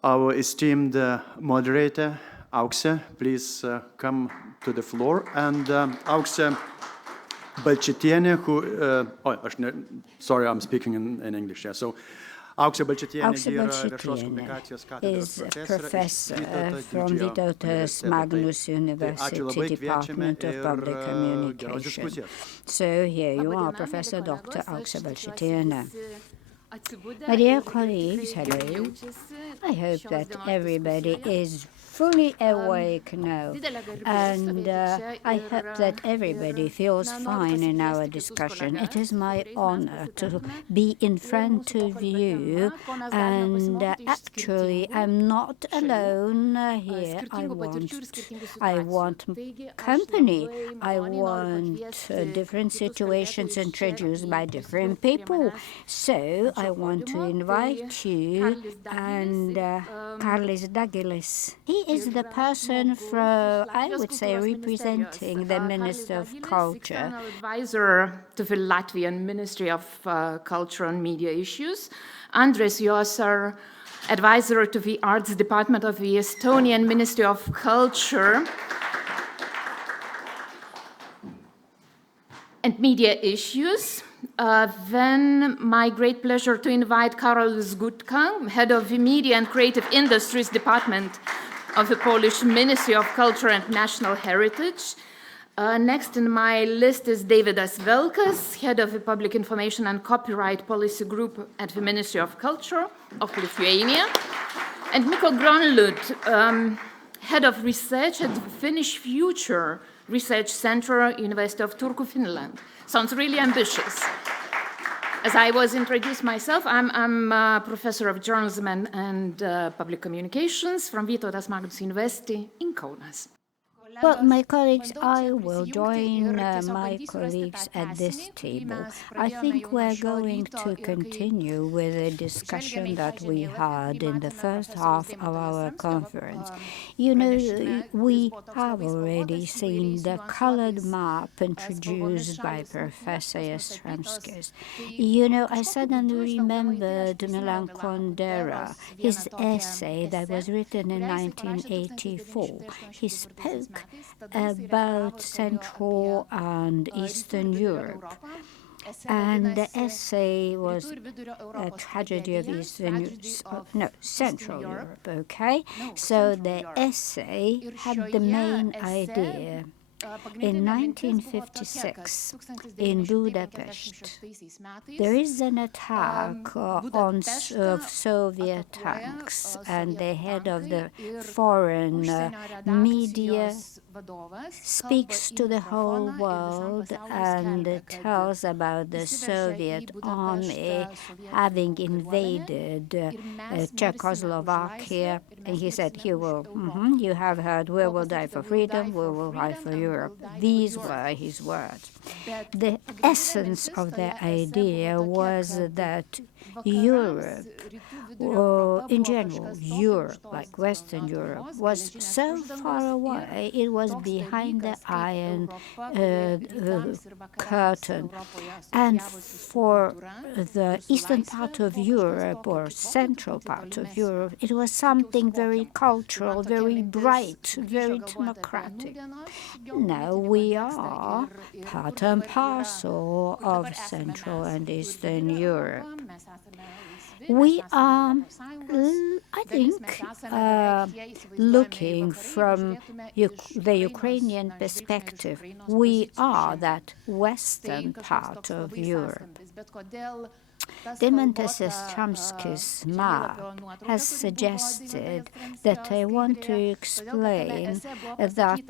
our esteemed moderator, Auksė, please come to the floor. And Auksė Balčytienė, sorry, I'm speaking in English. Yeah. So Auksė Balčytienė is a professor from Vytautas Magnus University Department of Public Communication. So here you are, Professor Dr. Auksė Balčytienė. My dear colleagues, hello. I hope that everybody is fully awake now, and I hope that everybody feels fine in our discussion. It is my honor to be in front of you, and actually I'm not alone here. I want company. I want different situations introduced by different people. So I want to invite you and Karlis Dagilis. He is the person from, I would say, representing the Minister of Culture. Advisor to the Latvian Ministry of Culture and Media Issues. Andres Josar, advisor to the Arts Department of the Estonian Ministry of Culture and Media Issues. Then my great pleasure to invite Karolus Gutka, head of the Media and Creative Industries Department of the Polish Ministry of Culture and National Heritage. Next in my list is Davidas Velkas, head of the Public Information and Copyright Policy Group at the Ministry of Culture of Lithuania. And Mikko Gronlund, head of research at the Finnish Future Research Center, University of Turku, Finland. Sounds really ambitious. As I was introduced myself, I'm a professor of journalism and public communications from Vytautas Magnus University in Kaunas. Well, my colleagues, I will join my colleagues at this table. I think we're going to continue with the discussion that we had in the first half of our conference. You know, we have already seen the colored map introduced by Professor Jastramskis. You know, I suddenly remembered Milan Kundera, his essay that was written in 1984. He spoke about Central and Eastern Europe. And the essay was a tragedy of Central Europe, okay? So the essay had the main idea. In 1956, in Budapest, there is an attack on Soviet tanks, and the head of the foreign media speaks to the whole world and tells about the Soviet army having invaded Czechoslovakia. And he said, you have heard, we will die for freedom, we will die for Europe. These were his words. The essence of the idea was that Europe, in general, Europe, like Western Europe, was so far away, it was behind the Iron Curtain. And for the eastern part of Europe, or central part of Europe, it was something very cultural, very bright, very democratic. now we are part and parcel of Central and Eastern Europe. We are, I think, looking from the Ukrainian perspective, we are that western part of Europe. Demantas Chomsky's map has suggested that I want to explain that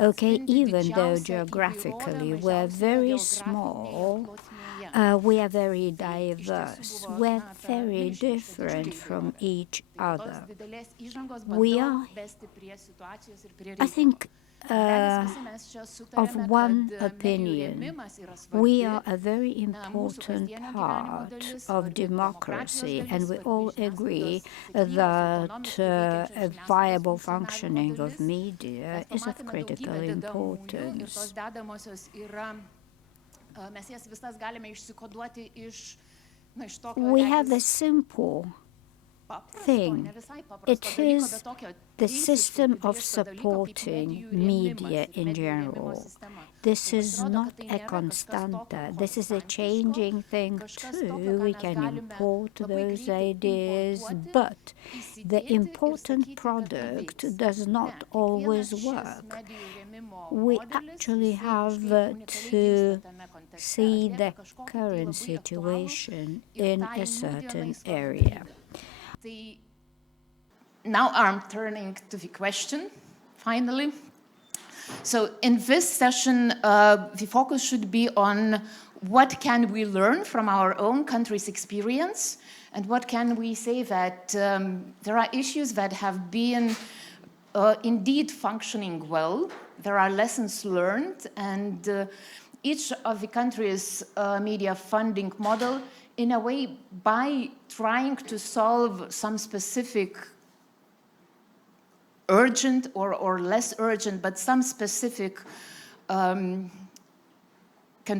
okay, even though geographically we're very small, we are very diverse. We're very different from each other. We are, I think, of one opinion. We are a very important part of democracy, and we all agree that a viable functioning of media is of critical importance. We have a simple thing. It is the system of supporting media in general. This is not a constanta. This is a changing thing too. We can import those ideas, but the important product does not always work. We actually have to see the current situation in a certain area. Now I'm turning to the question, finally. So in this session, the focus should be on what can we learn from our own country's experience, and what can we say that there are issues that have been indeed functioning well. There are lessons learned, and each of the country's media funding model, in a way, by trying to solve some specific urgent or less urgent, but some specific kind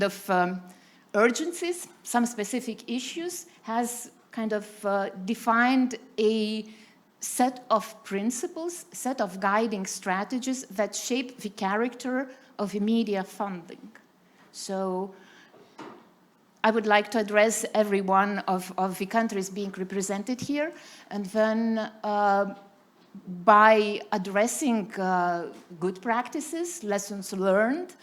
of urgencies, some specific issues, has kind of defined a set of principles, set of guiding strategies that shape the character of the media funding. So I would like to address every one of the countries being represented here, and then by addressing good practices, lessons learned,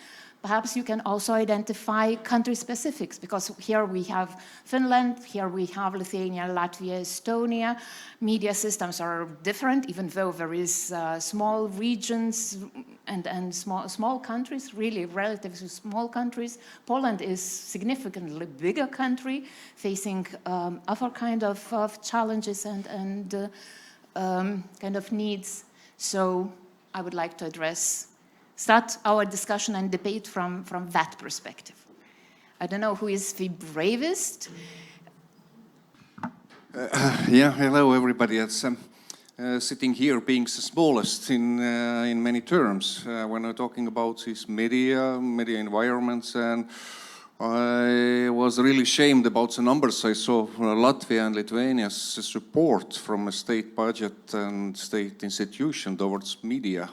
perhaps you can also identify country specifics, because here we have Finland, here we have Lithuania, Latvia, Estonia. Media systems are different, even though there is small regions and small countries, really relatively small countries. Poland is significantly bigger country, facing other kind of challenges and kind of needs. So I would like to start our discussion and debate from that perspective. I don't know who is the bravest. Yeah, hello everybody. It's sitting here being the smallest in many terms when we're talking about these media environments, and I was really ashamed about the numbers I saw from Latvia and Lithuania's support from a state budget and state institution towards media.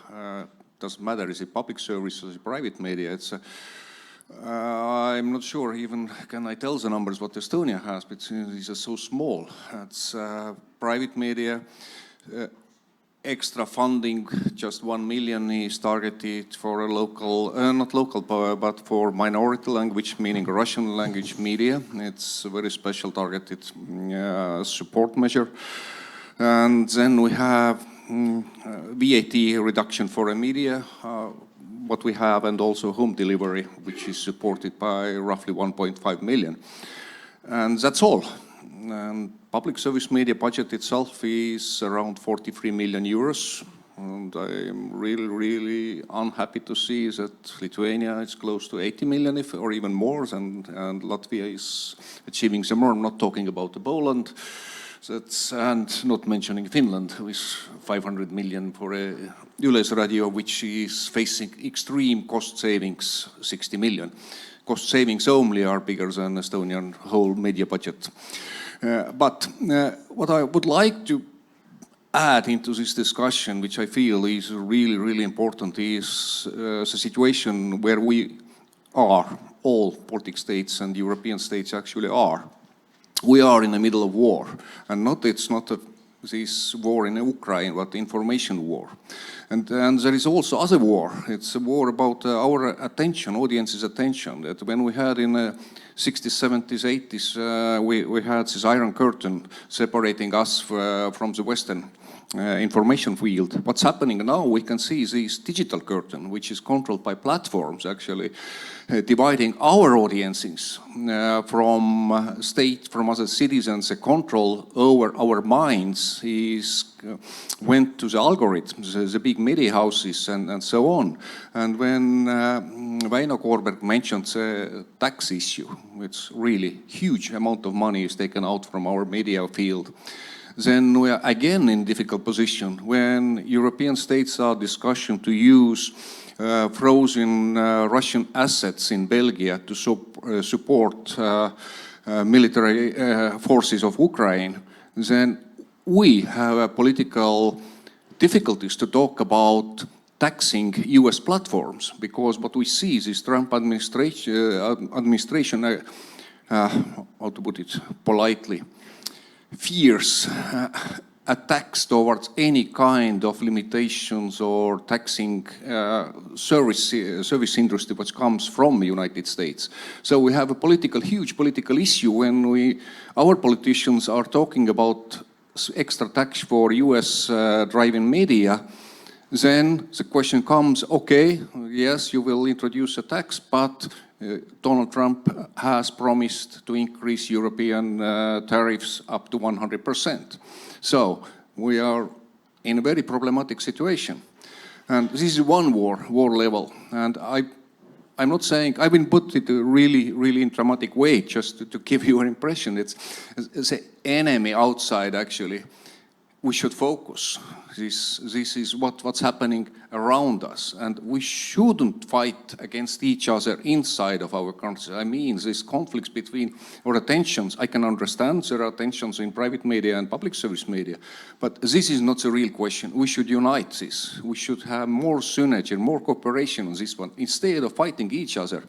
Doesn't matter, is it public service or is it private media? It's I'm not sure even can I tell the numbers what Estonia has, but these are so small. It's private media. Extra funding, just 1 million is targeted for a local, not local, but for minority language, meaning Russian language media. It's a very special targeted support measure. And then we have VAT reduction for a media, what we have, and also home delivery, which is supported by roughly 1.5 million. And that's all. And public service media budget itself is around 43 million euros. And I'm really unhappy to see that Lithuania is close to 80 million, or even more, and Latvia is achieving some more. I'm not talking about Poland, and not mentioning Finland, with 500 million for a Yleisradio, which is facing extreme cost savings, 60 million. Cost savings only are bigger than Estonian whole media budget. But what I would like to add into this discussion, which I feel is really, really important, is the situation where we are, all Baltic states and European states actually are. We are in the middle of war, and it's not this war in Ukraine, but the information war. And there is also other war. It's a war about our attention, audience's attention. That when we had in the 60s, 70s, 80s, we had this iron curtain separating us from the Western information field. What's happening now, we can see this digital curtain, which is controlled by platforms, actually dividing our audiences from other citizens. The control over our minds went to the algorithms, the big media houses, and so on. And when Väino Koorberg mentioned the tax issue, it's really huge amount of money is taken out from our media field. Then we are again in difficult position when European states are discussing to use frozen Russian assets in Belgium to support military forces of Ukraine. Then we have political difficulties to talk about taxing US platforms, because what we see is this Trump administration, how to put it politely, fears attacks towards any kind of limitations or taxing service industry which comes from the United States. So we have a huge political issue when our politicians are talking about extra tax for US driving media. Then the question comes, okay, yes, you will introduce a tax, but Donald Trump has promised to increase European tariffs up to 100%. So we are in a very problematic situation. And this is one war level. And I'm not saying, I've been put it really, really in dramatic way, just to give you an impression. It's the enemy outside, actually. We should focus. This is what's happening around us, and we shouldn't fight against each other inside of our countries. I mean, these conflicts between, or tensions, I can understand there are tensions in private media and public service media, but this is not the real question. We should unite this. We should have more synergy, more cooperation on this one, instead of fighting each other.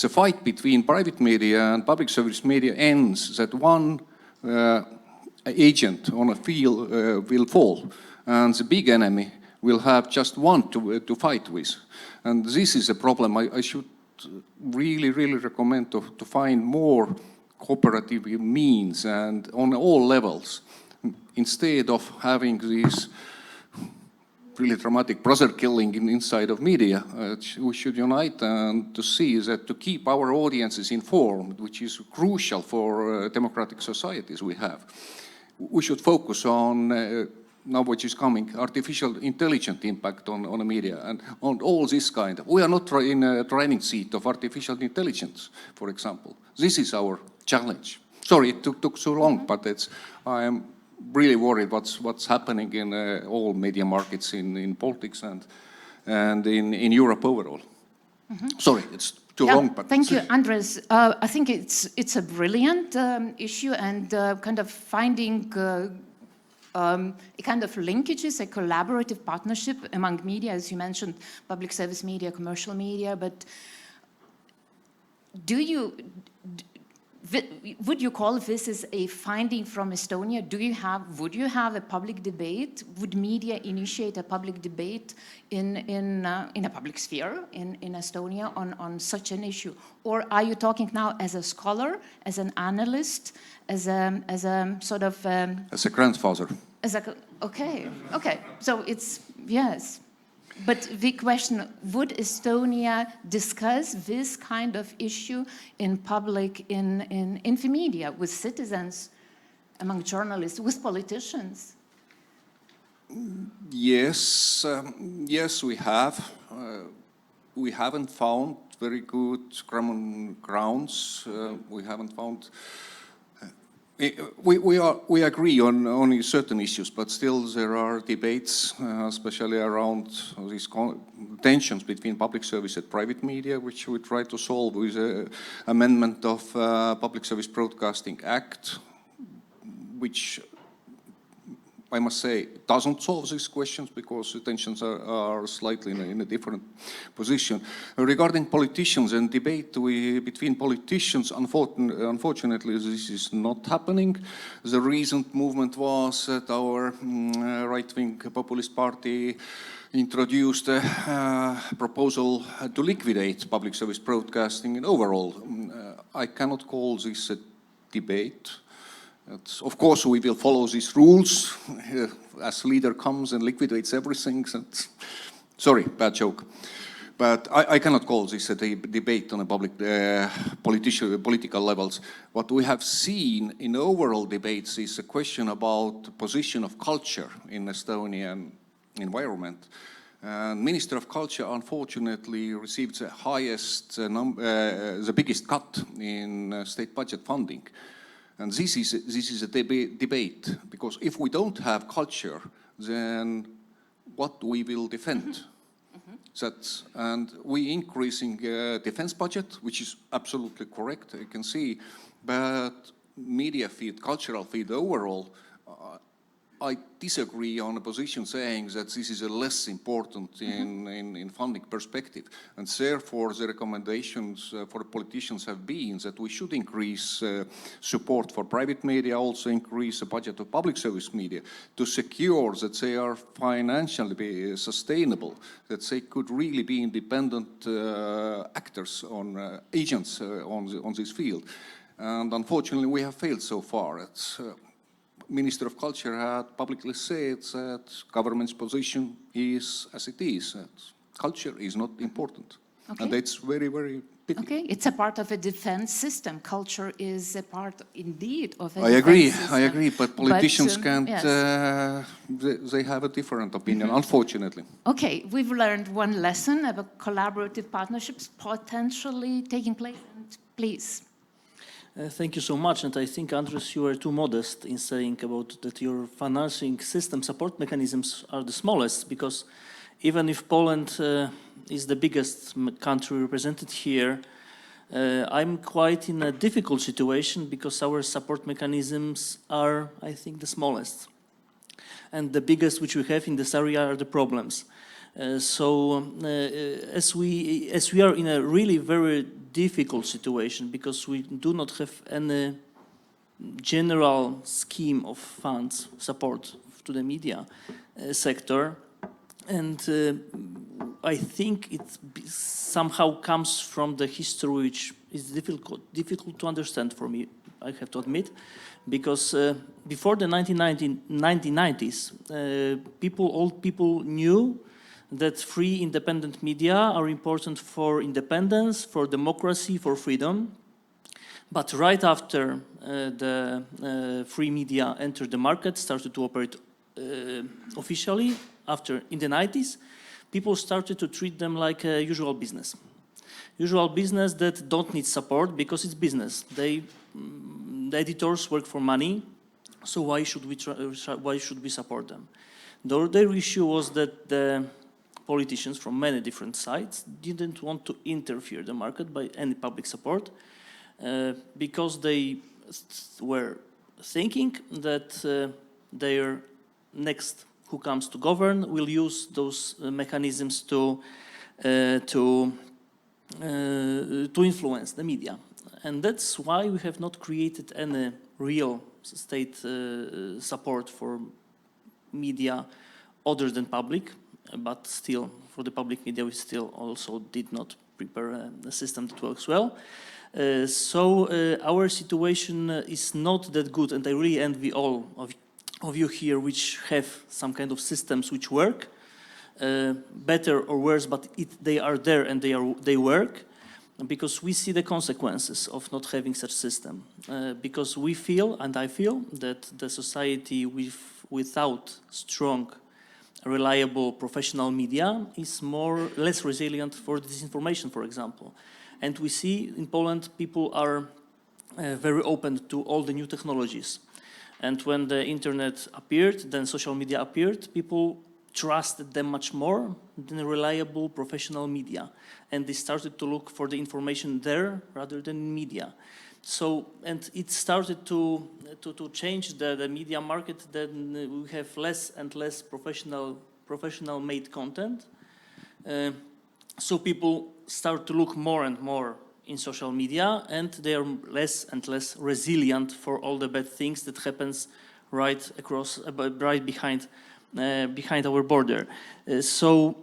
The fight between private media and public service media ends that one agent on a field will fall, and the big enemy will have just one to fight with. And this is a problem. I should really, really recommend to find more cooperative means and on all levels, instead of having this really dramatic brother killing inside of media. We should unite and to see that to keep our audiences informed, which is crucial for democratic societies we have. We should focus on now which is coming, artificial intelligence impact on the media and on all this kind of. We are not in a driving seat of artificial intelligence, for example. This is our challenge. Sorry, it took so long, but I am really worried what's happening in all media markets in Baltics and in Europe overall. Sorry, it's too long. But thank you, Andres. I think it's a brilliant issue, and kind of finding a kind of linkages, a collaborative partnership among media, as you mentioned, public service media, commercial media. But would you call this as a finding from Estonia? Would you have a public debate? Would media initiate a public debate in a public sphere in Estonia on such an issue? Or are you talking now as a scholar, as an analyst, as a sort of as a grandfather? Okay. So it's yes. But the question, would Estonia discuss this kind of issue in public, in the media, with citizens, among journalists, with politicians? Yes, yes, we have. We haven't found very good common grounds. We haven't found. We agree on certain issues, but still there are debates, especially around these tensions between public service and private media, which we try to solve with the amendment of Public Service Broadcasting Act, which I must say, doesn't solve these questions because the tensions are slightly in a different position. Regarding politicians and debate between politicians, unfortunately, this is not happening. The recent movement was that our right-wing populist party introduced a proposal to liquidate public service broadcasting in overall. I cannot call this a debate. Of course, we will follow these rules as leader comes and liquidates everything. Sorry, bad joke. But I cannot call this a debate on a public political levels. What we have seen in overall debates is a question about the position of culture in Estonian environment. And Minister of Culture, unfortunately, received the highest, the biggest cut in state budget funding. And this is a debate, because if we don't have culture, then what we will defend? And we increasing defense budget, which is absolutely correct, you can see, but media feed, cultural feed overall, I disagree on a position saying that this is a less important in funding perspective. And therefore, the recommendations for the politicians have been that we should increase support for private media, also increase the budget of public service media to secure that they are financially sustainable, that they could really be independent actors, agents on this field. And unfortunately, we have failed so far. Minister of Culture had publicly said that government's position is as it is, that culture is not important. Okay. And that's very, very pity. Okay, it's a part of a defense system. Culture is a part, indeed, of a I agree, but politicians can't, yes. They have a different opinion, unfortunately. Okay, we've learned one lesson about collaborative partnerships potentially taking place. Please. Thank you so much, and I think, Andres, you were too modest in saying about that your financing system support mechanisms are the smallest, because even if Poland is the biggest country represented here, I'm quite in a difficult situation because our support mechanisms are, I think, the smallest. And the biggest which we have in this area are the problems. As we are in a really very difficult situation because we do not have any general scheme of funds support to the media sector, and I think it somehow comes from the history which is difficult to understand for me, I have to admit, because before the 1990s, old people knew that free independent media are important for independence, for democracy, for freedom. But right after the free media entered the market, started to operate officially, in the 90s, people started to treat them like a usual business. Usual business that don't need support because it's business. The editors work for money, so why should we support them? Their issue was that the politicians from many different sides didn't want to interfere the market by any public support because they were thinking that their next who comes to govern will use those mechanisms to influence the media. And that's why we have not created any real state support for media other than public. But still, for the public media, we still also did not prepare a system that works well. So our situation is not that good, and I really envy all of you here which have some kind of systems which work, better or worse, but they are there and they work, because we see the consequences of not having such system. Because we feel, and I feel, that the society without strong, reliable professional media is less resilient for disinformation, for example. And we see in Poland people are very open to all the new technologies. And when the internet appeared, then social media appeared, people trusted them much more than reliable professional media. And they started to look for the information there rather than in media. So, and it started to change the media market. Then we have less and less professional made content. So people start to look more and more in social media, and they are less and less resilient for all the bad things that happens right behind our border. So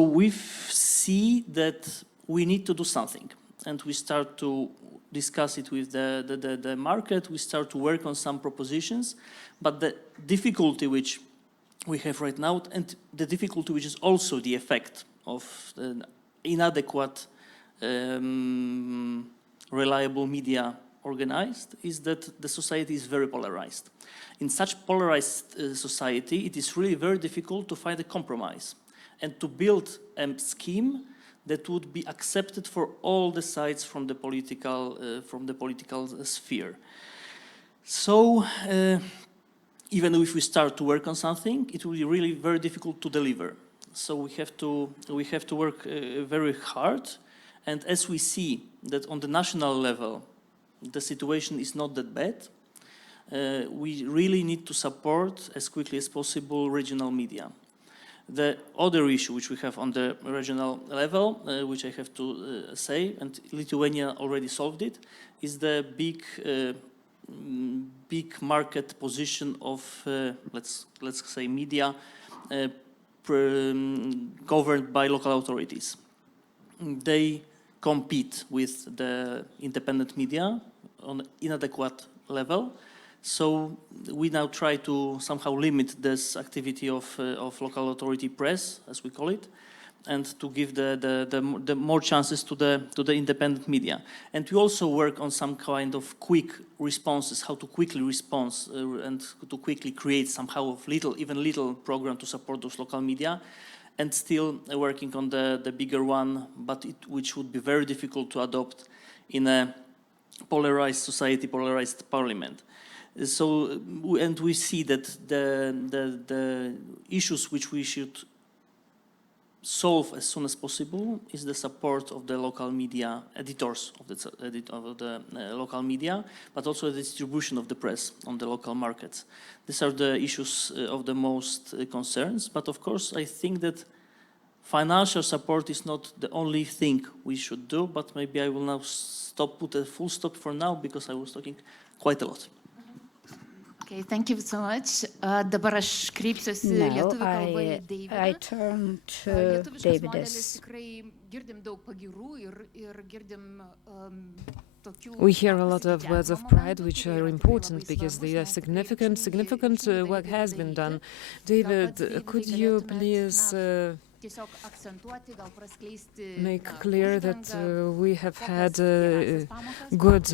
we see that we need to do something, and we start to discuss it with the market. We start to work on some propositions, but the difficulty which we have right now, and the difficulty which is also the effect of inadequate reliable media organized, is that the society is very polarized. In such polarized society, it is really very difficult to find a compromise and to build a scheme that would be accepted for all the sides from the political sphere. So even if we start to work on something, it will be really very difficult to deliver. So we have to work very hard. And as we see that on the national level, the situation is not that bad, we really need to support as quickly as possible regional media. The other issue which we have on the regional level, which I have to say, and Lithuania already solved it, is the big market position of, let's say, media governed by local authorities. They compete with the independent media on inadequate level. So we now try to somehow limit this activity of local authority press, as we call it, and to give the more chances to the independent media. And we also work on some kind of quick responses, how to quickly respond and to quickly create somehow of little program to support those local media, and still working on the bigger one, but which would be very difficult to adopt in a polarized society, polarized parliament. So, and we see that the issues which we should solve as soon as possible is the support of the local media editors of the local media, but also the distribution of the press on the local markets. These are the issues of the most concerns. But of course, I think that financial support is not the only thing we should do. But maybe I will now put a full stop for now, because I was talking quite a lot. Okay, thank you so much. Dabar aš kreipsiuosi lietuvių kalbą į Davidą. I turn to Davidas. Tikrai girdim daug pagirų ir girdim tokių. We hear a lot of words of pride, which are important because they are significant work has been done. David, could you please make clear that we have had a good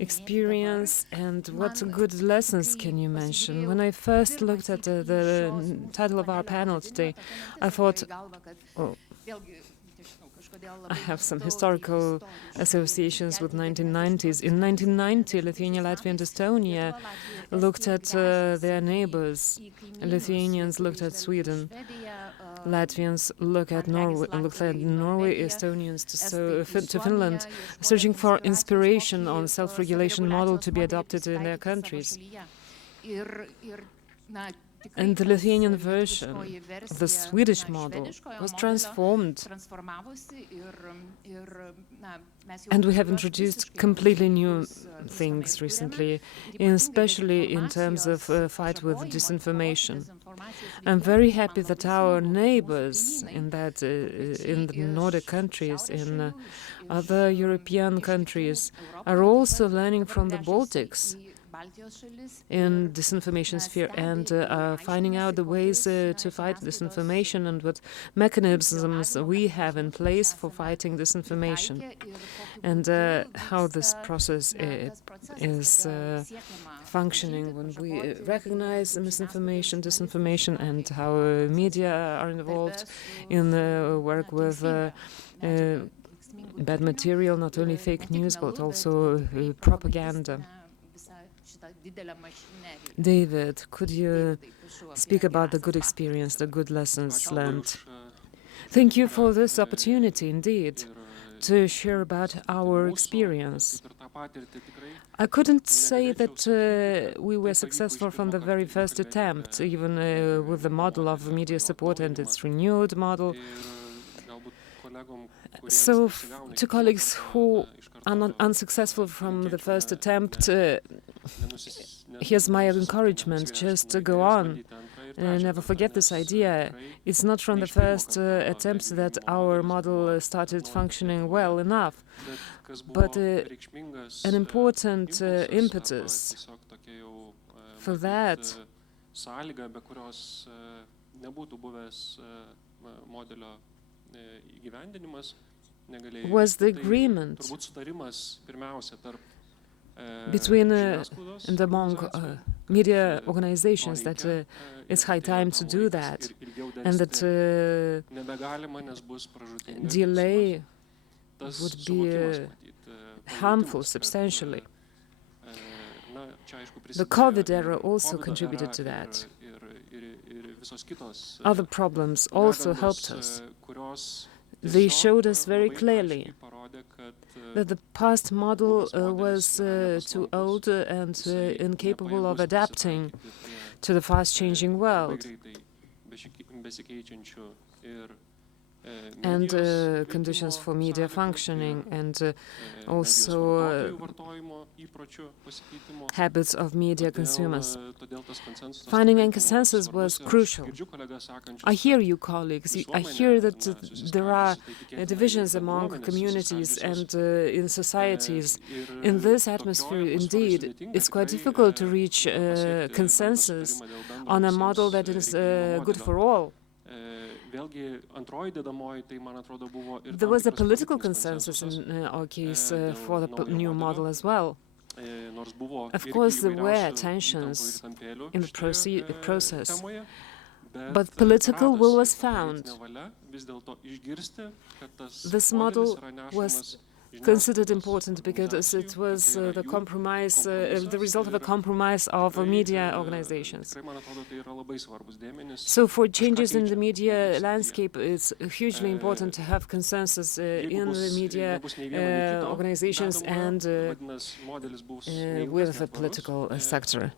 experience, and what good lessons can you mention? When I first looked at the title of our panel today, I thought, oh, I have some historical associations with 1990s. In 1990, Lithuania, Latvia and Estonia looked at their neighbors. Lithuanians looked at Sweden. Latvians look at Norway, Estonians to Finland, searching for inspiration on self-regulation model to be adopted in their countries. And the Lithuanian version of the Swedish model was transformed. And we have introduced completely new things recently, especially in terms of fight with disinformation. I'm very happy that our neighbors in the Nordic countries, in other European countries, are also learning from the Baltics in disinformation sphere and finding out the ways to fight disinformation and what mechanisms we have in place for fighting disinformation, and how this process is functioning when we recognize misinformation, disinformation, and how media are involved in work with bad material, not only fake news, but also propaganda. David, could you speak about the good experience, the good lessons learned? Thank you for this opportunity, indeed. to share about our experience. I couldn't say that we were successful from the very first attempt, even with the model of media support and its renewed model. So, to colleagues who are not unsuccessful from the first attempt, here's my encouragement: just to go on. Never forget this idea. It's not from the first attempt that our model started functioning well enough, but an important impetus for that was the agreement between and among media organizations that it's high time to do that, and that delay would be harmful substantially. The COVID era also contributed to that. Other problems also helped us. They showed us very clearly that the past model was too old and incapable of adapting to the fast-changing world. And conditions for media functioning, and also habits of media consumers. Finding a consensus was crucial. I hear you, colleagues. I hear that there are divisions among communities and in societies. In this atmosphere, indeed, it's quite difficult to reach consensus on a model that is good for all. There was a political consensus in our case for the new model as well. Of course, there were tensions in the process, but political will was found. This model was considered important because it was the compromise, the result of a compromise of media organizations. So for changes in the media landscape, it's hugely important to have consensus in the media organizations and with the political sector.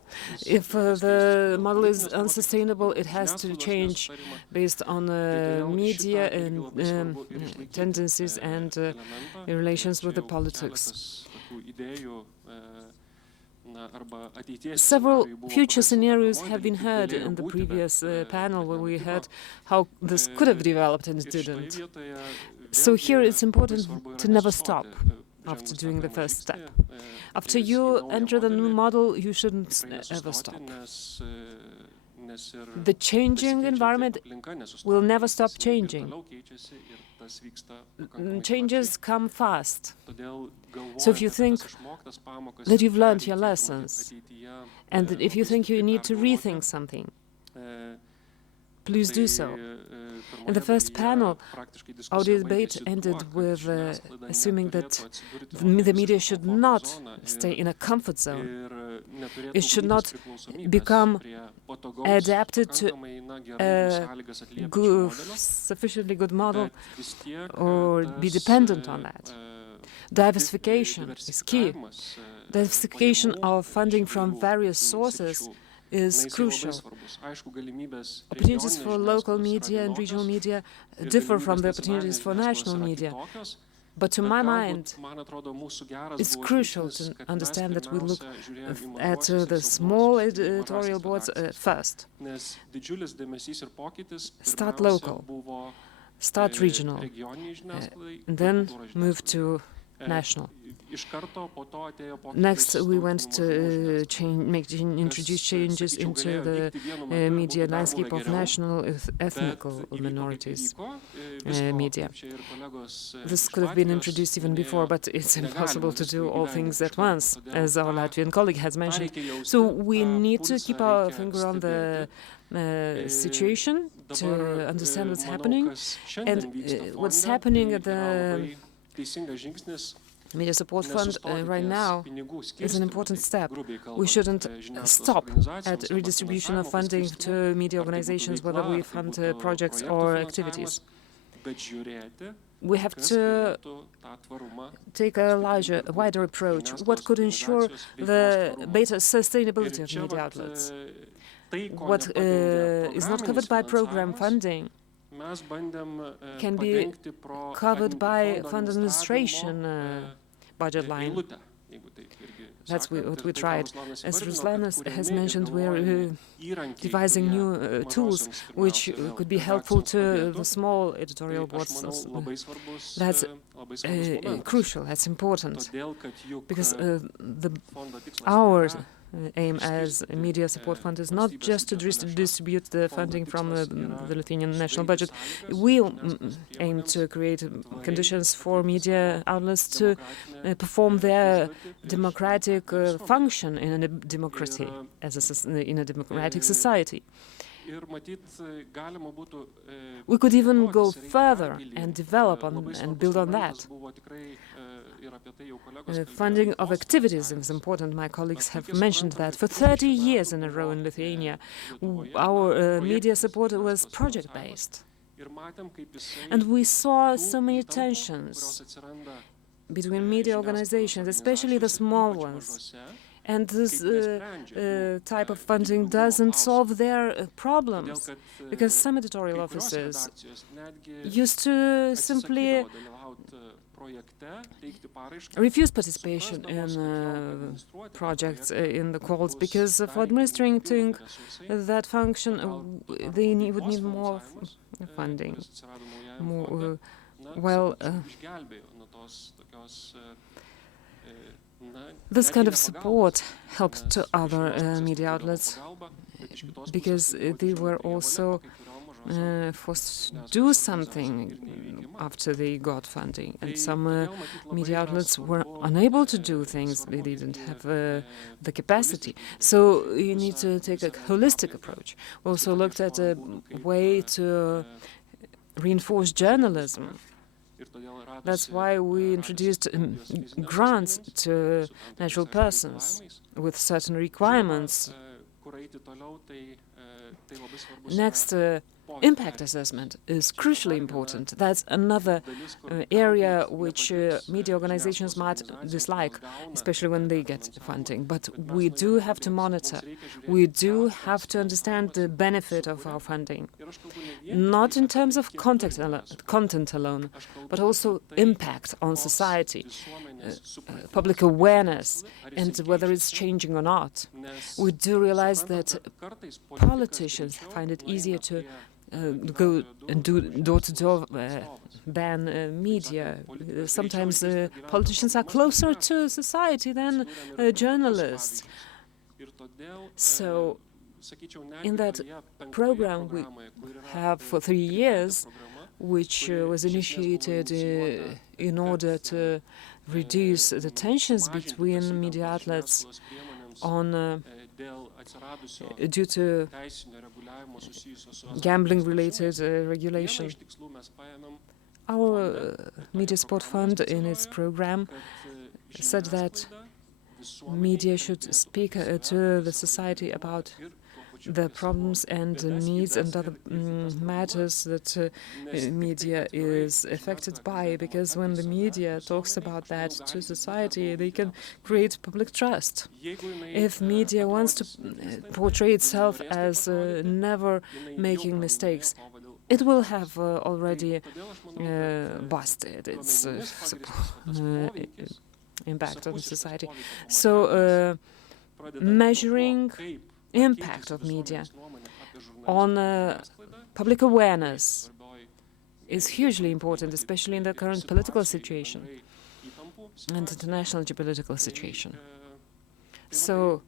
If the model is unsustainable, it has to change based on media and tendencies and relations with the politics. Several future scenarios have been heard in the previous panel, where we heard how this could have developed and it didn't. So here it's important to never stop after doing the first step. After you enter the new model, you shouldn't ever stop. The changing environment will never stop changing. Changes come fast. So if you think that you've learned your lessons, and that if you think you need to rethink something, please do so. In the first panel, our debate ended with assuming that the media should not stay in a comfort zone. It should not become adapted to a sufficiently good model or be dependent on that. Diversification is key. Diversification of funding from various sources is crucial. Opportunities for local media and regional media differ from the opportunities for national media. But to my mind, it's crucial to understand that we look at the small editorial boards first. Start local, start regional, and then move to national. Next, we went to introduce changes into the media landscape of national ethnical minorities media. This could have been introduced even before, but it's impossible to do all things at once, as our Latvian colleague has mentioned. So we need to keep our finger on the situation to understand what's happening, and what's happening at the Media Support Fund right now is an important step. We shouldn't stop at redistribution of funding to media organizations, whether we fund projects or activities. we have to take a wider approach. What could ensure the better sustainability of media outlets? What is not covered by program funding can be covered by fund administration budget line. That's what we tried. As Ruslan has mentioned, we're devising new tools which could be helpful to the small editorial boards. That's crucial, that's important, because our aim as a media support fund is not just to distribute the funding from the Lithuanian national budget. We aim to create conditions for media outlets to perform their democratic function in a democracy, in a democratic society. We could even go further and develop and build on that. Funding of activities is important. My colleagues have mentioned that. For 30 years in a row in Lithuania, our media support was project-based. And we saw so many tensions between media organizations, especially the small ones. And this type of funding doesn't solve their problems, because some editorial offices used to simply refuse participation in projects, in the calls, because for administrating that function, they would need more funding. This kind of support helped to other media outlets, because they were also forced to do something after they got funding. And some media outlets were unable to do things. They didn't have the capacity. So you need to take a holistic approach. We also looked at a way to reinforce journalism. That's why we introduced grants to natural persons with certain requirements. Next, impact assessment is crucially important. That's another area which media organizations might dislike, especially when they get funding. But we do have to monitor. We do have to understand the benefit of our funding, not in terms of content alone, but also impact on society, public awareness, and whether it's changing or not. We do realize that politicians find it easier to go and do door-to-door ban media. Sometimes politicians are closer to society than journalists. So in that program we have for 3 years, which was initiated in order to reduce the tensions between media outlets due to gambling-related regulation. Our Media Support Fund in its program said that media should speak to the society about the problems and the needs and other matters that media is affected by, because when the media talks about that to society, they can create public trust. If media wants to portray itself as never making mistakes, it will have already busted its impact on society. So measuring impact of media on public awareness is hugely important, especially in the current political situation and international geopolitical situation. So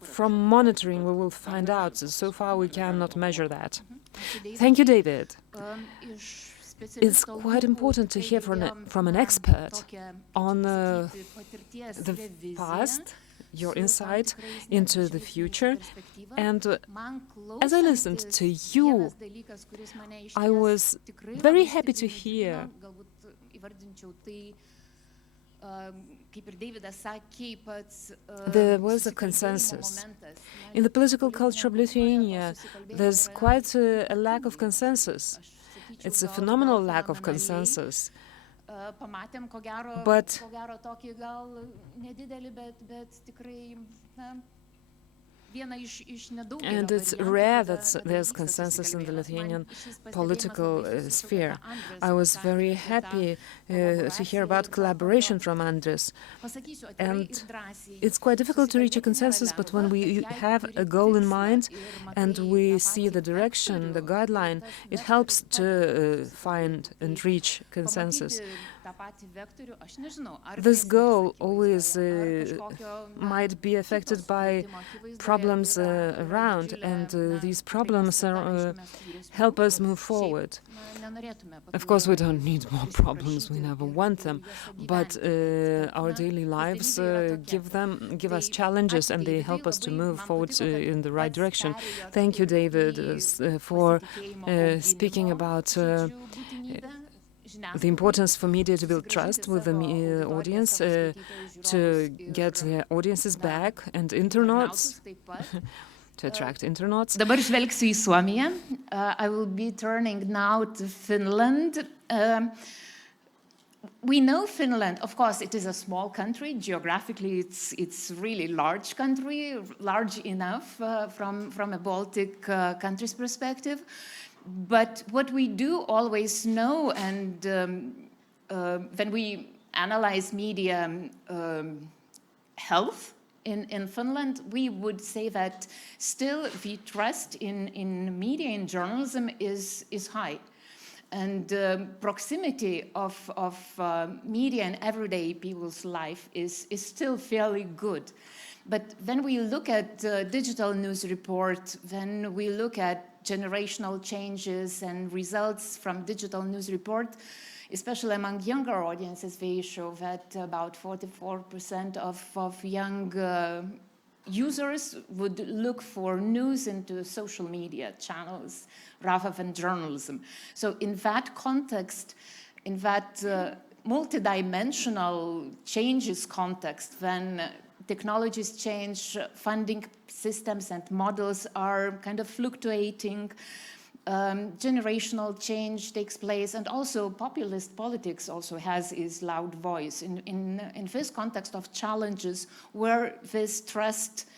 from monitoring we will find out. So far we cannot measure that. Thank you, David. It's quite important to hear from an expert on the past, your insight into the future. And as I listened to you, I was very happy to hear there was a consensus. In the political culture of Lithuania, there's quite a lack of consensus. It's a phenomenal lack of consensus. But and it's rare that there's consensus in the Lithuanian political sphere. I was very happy to hear about collaboration from Andris. And it's quite difficult to reach a consensus, but when we have a goal in mind and we see the direction, the guideline, it helps to find and reach consensus. This goal always might be affected by problems around, and these problems help us move forward. Of course, we don't need more problems, we never want them, but our daily lives give us challenges, and they help us to move forward in the right direction. Thank you, David, for speaking about the importance for media to build trust with the audience, to get audiences back and internauts, to attract internauts. Dabar žvelgsiu į Suomiją. I will be turning now to Finland. We know Finland, of course, it is a small country. Geographically, it's really large country, large enough from a Baltic country's perspective. But what we do always know, and when we analyze media health in Finland, we would say that still the trust in media, in journalism is high. And proximity of media in everyday people's life is still fairly good. But when we look at digital news report, when we look at generational changes and results from digital news report, especially among younger audiences, they show that about 44% of young users would look for news into social media channels rather than journalism. So in that context, in that multidimensional changes context, when technologies change, funding systems and models are kind of fluctuating, generational change takes place, and also populist politics also has its loud voice. In this context of challenges where this trust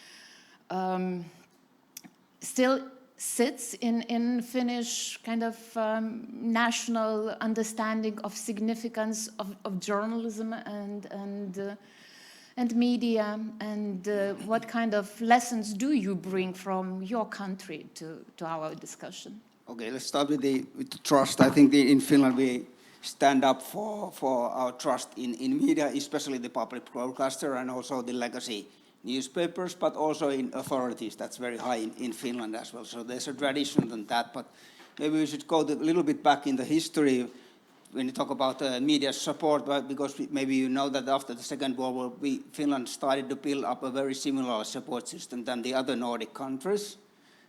still sits in Finnish kind of national understanding of significance of journalism and media, and what kind of lessons do you bring from your country to our discussion? Okay, let's start with the trust. I think in Finland we stand up for our trust in media, especially the public broadcaster and also the legacy newspapers, but also in authorities. That's very high in Finland as well. So there's a tradition on that, but maybe we should go a little bit back in the history when you talk about media support, because maybe you know that after the Second World War, Finland started to build up a very similar support system than the other Nordic countries.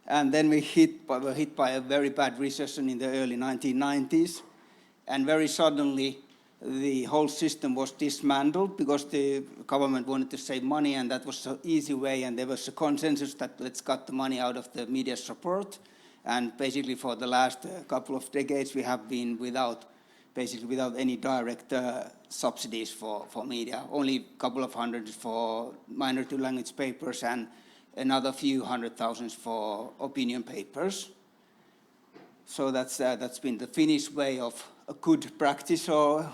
And then we were hit by a very bad recession in the early 1990s. And very suddenly, the whole system was dismantled because the government wanted to save money, and that was an easy way. And there was a consensus that let's cut the money out of the media support. And basically for the last couple of decades, we have been without any direct subsidies for media. Only a couple of hundred for minority language papers and another few 100,000 for opinion papers. So that's been the Finnish way of a good practice or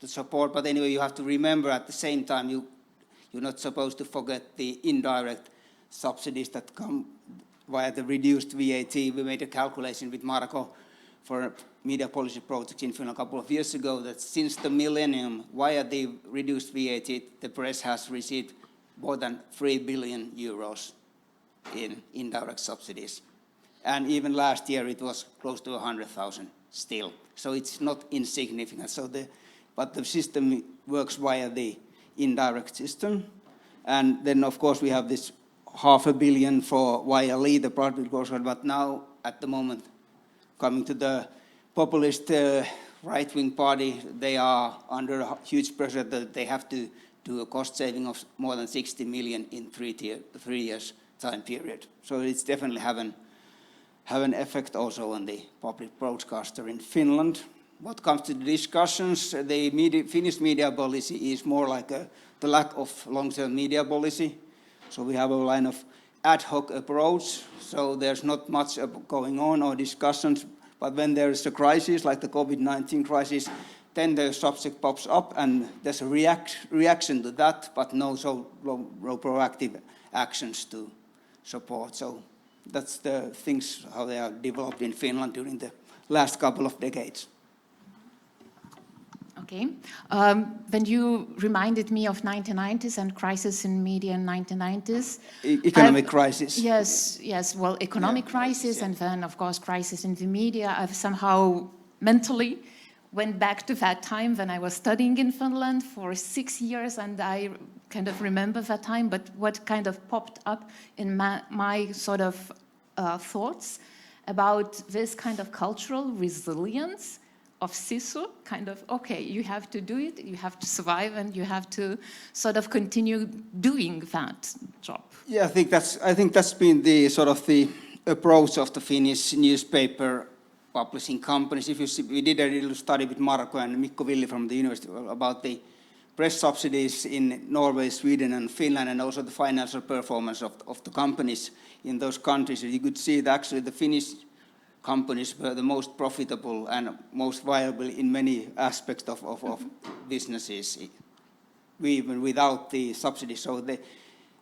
the support. But anyway, you have to remember at the same time you're not supposed to forget the indirect subsidies that come via the reduced VAT. We made a calculation with Marco for media policy projects in Finland a couple of years ago that since the millennium, via the reduced VAT, the press has received more than 3 billion euros in indirect subsidies. And even last year it was close to 100,000 still. So it's not insignificant. But the system works via the indirect system. And then of course we have this 500 million for YLE, the public broadcaster, but now at the moment coming to the populist right-wing party, they are under huge pressure that they have to do a cost saving of more than 60 million in 3 years time period. So it's definitely having have an effect also on the public broadcaster in Finland. What comes to the discussions, the Finnish media policy is more like the lack of long-term media policy. So we have a line of ad hoc approach, so there's not much going on or discussions, but when there is a crisis like the COVID-19 crisis, then the subject pops up and there's a reaction to that, but no proactive actions to support. So that's the things how they are developed in Finland during the last couple of decades. Okay. When you reminded me of 1990s and crisis in media in 1990s. Economic crisis. Yes. Well, economic crisis and then, of course, crisis in the media. I've somehow mentally went back to that time when I was studying in Finland for 6 years, and I kind of remember that time, but what kind of popped up in my sort of thoughts about this kind of cultural resilience of sisu, kind of, okay, you have to do it, you have to survive, and you have to sort of continue doing that job. Yeah, I think that's been the sort of the approach of the Finnish newspaper publishing companies. If you see, we did a little study with Marko and Mikko Villi from the university about the press subsidies in Norway, Sweden, and Finland, and also the financial performance of the companies in those countries. You could see that actually the Finnish companies were the most profitable and most viable in many aspects of businesses, even without the subsidies. So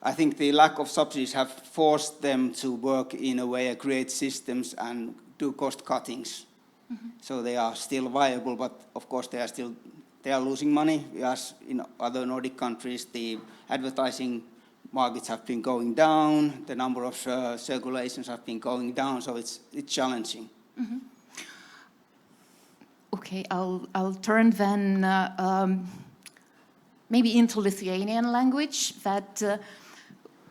I think the lack of subsidies have forced them to work in a way, create systems and do cost cuttings. Mm-hmm. So they are still viable, but of course they are losing money. As in other Nordic countries, the advertising markets have been going down, the number of circulations have been going down, so it's challenging. Mm-hmm. Okay, I'll turn then maybe into Lithuanian language.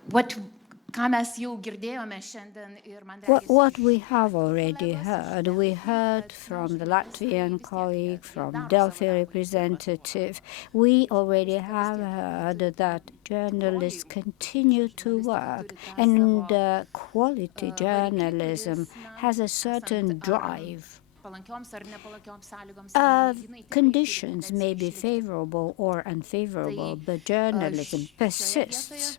What we have already heard, we heard from the Latvian colleague, from Delphi representative, we already have heard that journalists continue to work, and quality journalism has a certain drive. Conditions may be favorable or unfavorable, but journalism persists.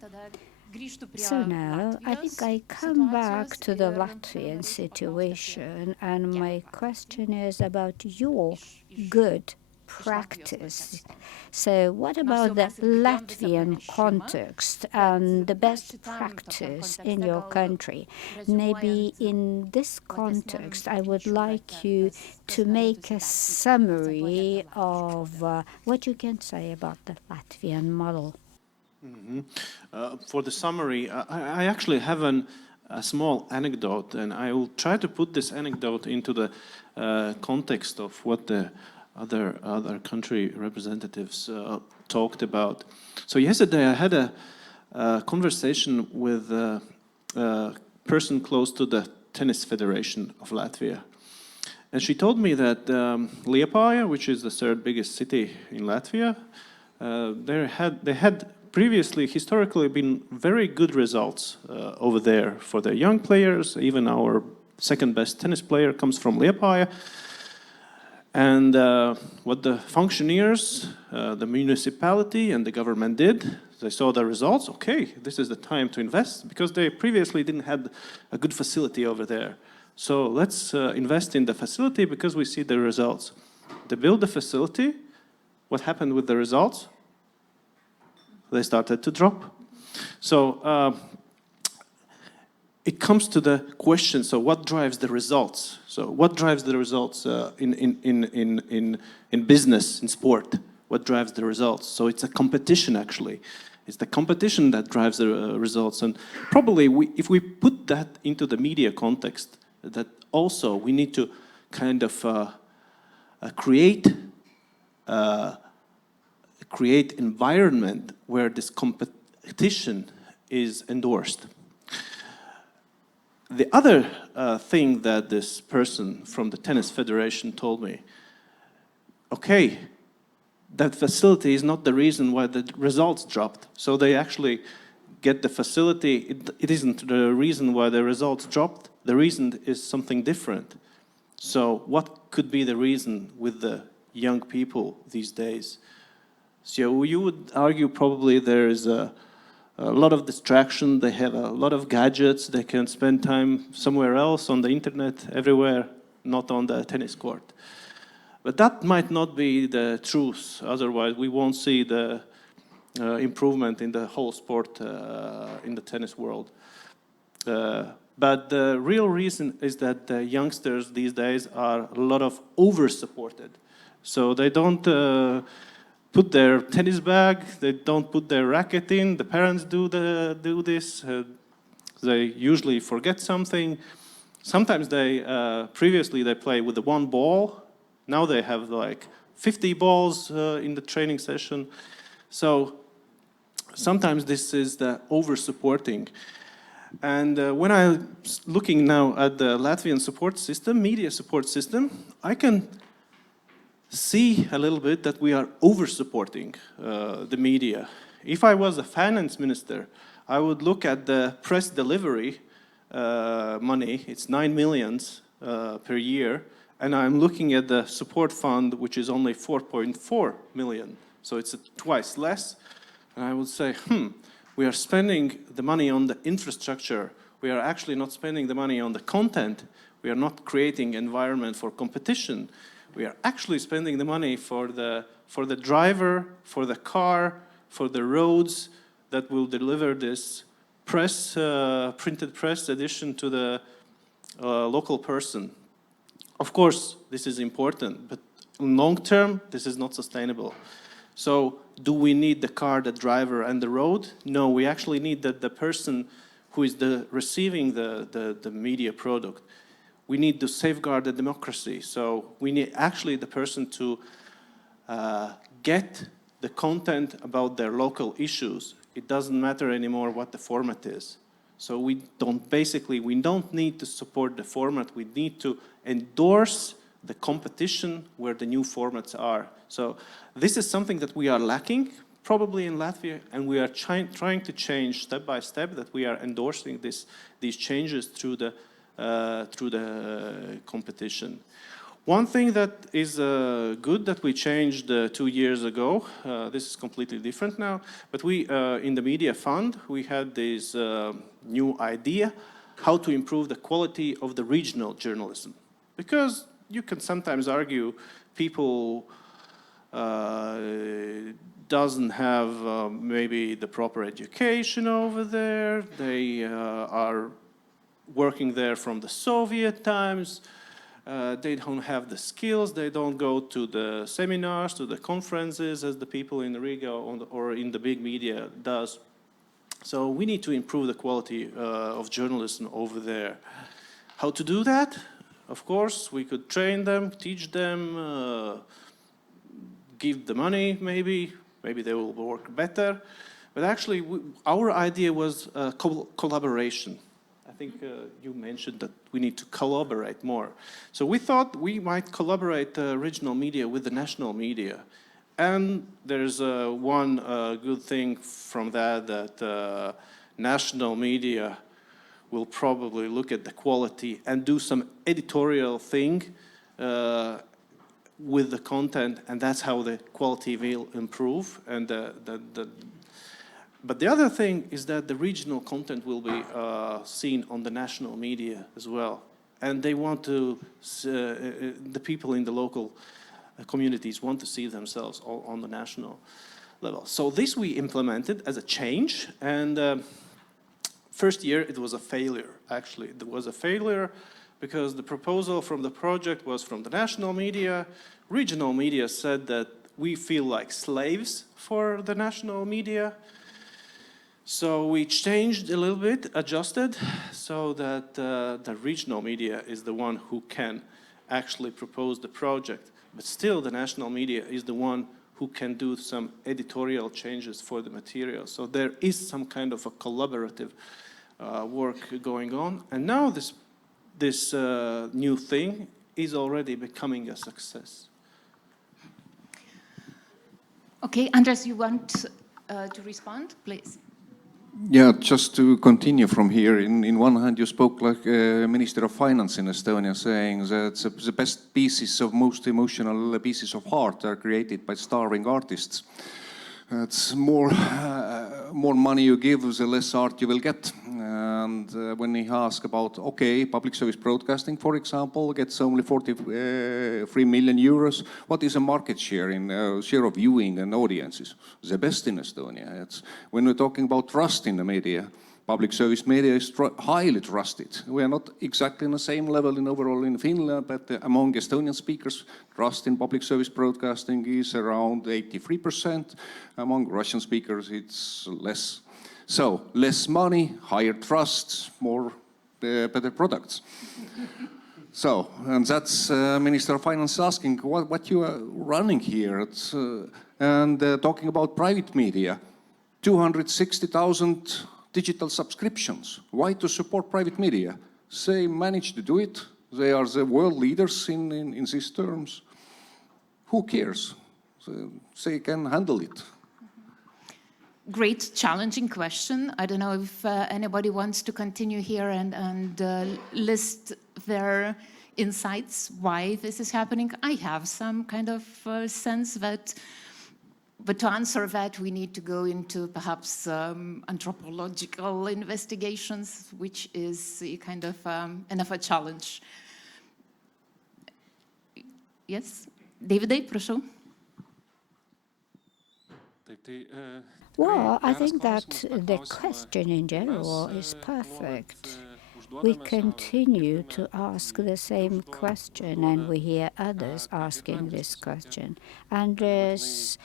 So now, I think I come back to the Latvian situation, and my question is about your good practice. So what about the Latvian context and the best practice in your country? Maybe in this context, I would like you to make a summary of what you can say about the Latvian model. Mm-hmm. For the summary, I actually have a small anecdote, and I will try to put this anecdote into the context of what the other country representatives talked about. So yesterday I had a conversation with a person close to the Tennis Federation of Latvia. And she told me that Liepāja, which is the third biggest city in Latvia, they had previously, historically, been very good results over there for the young players. Even our second best tennis player comes from Liepāja. And what the functionaries, the municipality and the government did, they saw the results. Okay, this is the time to invest, because they previously didn't have a good facility over there. So let's invest in the facility because we see the results. They built the facility. What happened with the results? They started to drop. So it comes to the question, so what drives the results? So what drives the results in business, in sport? What drives the results? So it's a competition, actually. It's the competition that drives the results. And probably if we put that into the media context, that also we need to kind of create environment where this competition is endorsed. The other thing that this person from the Tennis Federation told me, okay, that facility is not the reason why the results dropped. So they actually get the facility. It isn't the reason why the results dropped. the reason is something different. So what could be the reason with the young people these days? So you would argue probably there is a lot of distraction, they have a lot of gadgets, they can spend time somewhere else on the internet, everywhere, not on the tennis court. But that might not be the truth, otherwise we won't see the improvement in the whole sport in the tennis world. But the real reason is that the youngsters these days are a lot of over-supported. So they don't put their tennis bag, they don't put their racket in, the parents do this, they usually forget something. Sometimes previously they play with the one ball, now they have like 50 balls in the training session. So sometimes this is the over-supporting. And when I'm looking now at the Latvian support system, media support system, I can see a little bit that we are over-supporting the media. If I was a finance minister, I would look at the press delivery money, it's 9 million per year, and I'm looking at the support fund, which is only 4.4 million, so it's twice less. And I would say, we are spending the money on the infrastructure. We are actually not spending the money on the content. We are not creating environment for competition. We are actually spending the money for the driver, for the car, for the roads that will deliver this printed press edition to the local person. Of course, this is important, but in long term, this is not sustainable. So do we need the car, the driver, and the road? No, we actually need the person who is receiving the media product. We need to safeguard the democracy. So we need actually the person to get the content about their local issues. It doesn't matter anymore what the format is. So we don't need to support the format. We need to endorse the competition where the new formats are. So this is something that we are lacking probably in Latvia, and we are trying to change step by step, that we are endorsing these changes through the competition. One thing that is good that we changed 2 years ago, this is completely different now, but we, in the Media Fund, we had this new idea how to improve the quality of the regional journalism. Because you can sometimes argue people doesn't have maybe the proper education over there. They are working there from the Soviet times. They don't have the skills. They don't go to the seminars, to the conferences as the people in Riga or in the big media does. So we need to improve the quality of journalism over there. How to do that? Of course, we could train them, teach them, give the money maybe they will work better. But actually, our idea was collaboration. I think you mentioned that we need to collaborate more. So we thought we might collaborate regional media with the national media. And there's one good thing from that national media will probably look at the quality and do some editorial thing with the content, and that's how the quality will improve. And but the other thing is that the regional content will be seen on the national media as well. And they want to, the people in the local communities want to see themselves on the national level. So this we implemented as a change, and first year it was a failure, actually. It was a failure because the proposal from the project was from the national media. Regional media said that we feel like slaves for the national media. So we changed a little bit, adjusted, so that the regional media is the one who can actually propose the project. But still, the national media is the one who can do some editorial changes for the material. So there is some kind of a collaborative work going on. And now this new thing is already becoming a success. Okay, Andres, you want to respond, please? Yeah, just to continue from here, in one hand you spoke like Minister of Finance in Estonia, saying that the best pieces of most emotional pieces of art are created by starving artists. It's more money you give, the less art you will get. And when he asked about, okay, public service broadcasting, for example, gets only 43 million euros. What is a market share in share of viewing and audiences? The best in Estonia. When we're talking about trust in the media, public service media is highly trusted. We are not exactly on the same level overall in Finland, but among Estonian speakers, trust in public service broadcasting is around 83%. Among Russian speakers, it's less. So, less money, higher trust, better products. So, and that's Minister of Finance asking what you are running here. Talking about private media, 260,000 digital subscriptions. Why to support private media? They managed to do it. They are the world leaders in these terms. Who cares? They can handle it. Great challenging question. I don't know if anybody wants to continue here and list their insights why this is happening. I have some kind of sense that, but to answer that, we need to go into perhaps anthropological investigations, which is a kind of enough a challenge. Yes, David, прошу. Well, I think that the question in general is perfect. We continue to ask the same question, and we hear others asking this question. Andres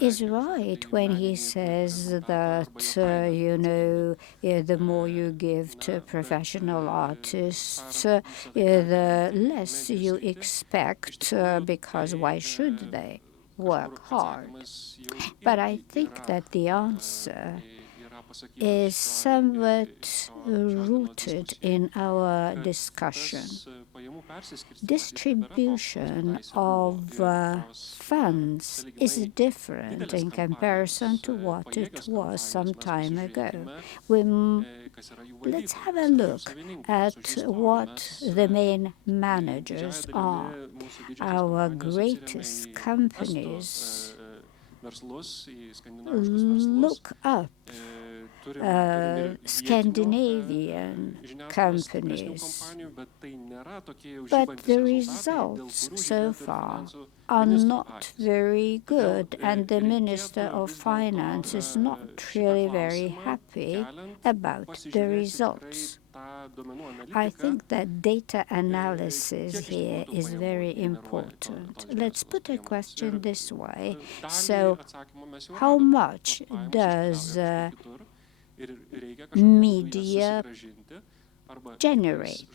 is right when he says that, you know, the more you give to professional artists, the less you expect, because why should they work hard? But I think that the answer is somewhat rooted in our discussion. Distribution of funds is different in comparison to what it was some time ago. Let's have a look at what the main managers are. Our greatest companies look up Scandinavian companies, but the results so far are not very good, and the Minister of Finance is not really very happy about the results. I think that data analysis here is very important. Let's put a question this way. So, how much does media generate?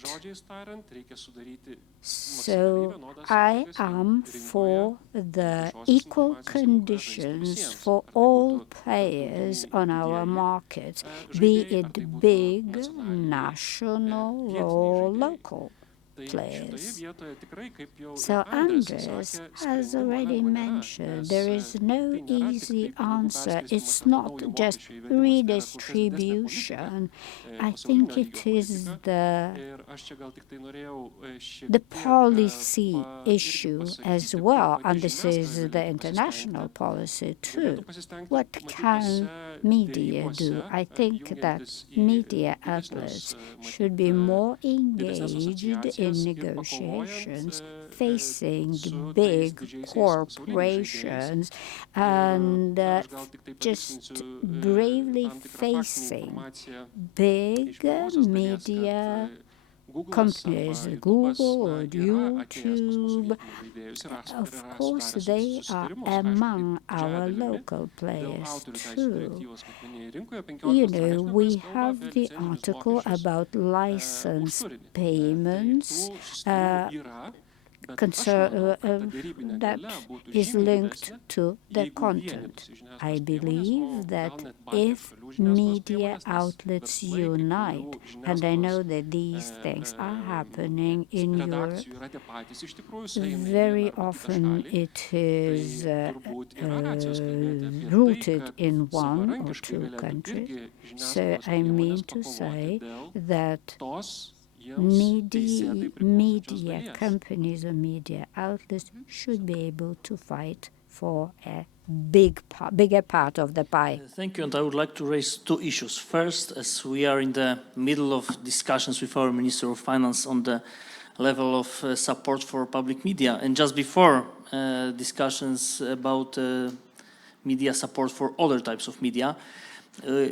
So I am for the equal conditions for all players on our market, be it big, national or local players. So Andres has already mentioned there is no easy answer. It's not just redistribution. I think it is the policy issue as well, and this is the international policy too. What can media do? I think that media outlets should be more engaged in negotiations, facing big corporations and just bravely facing big media companies, Google or YouTube. Of course, they are among our local players too. You know, we have the article about license payments. that is linked to the content. I believe that if media outlets unite, and I know that these things are happening in Europe, very often it is rooted in one or two countries. So I mean to say that media companies or media outlets should be able to fight for a bigger part of the pie. Thank you, and I would like to raise two issues. First, as we are in the middle of discussions with our Minister of Finance on the level of support for public media, and just before discussions about media support for other types of media,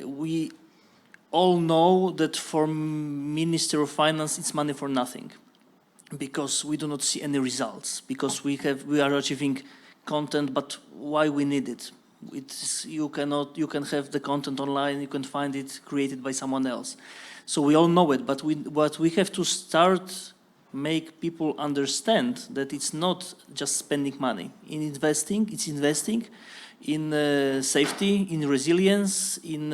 we all know that for Minister of Finance it's money for nothing, because we do not see any results, because we are achieving content, but why we need it? You can have the content online, you can find it created by someone else. So we all know it, but we have to start make people understand that it's not just spending money. It's investing in safety, in resilience, in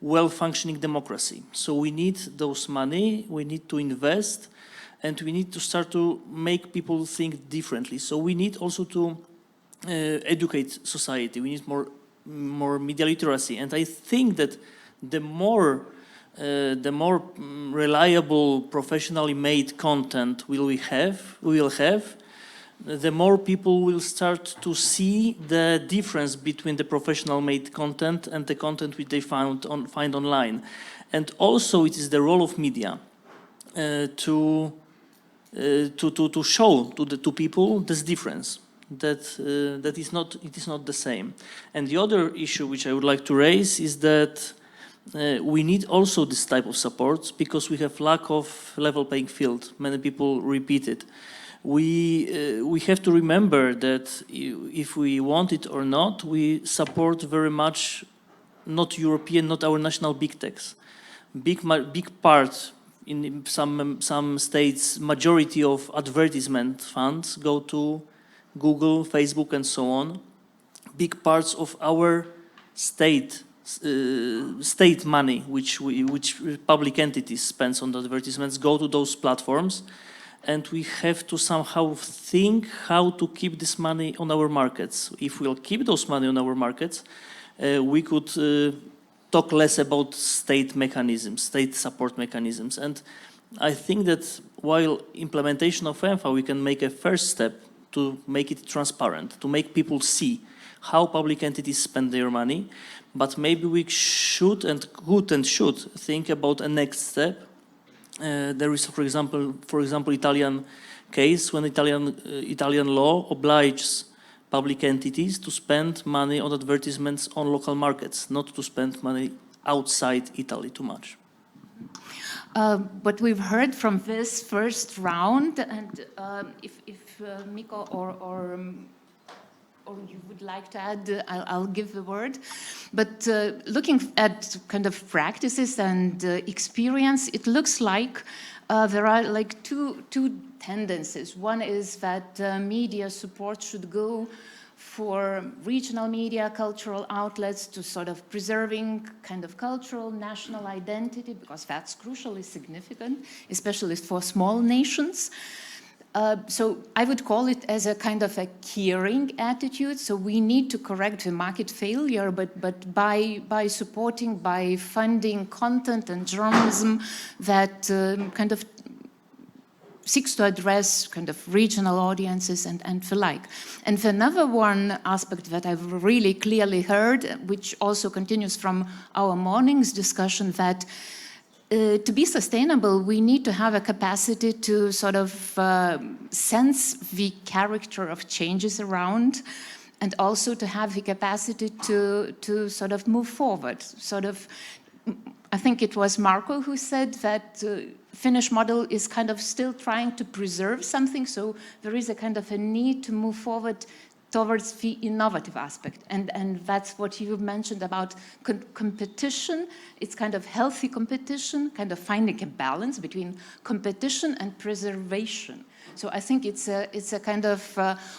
well-functioning democracy. So we need those money, we need to invest, and we need to start to make people think differently. So we need also to educate society. We need more media literacy. And I think that the more reliable, professionally made content we will have, the more people will start to see the difference between the professional made content and the content which they find online. And also it is the role of media to show to people this difference, that it is not the same. And the other issue which I would like to raise is that we need also this type of support because we have lack of level playing field. Many people repeat it. We have to remember that if we want it or not, we support very much not European, not our national big techs. Big part in some states, majority of advertisement funds go to Google, Facebook, and so on. Big parts of our state money, which public entities spends on the advertisements, go to those platforms. And we have to somehow think how to keep this money on our markets. If we'll keep those money on our markets, we could talk less about state mechanisms, state support mechanisms. And I think that while implementation of ENFA, we can make a first step to make it transparent, to make people see how public entities spend their money. But maybe we should and could and should think about a next step. There is, for example, Italian case when Italian law obliges public entities to spend money on advertisements on local markets, not to spend money outside Italy too much. What we've heard from this first round, and if Miko or you would like to add, I'll give the word. But looking at kind of practices and experience, it looks like there are like two tendencies. One is that media support should go for regional media, cultural outlets to sort of preserving kind of cultural, national identity, because that's crucially significant, especially for small nations. So I would call it as a kind of a caring attitude. So we need to correct the market failure, but by supporting, by funding content and journalism that kind of seeks to address kind of regional audiences and the like. And another one aspect that I've really clearly heard, which also continues from our morning's discussion, that to be sustainable, we need to have a capacity to sort of sense the character of changes around, and also to have the capacity to sort of move forward. Sort of, I think it was Marco who said that Finnish model is kind of still trying to preserve something, so there is a kind of a need to move forward towards the innovative aspect. And that's what you mentioned about competition. It's kind of healthy competition, kind of finding a balance between competition and preservation. So I think it's a kind of,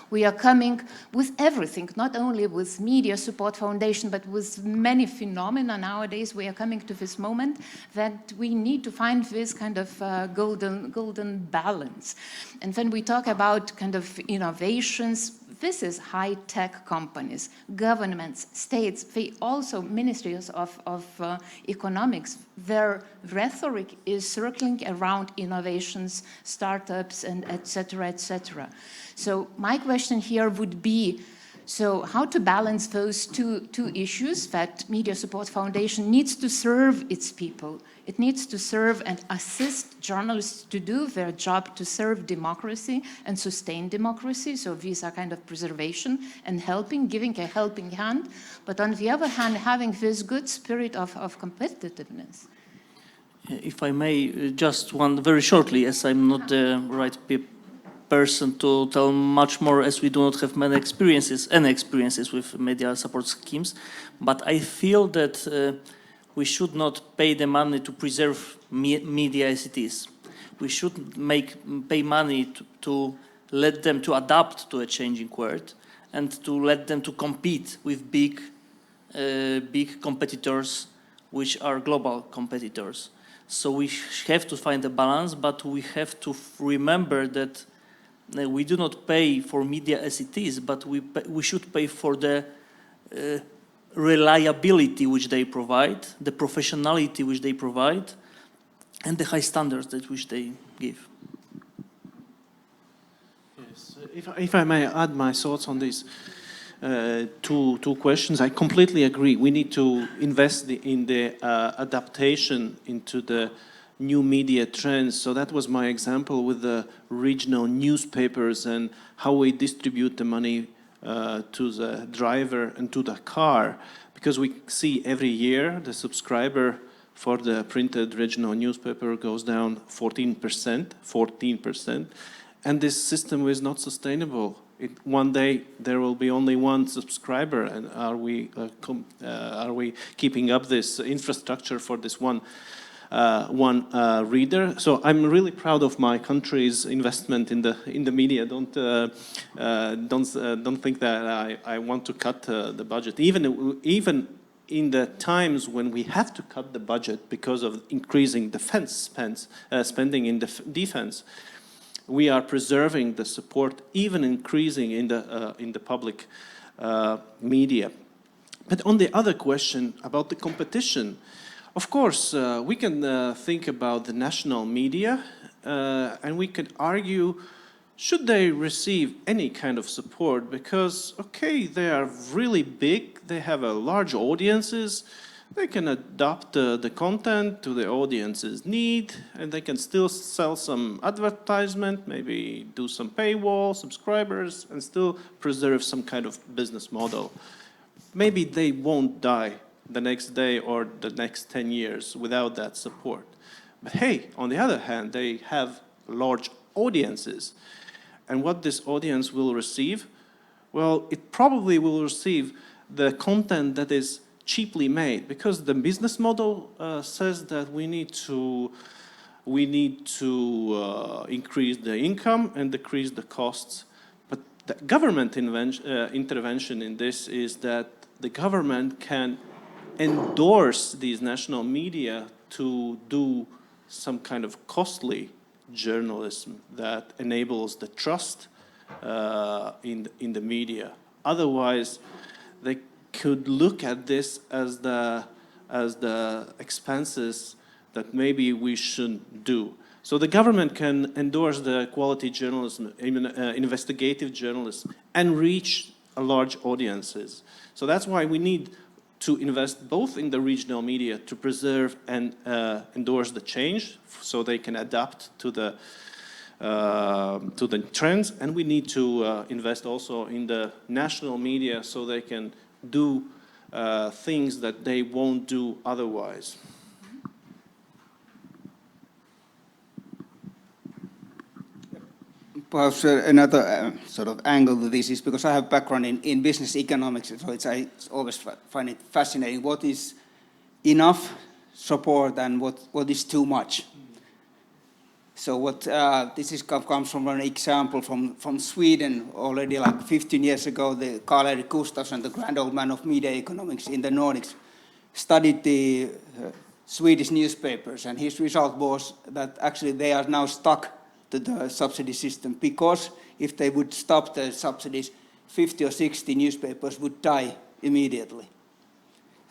we are coming with everything, not only with Media Support Foundation, but with many phenomena nowadays. We are coming to this moment that we need to find this kind of golden balance. And when we talk about kind of innovations, this is high-tech companies, governments, states, they also, ministries of economics, their rhetoric is circling around innovations, startups, and et cetera, et cetera. So my question here would be, so how to balance those two issues that Media Support Foundation needs to serve its people. It needs to serve and assist journalists to do their job to serve democracy and sustain democracy. So these are kind of preservation and helping, giving a helping hand. But on the other hand, having this good spirit of competitiveness. If I may, just one very shortly, as I'm not the right person to tell much more, as we do not have any experiences with media support schemes. But I feel that we should not pay the money to preserve media as it is. We should pay money to let them to adapt to a changing world and to let them to compete with big competitors, which are global competitors. So we have to find a balance, but we have to remember that we do not pay for media as it is, but we should pay for the reliability which they provide, the professionality which they provide, and the high standards that which they give. Yes, if I may add my thoughts on these two questions, I completely agree. We need to invest in the adaptation into the new media trends. So that was my example with the regional newspapers and how we distribute the money to the driver and to the car, because we see every year the subscriber for the printed regional newspaper goes down 14%, and this system is not sustainable. One day there will be only one subscriber, and are we keeping up this infrastructure for this one reader? So I'm really proud of my country's investment in the media. Don't think that I want to cut the budget. Even in the times when we have to cut the budget because of increasing defense spending in defense, we are preserving the support, even increasing in the public media. But on the other question about the competition, of course, we can think about the national media, and we could argue, should they receive any kind of support? Because, okay, they are really big, they have large audiences, they can adapt the content to the audience's need, and they can still sell some advertisement, maybe do some paywall, subscribers, and still preserve some kind of business model. Maybe they won't die the next day or the next 10 years without that support. But hey, on the other hand, they have large audiences. And what this audience will receive? Well, it probably will receive the content that is cheaply made, because the business model says that we need to increase the income and decrease the costs. But the government intervention in this is that the government can endorse these national media to do some kind of costly journalism that enables the trust in the media. Otherwise, they could look at this as the expenses that maybe we shouldn't do. So the government can endorse the quality journalism, investigative journalism, and reach large audiences. So that's why we need to invest both in the regional media to preserve and endorse the change, so they can adapt to the trends, and we need to invest also in the national media so they can do things that they won't do otherwise. Perhaps another sort of angle to this is because I have background in business economics, so I always find it fascinating. What is enough support and what is too much? So what comes from an example from Sweden already like 15 years ago. The Karl-Erik Gustafsson, the grand old man of media economics in the Nordics, studied the Swedish newspapers, and his result was that actually they are now stuck to the subsidy system, because if they would stop the subsidies, 50 or 60 newspapers would die immediately.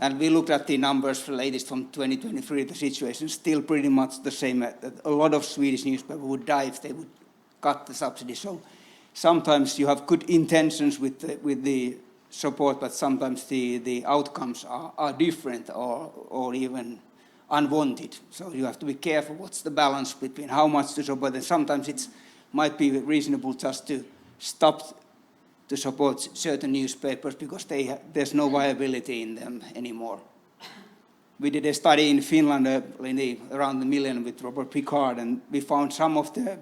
And we looked at the numbers latest from 2023, the situation is still pretty much the same. A lot of Swedish newspapers would die if they would cut the subsidy. So sometimes you have good intentions with the support, but sometimes the outcomes are different or even unwanted. So you have to be careful what's the balance between how much to support, and sometimes it might be reasonable just to stop to support certain newspapers because there's no viability in them anymore. We did a study in Finland around the million with Robert Picard, and we found some of the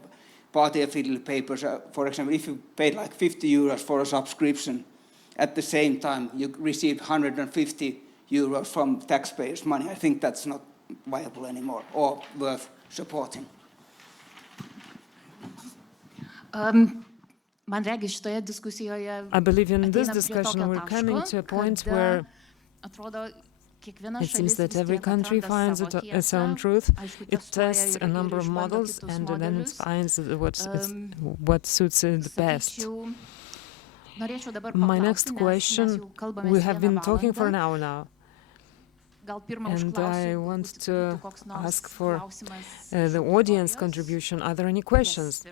party-affiliated papers, for example, if you paid like 50 euros for a subscription, at the same time you received 150 euros from taxpayers' money. I think that's not viable anymore or worth supporting. I believe in this discussion we're coming to a point where it seems that every country finds its own truth. It tests a number of models and then it finds what suits it best. My next question, we have been talking for an hour now, and I want to ask for the audience contribution. Are there any questions?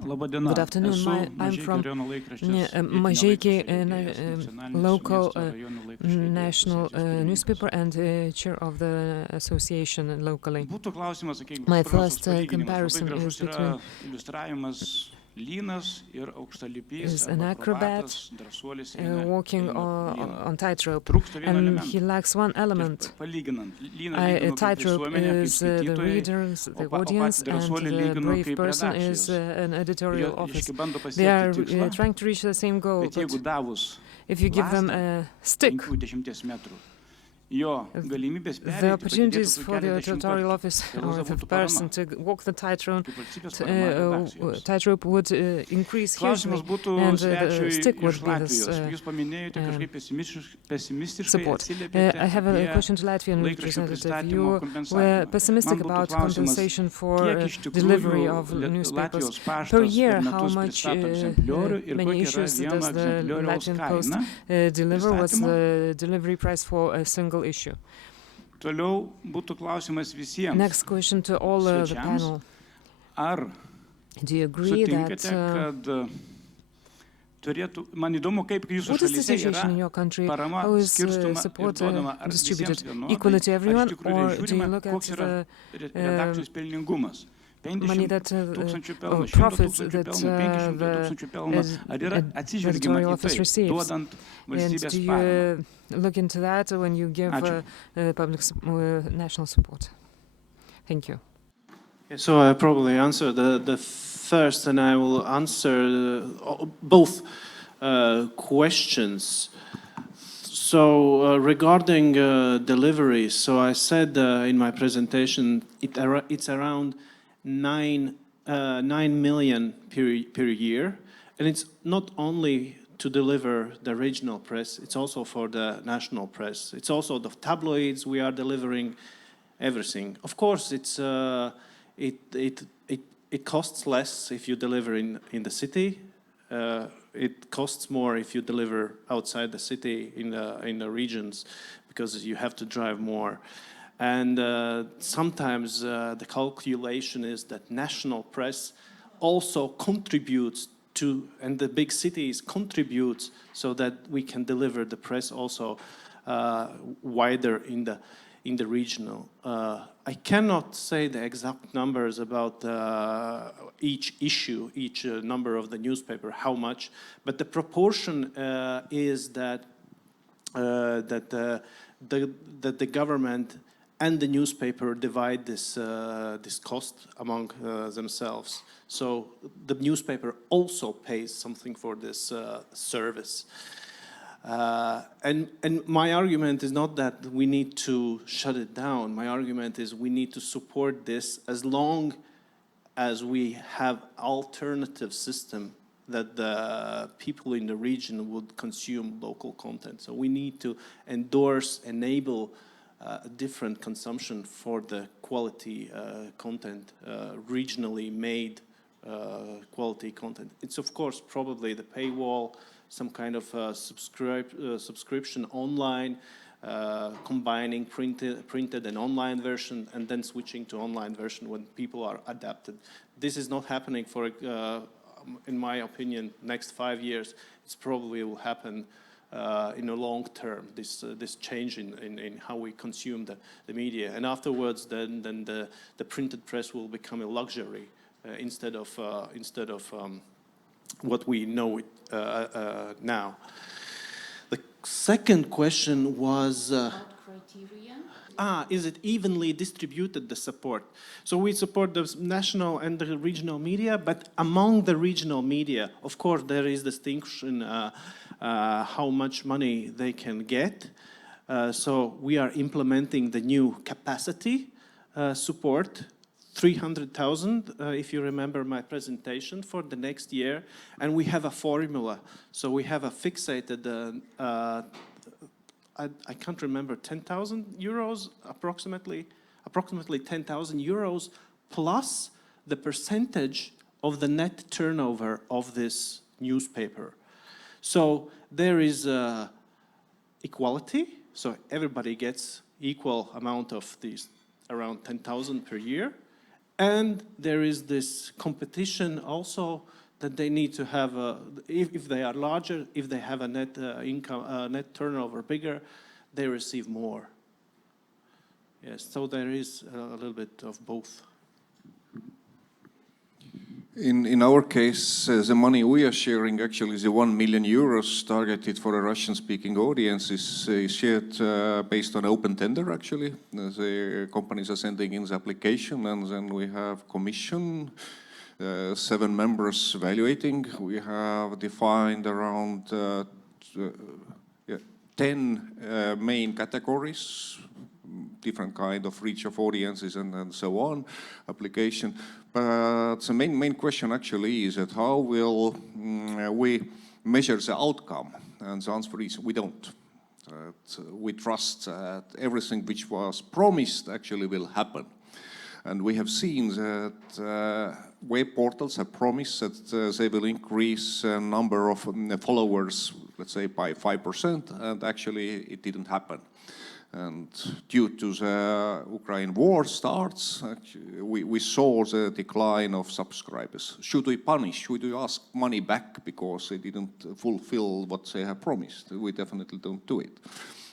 Good afternoon. I'm from Mažeikiai, local national newspaper and chair of the association locally. My first comparison is between is an acrobat walking on tightrope, and he lacks one element. A tightrope is the readers, the audience, and the brave person is an editorial office. They are trying to reach the same goal, but if you give them a stick, the opportunities for the editorial office or the person to walk the tightrope would increase hugely, and the stick would be this support. I have a question to Latvian representative. You were pessimistic about compensation for delivery of newspapers. Per year, how much, many issues does the Latvian Post deliver? What's the delivery price for a single issue? Next question to all the panel. Do you agree that what is the situation in your country? How is support distributed equally to everyone, or do you look at the money that profits that the editorial office receives? And do you look into that when you give public national support? Thank you. So I probably answer the first, and I will answer both questions. So regarding deliveries, so I said in my presentation it's around 9 million per year, and it's not only to deliver the regional press, it's also for the national press. It's also the tabloids. We are delivering everything. Of course, it's it costs less if you deliver in the city. It costs more if you deliver outside the city in the regions, because you have to drive more. And sometimes the calculation is that national press also contributes to, and the big cities contribute so that we can deliver the press also wider in the regional. I cannot say the exact numbers about each issue, each number of the newspaper, how much, but the proportion is that the government and the newspaper divide this cost among themselves. So the newspaper also pays something for this service. And my argument is not that we need to shut it down. My argument is we need to support this as long as we have alternative system that the people in the region would consume local content. So we need to enable different consumption for the quality content, regionally made quality content. It's of course probably the paywall, some kind of subscription online, combining printed and online version, and then switching to online version when people are adapted. This is not happening for, in my opinion, next 5 years. It's probably will happen in a long term, this change in how we consume the media. And afterwards, then the printed press will become a luxury instead of what we know it now. The second question was is it evenly distributed, the support? So we support the national and the regional media, but among the regional media, of course, there is distinction how much money they can get. So we are implementing the new capacity support, 300,000, if you remember my presentation, for the next year. And we have a formula. So we have a fixated, I can't remember, 10,000 euros, approximately 10,000 euros, plus the percentage of the net turnover of this newspaper. So there is equality, so everybody gets equal amount of these, around 10,000 per year. And there is this competition also that they need to have, if they are larger, if they have a net income, net turnover bigger, they receive more. Yes, so there is a little bit of both. In our case, the money we are sharing, actually the 1 million euros targeted for a Russian-speaking audience is shared based on open tender, actually. The companies are sending in the application, and then we have commission, 7 members evaluating. We have defined around 10 main categories, different kind of reach of audiences and so on, application. But the main question actually is that how will we measure the outcome? And the answer is we don't. We trust that everything which was promised actually will happen. And we have seen that web portals have promised that they will increase the number of followers, let's say, by 5%, and actually it didn't happen. And due to the Ukraine war starts, we saw the decline of subscribers. Should we punish? Should we ask money back because they didn't fulfill what they have promised? We definitely don't do it.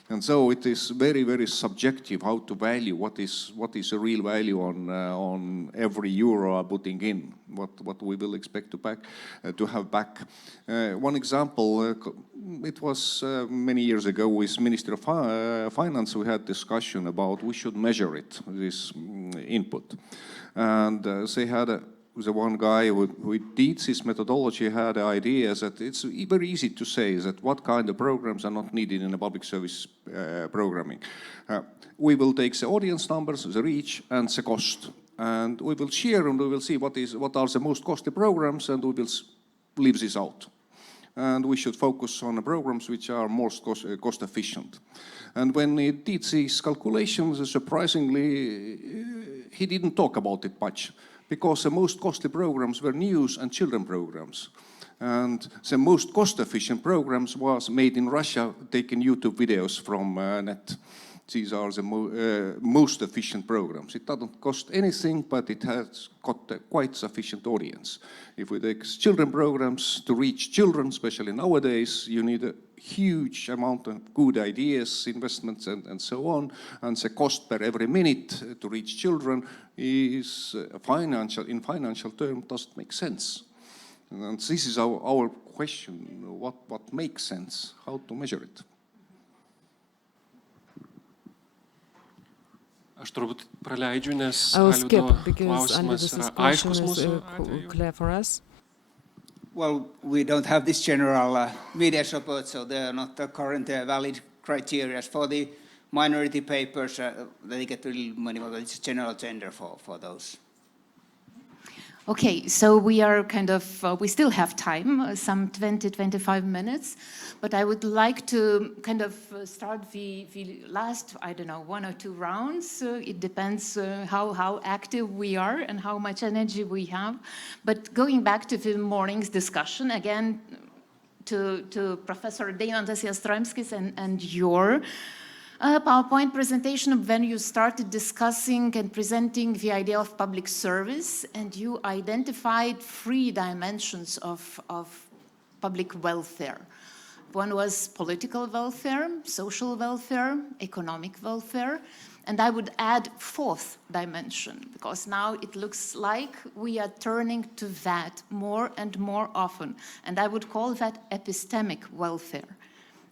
And so it is very, very subjective how to value what is the real value on every euro putting in, what we will expect to have back. One example, it was many years ago with Minister of Finance, we had discussion about we should measure it, this input. And they had the one guy who did this methodology had the idea that it's very easy to say that what kind of programs are not needed in a public service programming. We will take the audience numbers, the reach, and the cost. And we will share and we will see what are the most costly programs, and we will leave this out. And we should focus on the programs which are most cost efficient. And when he did these calculations, surprisingly, he didn't talk about it much, because the most costly programs were news and children programs. And the most cost-efficient programs was made in Russia, taking YouTube videos from net. These are the most efficient programs. It doesn't cost anything, but it has got a quite sufficient audience. If we take children programs to reach children, especially nowadays, you need a huge amount of good ideas, investments, and so on. And the cost per every minute to reach children is in financial terms doesn't make sense. And this is our question: what makes sense? How to measure it? Aš turbūt praleidžiu, nes I will skip Alvydo because klausimas Alvydas' yra question aiškus is mūsų atveju. clear for us. Well, we don't have this general media support, so they are not the current valid criteria for the minority papers. They get little money, but it's a general tender for those. Okay, so we are kind of, we still have time, some 20-25 minutes, but I would like to kind of start the last, I don't know, 1 or 2 rounds. It depends how active we are and how much energy we have. But going back to the morning's discussion, again, to Professor Deimantas Jastramskis and your PowerPoint presentation, when you started discussing and presenting the idea of public service, and you identified 3 dimensions of public welfare. One was political welfare, social welfare, economic welfare, and I would add 4th dimension, because now it looks like we are turning to that more and more often, and I would call that epistemic welfare.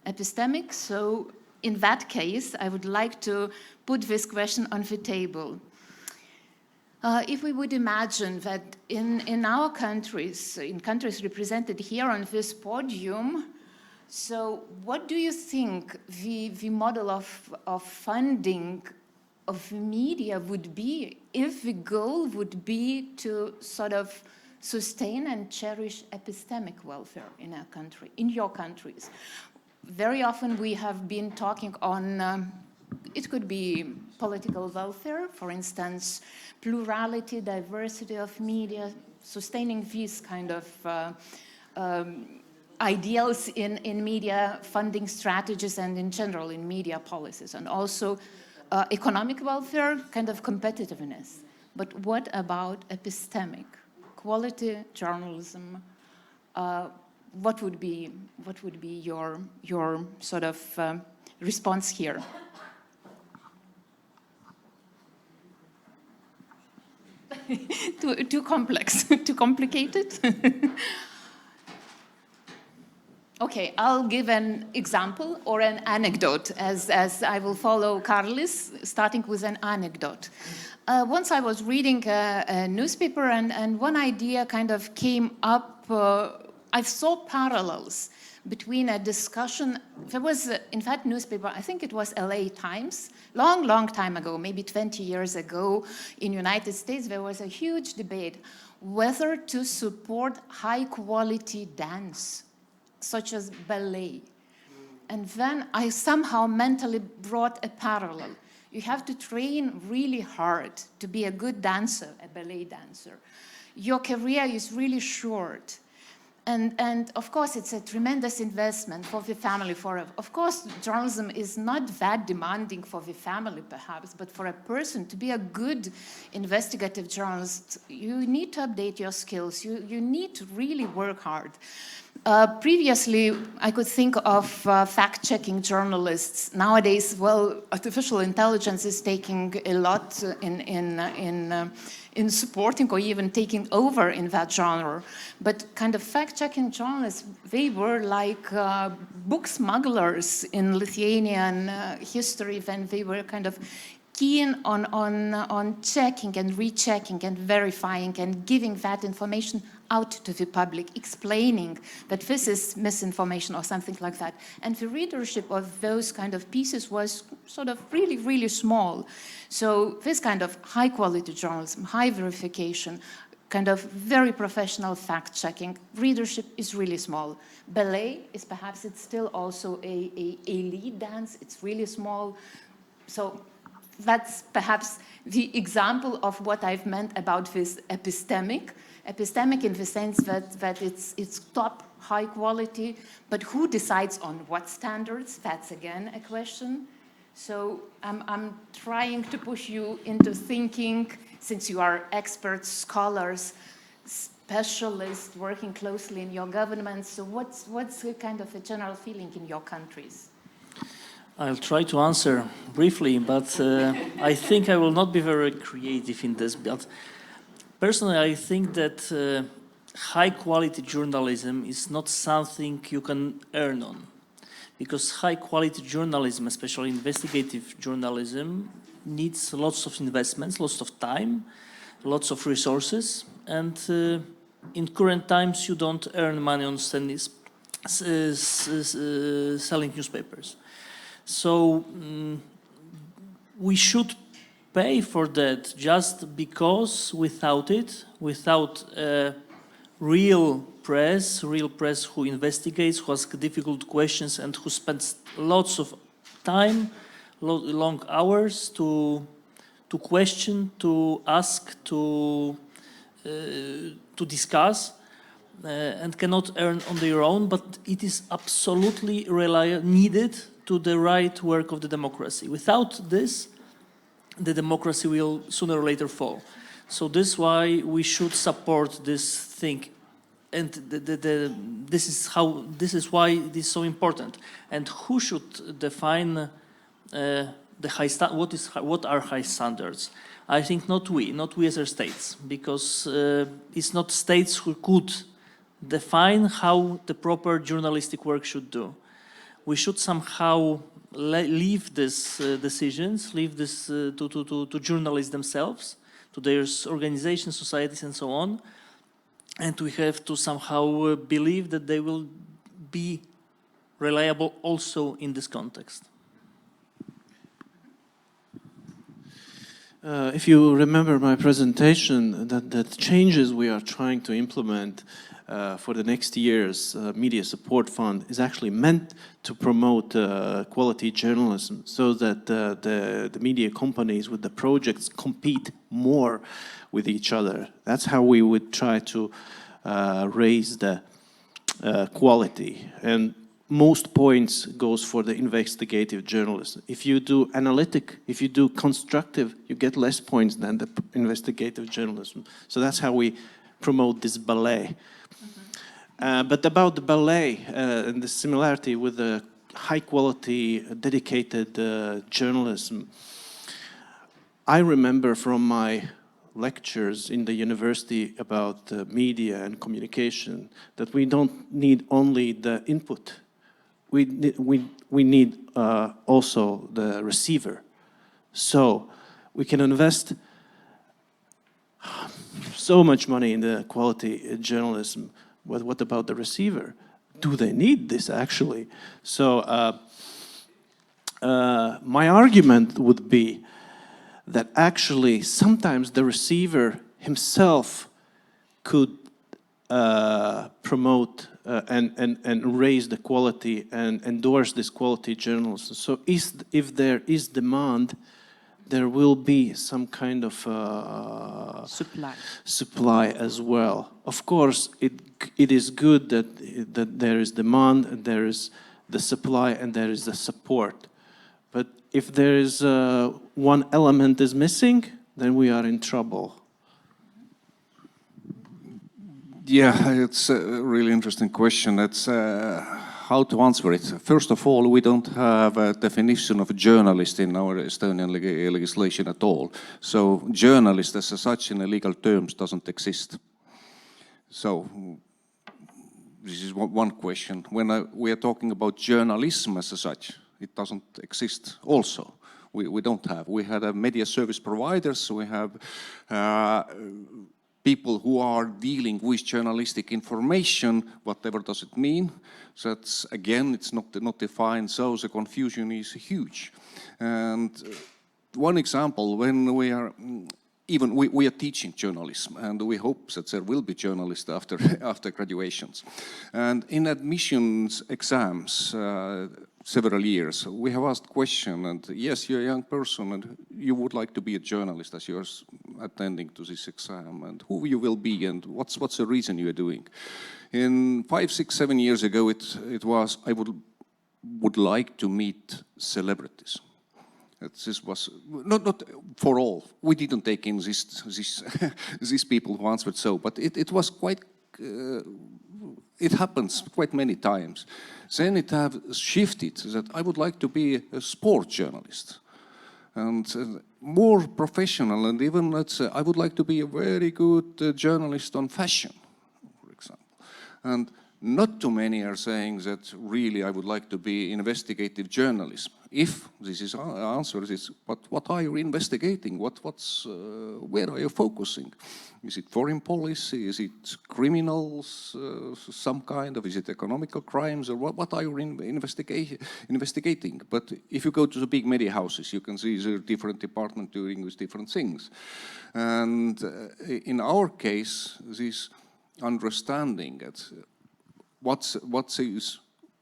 Epistemic, so in that case, I would like to put this question on the table. If we would imagine that in our countries, in countries represented here on this podium, so what do you think the model of funding of media would be if the goal would be to sort of sustain and cherish epistemic welfare in our country, in your countries? Very often we have been talking on, it could be political welfare, for instance, plurality, diversity of media, sustaining these kind of ideals in media funding strategies and in general in media policies, and also economic welfare, kind of competitiveness. But what about epistemic, quality journalism? What would be your sort of response here? Too complex, too complicated? Okay, I'll give an example or an anecdote as I will follow Carlis, starting with an anecdote. Once I was reading a newspaper and one idea kind of came up. I saw parallels between a discussion. There was, in fact, newspaper, I think it was LA Times, long time ago, maybe 20 years ago, in United States, there was a huge debate whether to support high-quality dance, such as ballet. And then I somehow mentally brought a parallel. You have to train really hard to be a good dancer, a ballet dancer. Your career is really short. And of course, it's a tremendous investment for the family. Of course, journalism is not that demanding for the family, perhaps, but for a person to be a good investigative journalist, you need to update your skills. You need to really work hard. Previously, I could think of fact-checking journalists. Nowadays, well, artificial intelligence is taking a lot in supporting or even taking over in that genre. But kind of fact-checking journalists, they were like book smugglers in Lithuanian history when they were kind of keen on checking and rechecking and verifying and giving that information out to the public, explaining that this is misinformation or something like that. And the readership of those kind of pieces was sort of really, really small. So this kind of high-quality journalism, high verification, kind of very professional fact-checking, readership is really small. Ballet is perhaps, it's still also a lead dance, it's really small. So that's perhaps the example of what I've meant about this epistemic. Epistemic in the sense that it's top, high quality, but who decides on what standards? That's again a question. So I'm trying to push you into thinking, since you are experts, scholars, specialists working closely in your governments. So what's the kind of a general feeling in your countries? I'll try to answer briefly, but I think I will not be very creative in this. But personally, I think that high-quality journalism is not something you can earn on, because high-quality journalism, especially investigative journalism, needs lots of investments, lots of time, lots of resources, and in current times you don't earn money on selling newspapers. So we should pay for that just because without it, without real press who investigates, who asks difficult questions and who spends lots of time, long hours to question, to ask, to discuss, and cannot earn on their own, but it is absolutely needed to the right work of the democracy. Without this, the democracy will sooner or later fall. So this is why we should support this thing, and this is why it is so important. And who should define what are high standards? I think not we as states, because it's not states who could define how the proper journalistic work should do. We should somehow leave these decisions, leave this to journalists themselves, to their organizations, societies, and so on. And we have to somehow believe that they will be reliable also in this context. If you remember my presentation, the changes we are trying to implement for the next year's Media Support Fund is actually meant to promote quality journalism, so that the media companies with the projects compete more with each other. That's how we would try to raise the quality. And most points goes for the investigative journalism. If you do analytic, if you do constructive, you get less points than the investigative journalism. So that's how we promote this ballet. But about the ballet and the similarity with the high quality, dedicated journalism, I remember from my lectures in the university about media and communication that we don't need only the input. We need also the receiver. So we can invest so much money in the quality journalism, but what about the receiver? Do they need this actually? So my argument would be that actually sometimes the receiver himself could promote and raise the quality and endorse this quality journalism. So if there is demand, there will be some kind of supply as well. Of course, it is good that there is demand, there is the supply, and there is the support. But if there is one element is missing, then we are in trouble. Yeah, it's a really interesting question. It's how to answer it. First of all, we don't have a definition of a journalist in our Estonian legislation at all. So journalist as such in legal terms doesn't exist. So this is one question. When we are talking about journalism as such, it doesn't exist also. We don't have. We had media service providers, we have people who are dealing with journalistic information, whatever does it mean. So that's, again, it's not defined, so the confusion is huge. And one example, when we are, we are teaching journalism, and we hope that there will be journalists after graduations. And in admissions exams, several years, we have asked question, and yes, you're a young person and you would like to be a journalist as you're attending to this exam, and who you will be and what's the reason you are doing. In 5, 6, 7 years ago, it was, I would like to meet celebrities. This was not for all. We didn't take in these people who answered so, but it was quite, it happens quite many times. Then it have shifted that I would like to be a sport journalist and more professional, and even let's say I would like to be a very good journalist on fashion, for example. And not too many are saying that really I would like to be investigative journalism. If this is answer is, but what are you investigating? Where are you focusing? Is it foreign policy? Is it criminals, some kind of? Is it economical crimes? Or what are you investigating? But if you go to the big media houses, you can see the different departments doing with different things. And in our case, this understanding that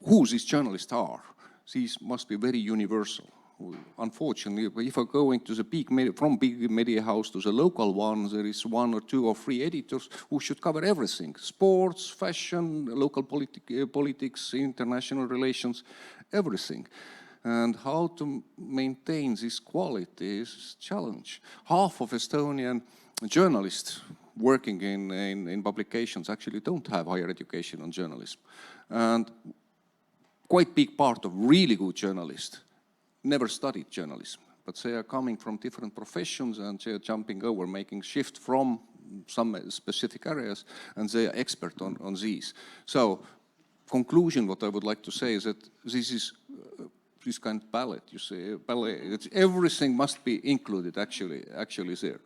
who these journalists are, these must be very universal. Unfortunately, if I go into the big media house to the local one, there is 1 or 2 or 3 editors who should cover everything: sports, fashion, local politics, international relations, everything. And how to maintain this quality is a challenge. Half of Estonian journalists working in publications actually don't have higher education on journalism. And quite big part of really good journalists never studied journalism, but they are coming from different professions and they are jumping over, making shift from some specific areas, and they are expert on these. So, conclusion, what I would like to say is that this is this kind of palette, you see, everything must be included actually there.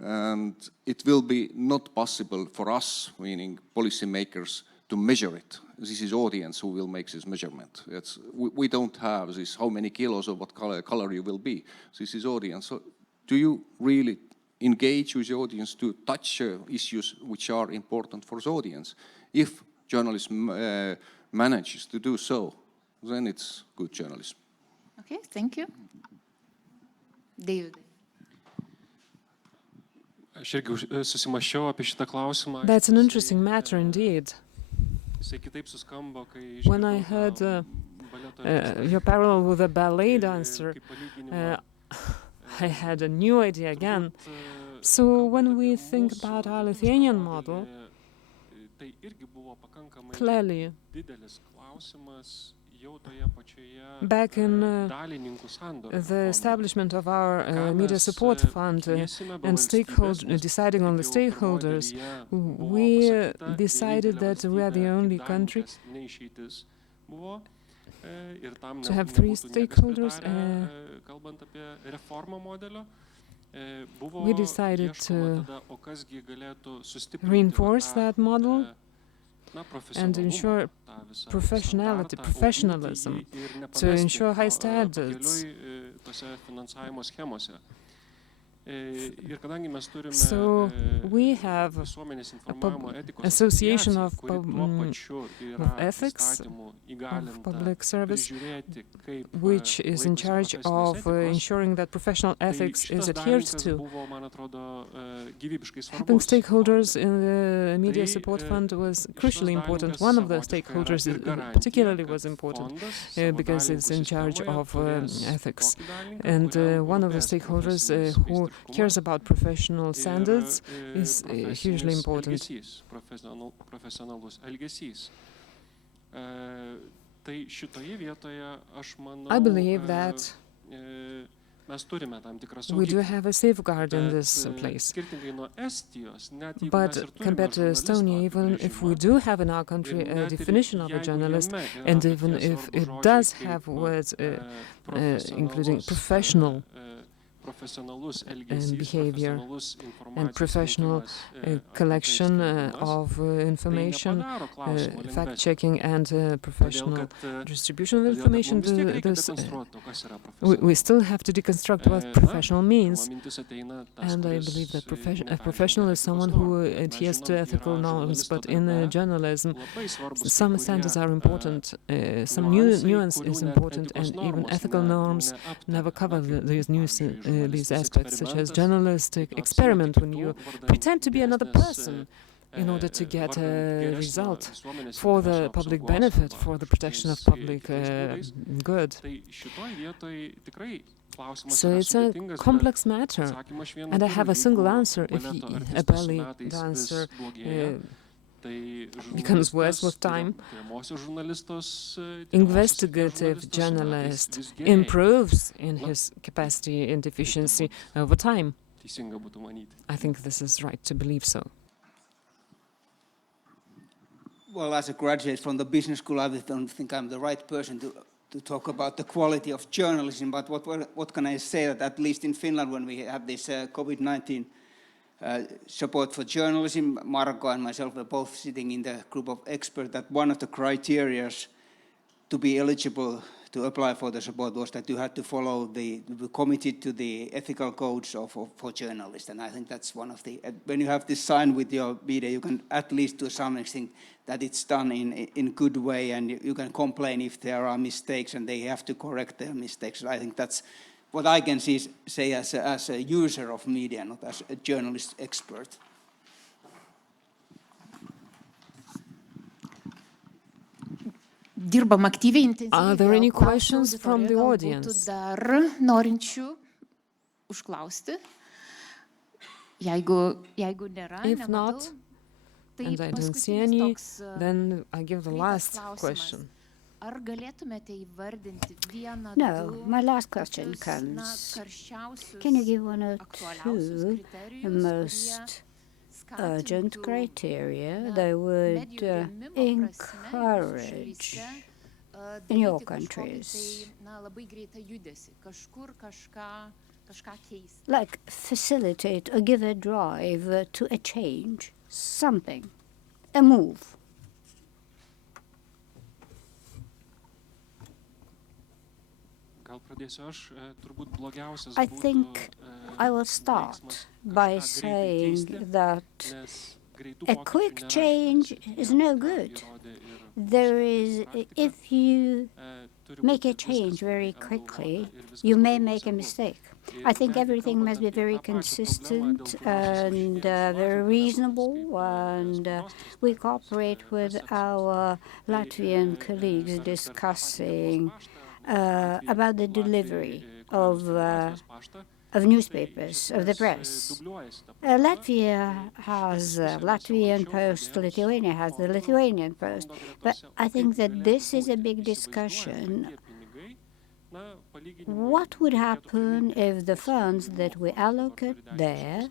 And it will be not possible for us, meaning policymakers, to measure it. This is audience who will make this measurement. We don't have this, how many kilos or what color you will be. This is audience. So do you really engage with the audience to touch issues which are important for the audience? If journalism manages to do so, then it's good journalism. Okay, thank you. David. That's an interesting matter indeed. When I heard your parallel with a ballet dancer, I had a new idea again. So when we think about our Lithuanian model, clearly, back in the establishment of our media support fund and deciding on the stakeholders, we decided that we are the only country to have 3 stakeholders. We decided to reinforce that model and ensure professionalism, to ensure high standards. So we have an association of ethics, of public service, which is in charge of ensuring that professional ethics is adhered to. Having stakeholders in the Media Support Fund was crucially important. One of the stakeholders particularly was important because it's in charge of ethics. And one of the stakeholders who cares about professional standards is hugely important. I believe that we do have a safeguard in this place. But compared to Estonia, even if we do have in our country a definition of a journalist, and even if it does have words including professional behavior and professional collection of information, fact-checking and professional distribution of information. We still have to deconstruct what professional means, and I believe that a professional is someone who adheres to ethical norms, but in journalism some standards are important, some nuance is important, and even ethical norms never cover these aspects, such as journalistic experiment, when you pretend to be another person in order to get a result for the public benefit, for the protection of public good. So it's a complex matter, and I have a single answer. If a ballet dancer becomes worse with time, investigative journalist improves in his capacity and efficiency over time. I think this is right to believe so. Well, as a graduate from the business school, I don't think I'm the right person to talk about the quality of journalism, but what can I say that at least in Finland, when we have this COVID-19 support for journalism, Marko and myself were both sitting in the group of experts, that one of the criteria to be eligible to apply for the support was that you had to follow be committed to the ethical codes for journalists. And I think that's one of the, when you have this sign with your media, you can at least to some extent that it's done in good way, and you can complain if there are mistakes and they have to correct their mistakes. I think that's what I can say as a user of media, not as a journalist expert. Are there any questions from the audience? Dar norinčių užklausti. Jeigu nėra, If not, and I don't see any, then I give the last question. No, my last question comes. Can you give one or two most urgent criteria that would encourage in your countries, like facilitate or give a drive to a change, something, a move? I think I will start by saying that a quick change is no good. If you make a change very quickly, you may make a mistake. I think everything must be very consistent and very reasonable, and we cooperate with our Latvian colleagues discussing about the delivery of newspapers, of the press. Latvia has Latvian Post, Lithuania has the Lithuanian Post, but I think that this is a big discussion. What would happen if the funds that we allocate there,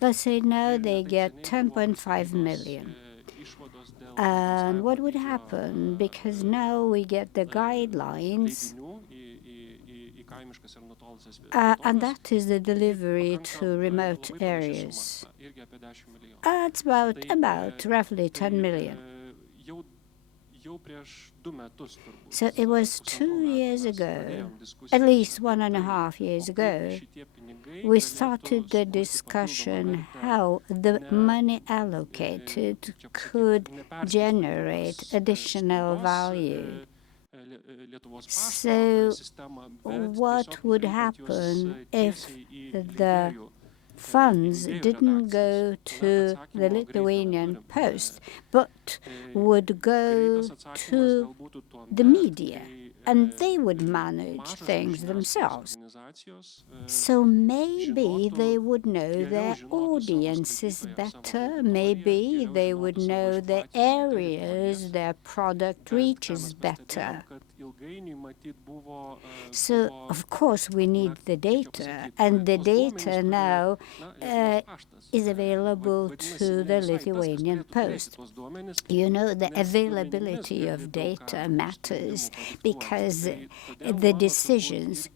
let's say now they get 10.5 million. And what would happen, because now we get the guidelines, and that is the delivery to remote areas. It's about roughly 10 million. So it was 2 years ago, at least 1.5 years ago, we started the discussion how the money allocated could generate additional value. So what would happen if the funds didn't go to the Lithuanian Post, but would go to the media, and they would manage things themselves? So maybe they would know their audiences better, maybe they would know the areas their product reaches better. So, of course, we need the data, and the data now is available to the Lithuanian Post. You know, the availability of data matters because the decisions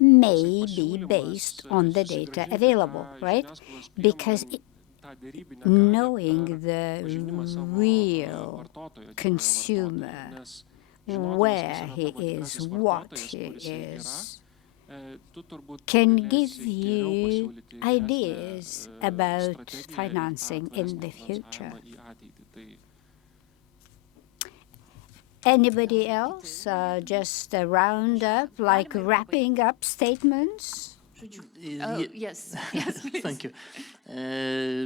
may be based on the data available, right? Because knowing the real consumer, where he is, what he is, can give you ideas about financing in the future. Anybody else? Just a roundup, like wrapping up statements? Yes, yes, please. Thank you.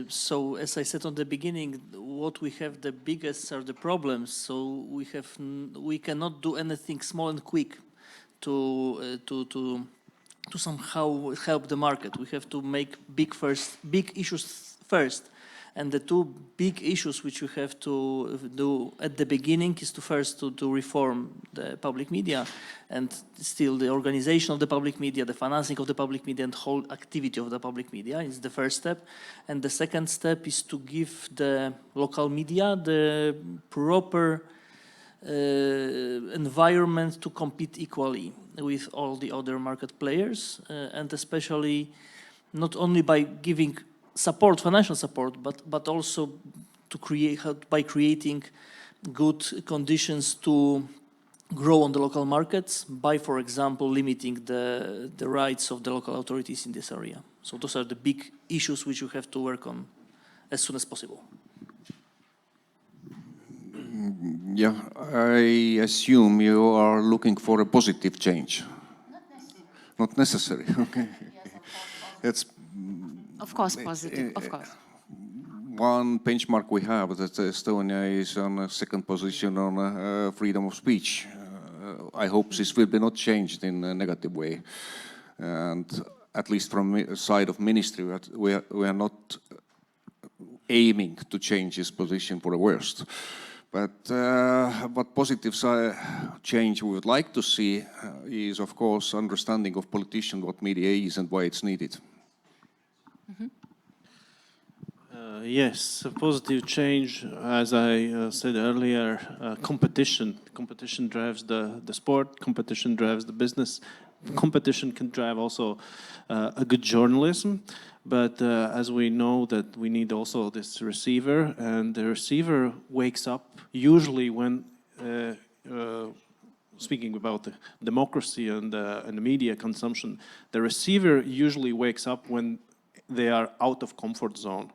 So, as I said on the beginning, what we have the biggest are the problems. So we cannot do anything small and quick to somehow help the market. We have to make big issues first, And the two big issues which we have to do at the beginning is to first to reform the public media, and still the organization of the public media, the financing of the public media, and whole activity of the public media is the first step. And the second step is to give the local media the proper environment to compete equally with all the other market players, and especially not only by giving support, financial support, but also to by creating good conditions to grow on the local markets by, for example, limiting the rights of the local authorities in this area. So those are the big issues which you have to work on as soon as possible. Yeah, I assume you are looking for a positive change. Not necessary. Okay. It's of course positive, of course. One benchmark we have that Estonia is on a second position on freedom of speech. I hope this will be not changed in a negative way. And at least from the side of ministry, we are not aiming to change this position for the worst. But what positive change we would like to see is, of course, understanding of politicians what media is and why it's needed. Yes, a positive change, as I said earlier, competition. Competition drives the sport, competition drives the business. Competition can drive also a good journalism, but as we know that we need also this receiver, and the receiver wakes up usually when, speaking about the democracy and the media consumption, the receiver usually wakes up when they are out of comfort zone.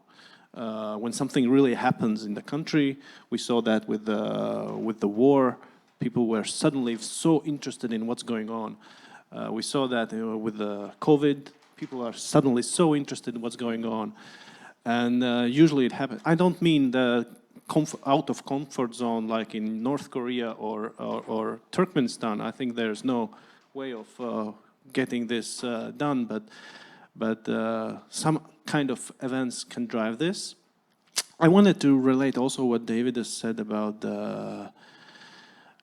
When something really happens in the country, we saw that with the war, people were suddenly so interested in what's going on. We saw that with the COVID, people are suddenly so interested in what's going on. And usually it happens. I don't mean the out of comfort zone like in North Korea or Turkmenistan. I think there's no way of getting this done, but some kind of events can drive this. I wanted to relate also what David has said about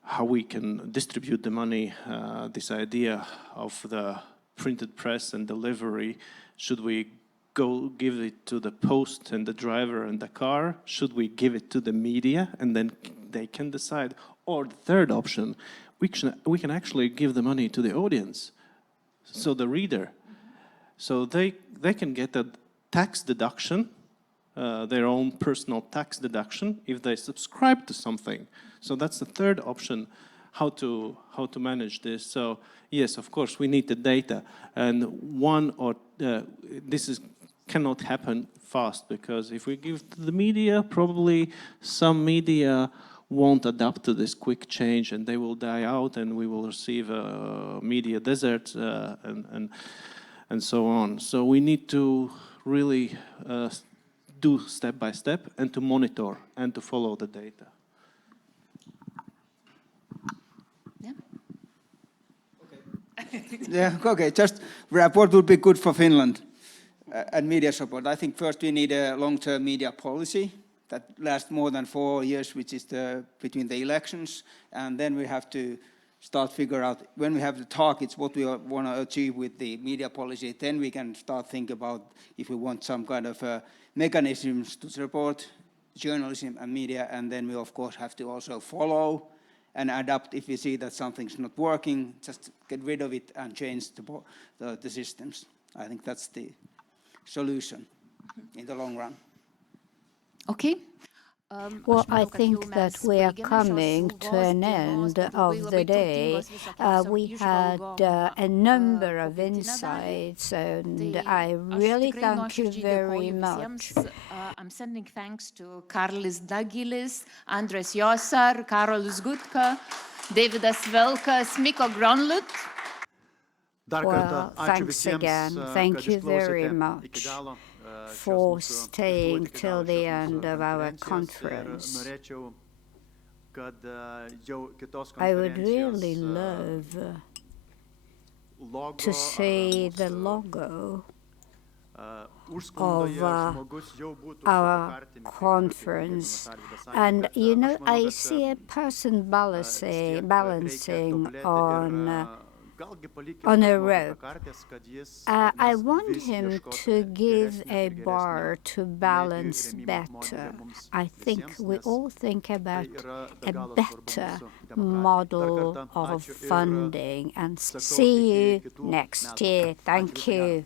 how we can distribute the money, this idea of the printed press and delivery. Should we go give it to the post and the driver and the car? Should we give it to the media and then they can decide? Or the third option, we can actually give the money to the audience, so the reader. So they can get a tax deduction, their own personal tax deduction, if they subscribe to something. So that's the third option, how to manage this. So yes, of course, we need the data, and this cannot happen fast, because if we give to the media, probably some media won't adapt to this quick change, and they will die out, and we will receive a media desert and so on. So we need to really do step by step and to monitor and to follow the data. Yeah. Yeah. Okay. Just report would be good for Finland and media support. I think first we need a long-term media policy that lasts more than 4 years, which is between the elections, and then we have to start figure out when we have the targets what we want to achieve with the media policy. Then we can start think about if we want some kind of mechanisms to support journalism and media, and then we of course have to also follow and adapt if we see that something's not working. Just get rid of it and change the systems. I think that's the solution in the long run. Okay. Well, I think that we are coming to an end of the day. We had a number of insights, and I really thank you very much. I'm sending thanks to Karlis Dagilis, Andres Josar, Karolis Gutka, Davidas Velkas, Miko Gronlut. Well, thanks again. Thank you very much for staying till the end of our conference. I would really love to see the logo of our conference. And, you know, I see a person balancing on a rope. I want him to give a bar to balance better. I think we all think about a better model of funding. And see you next year. Thank you.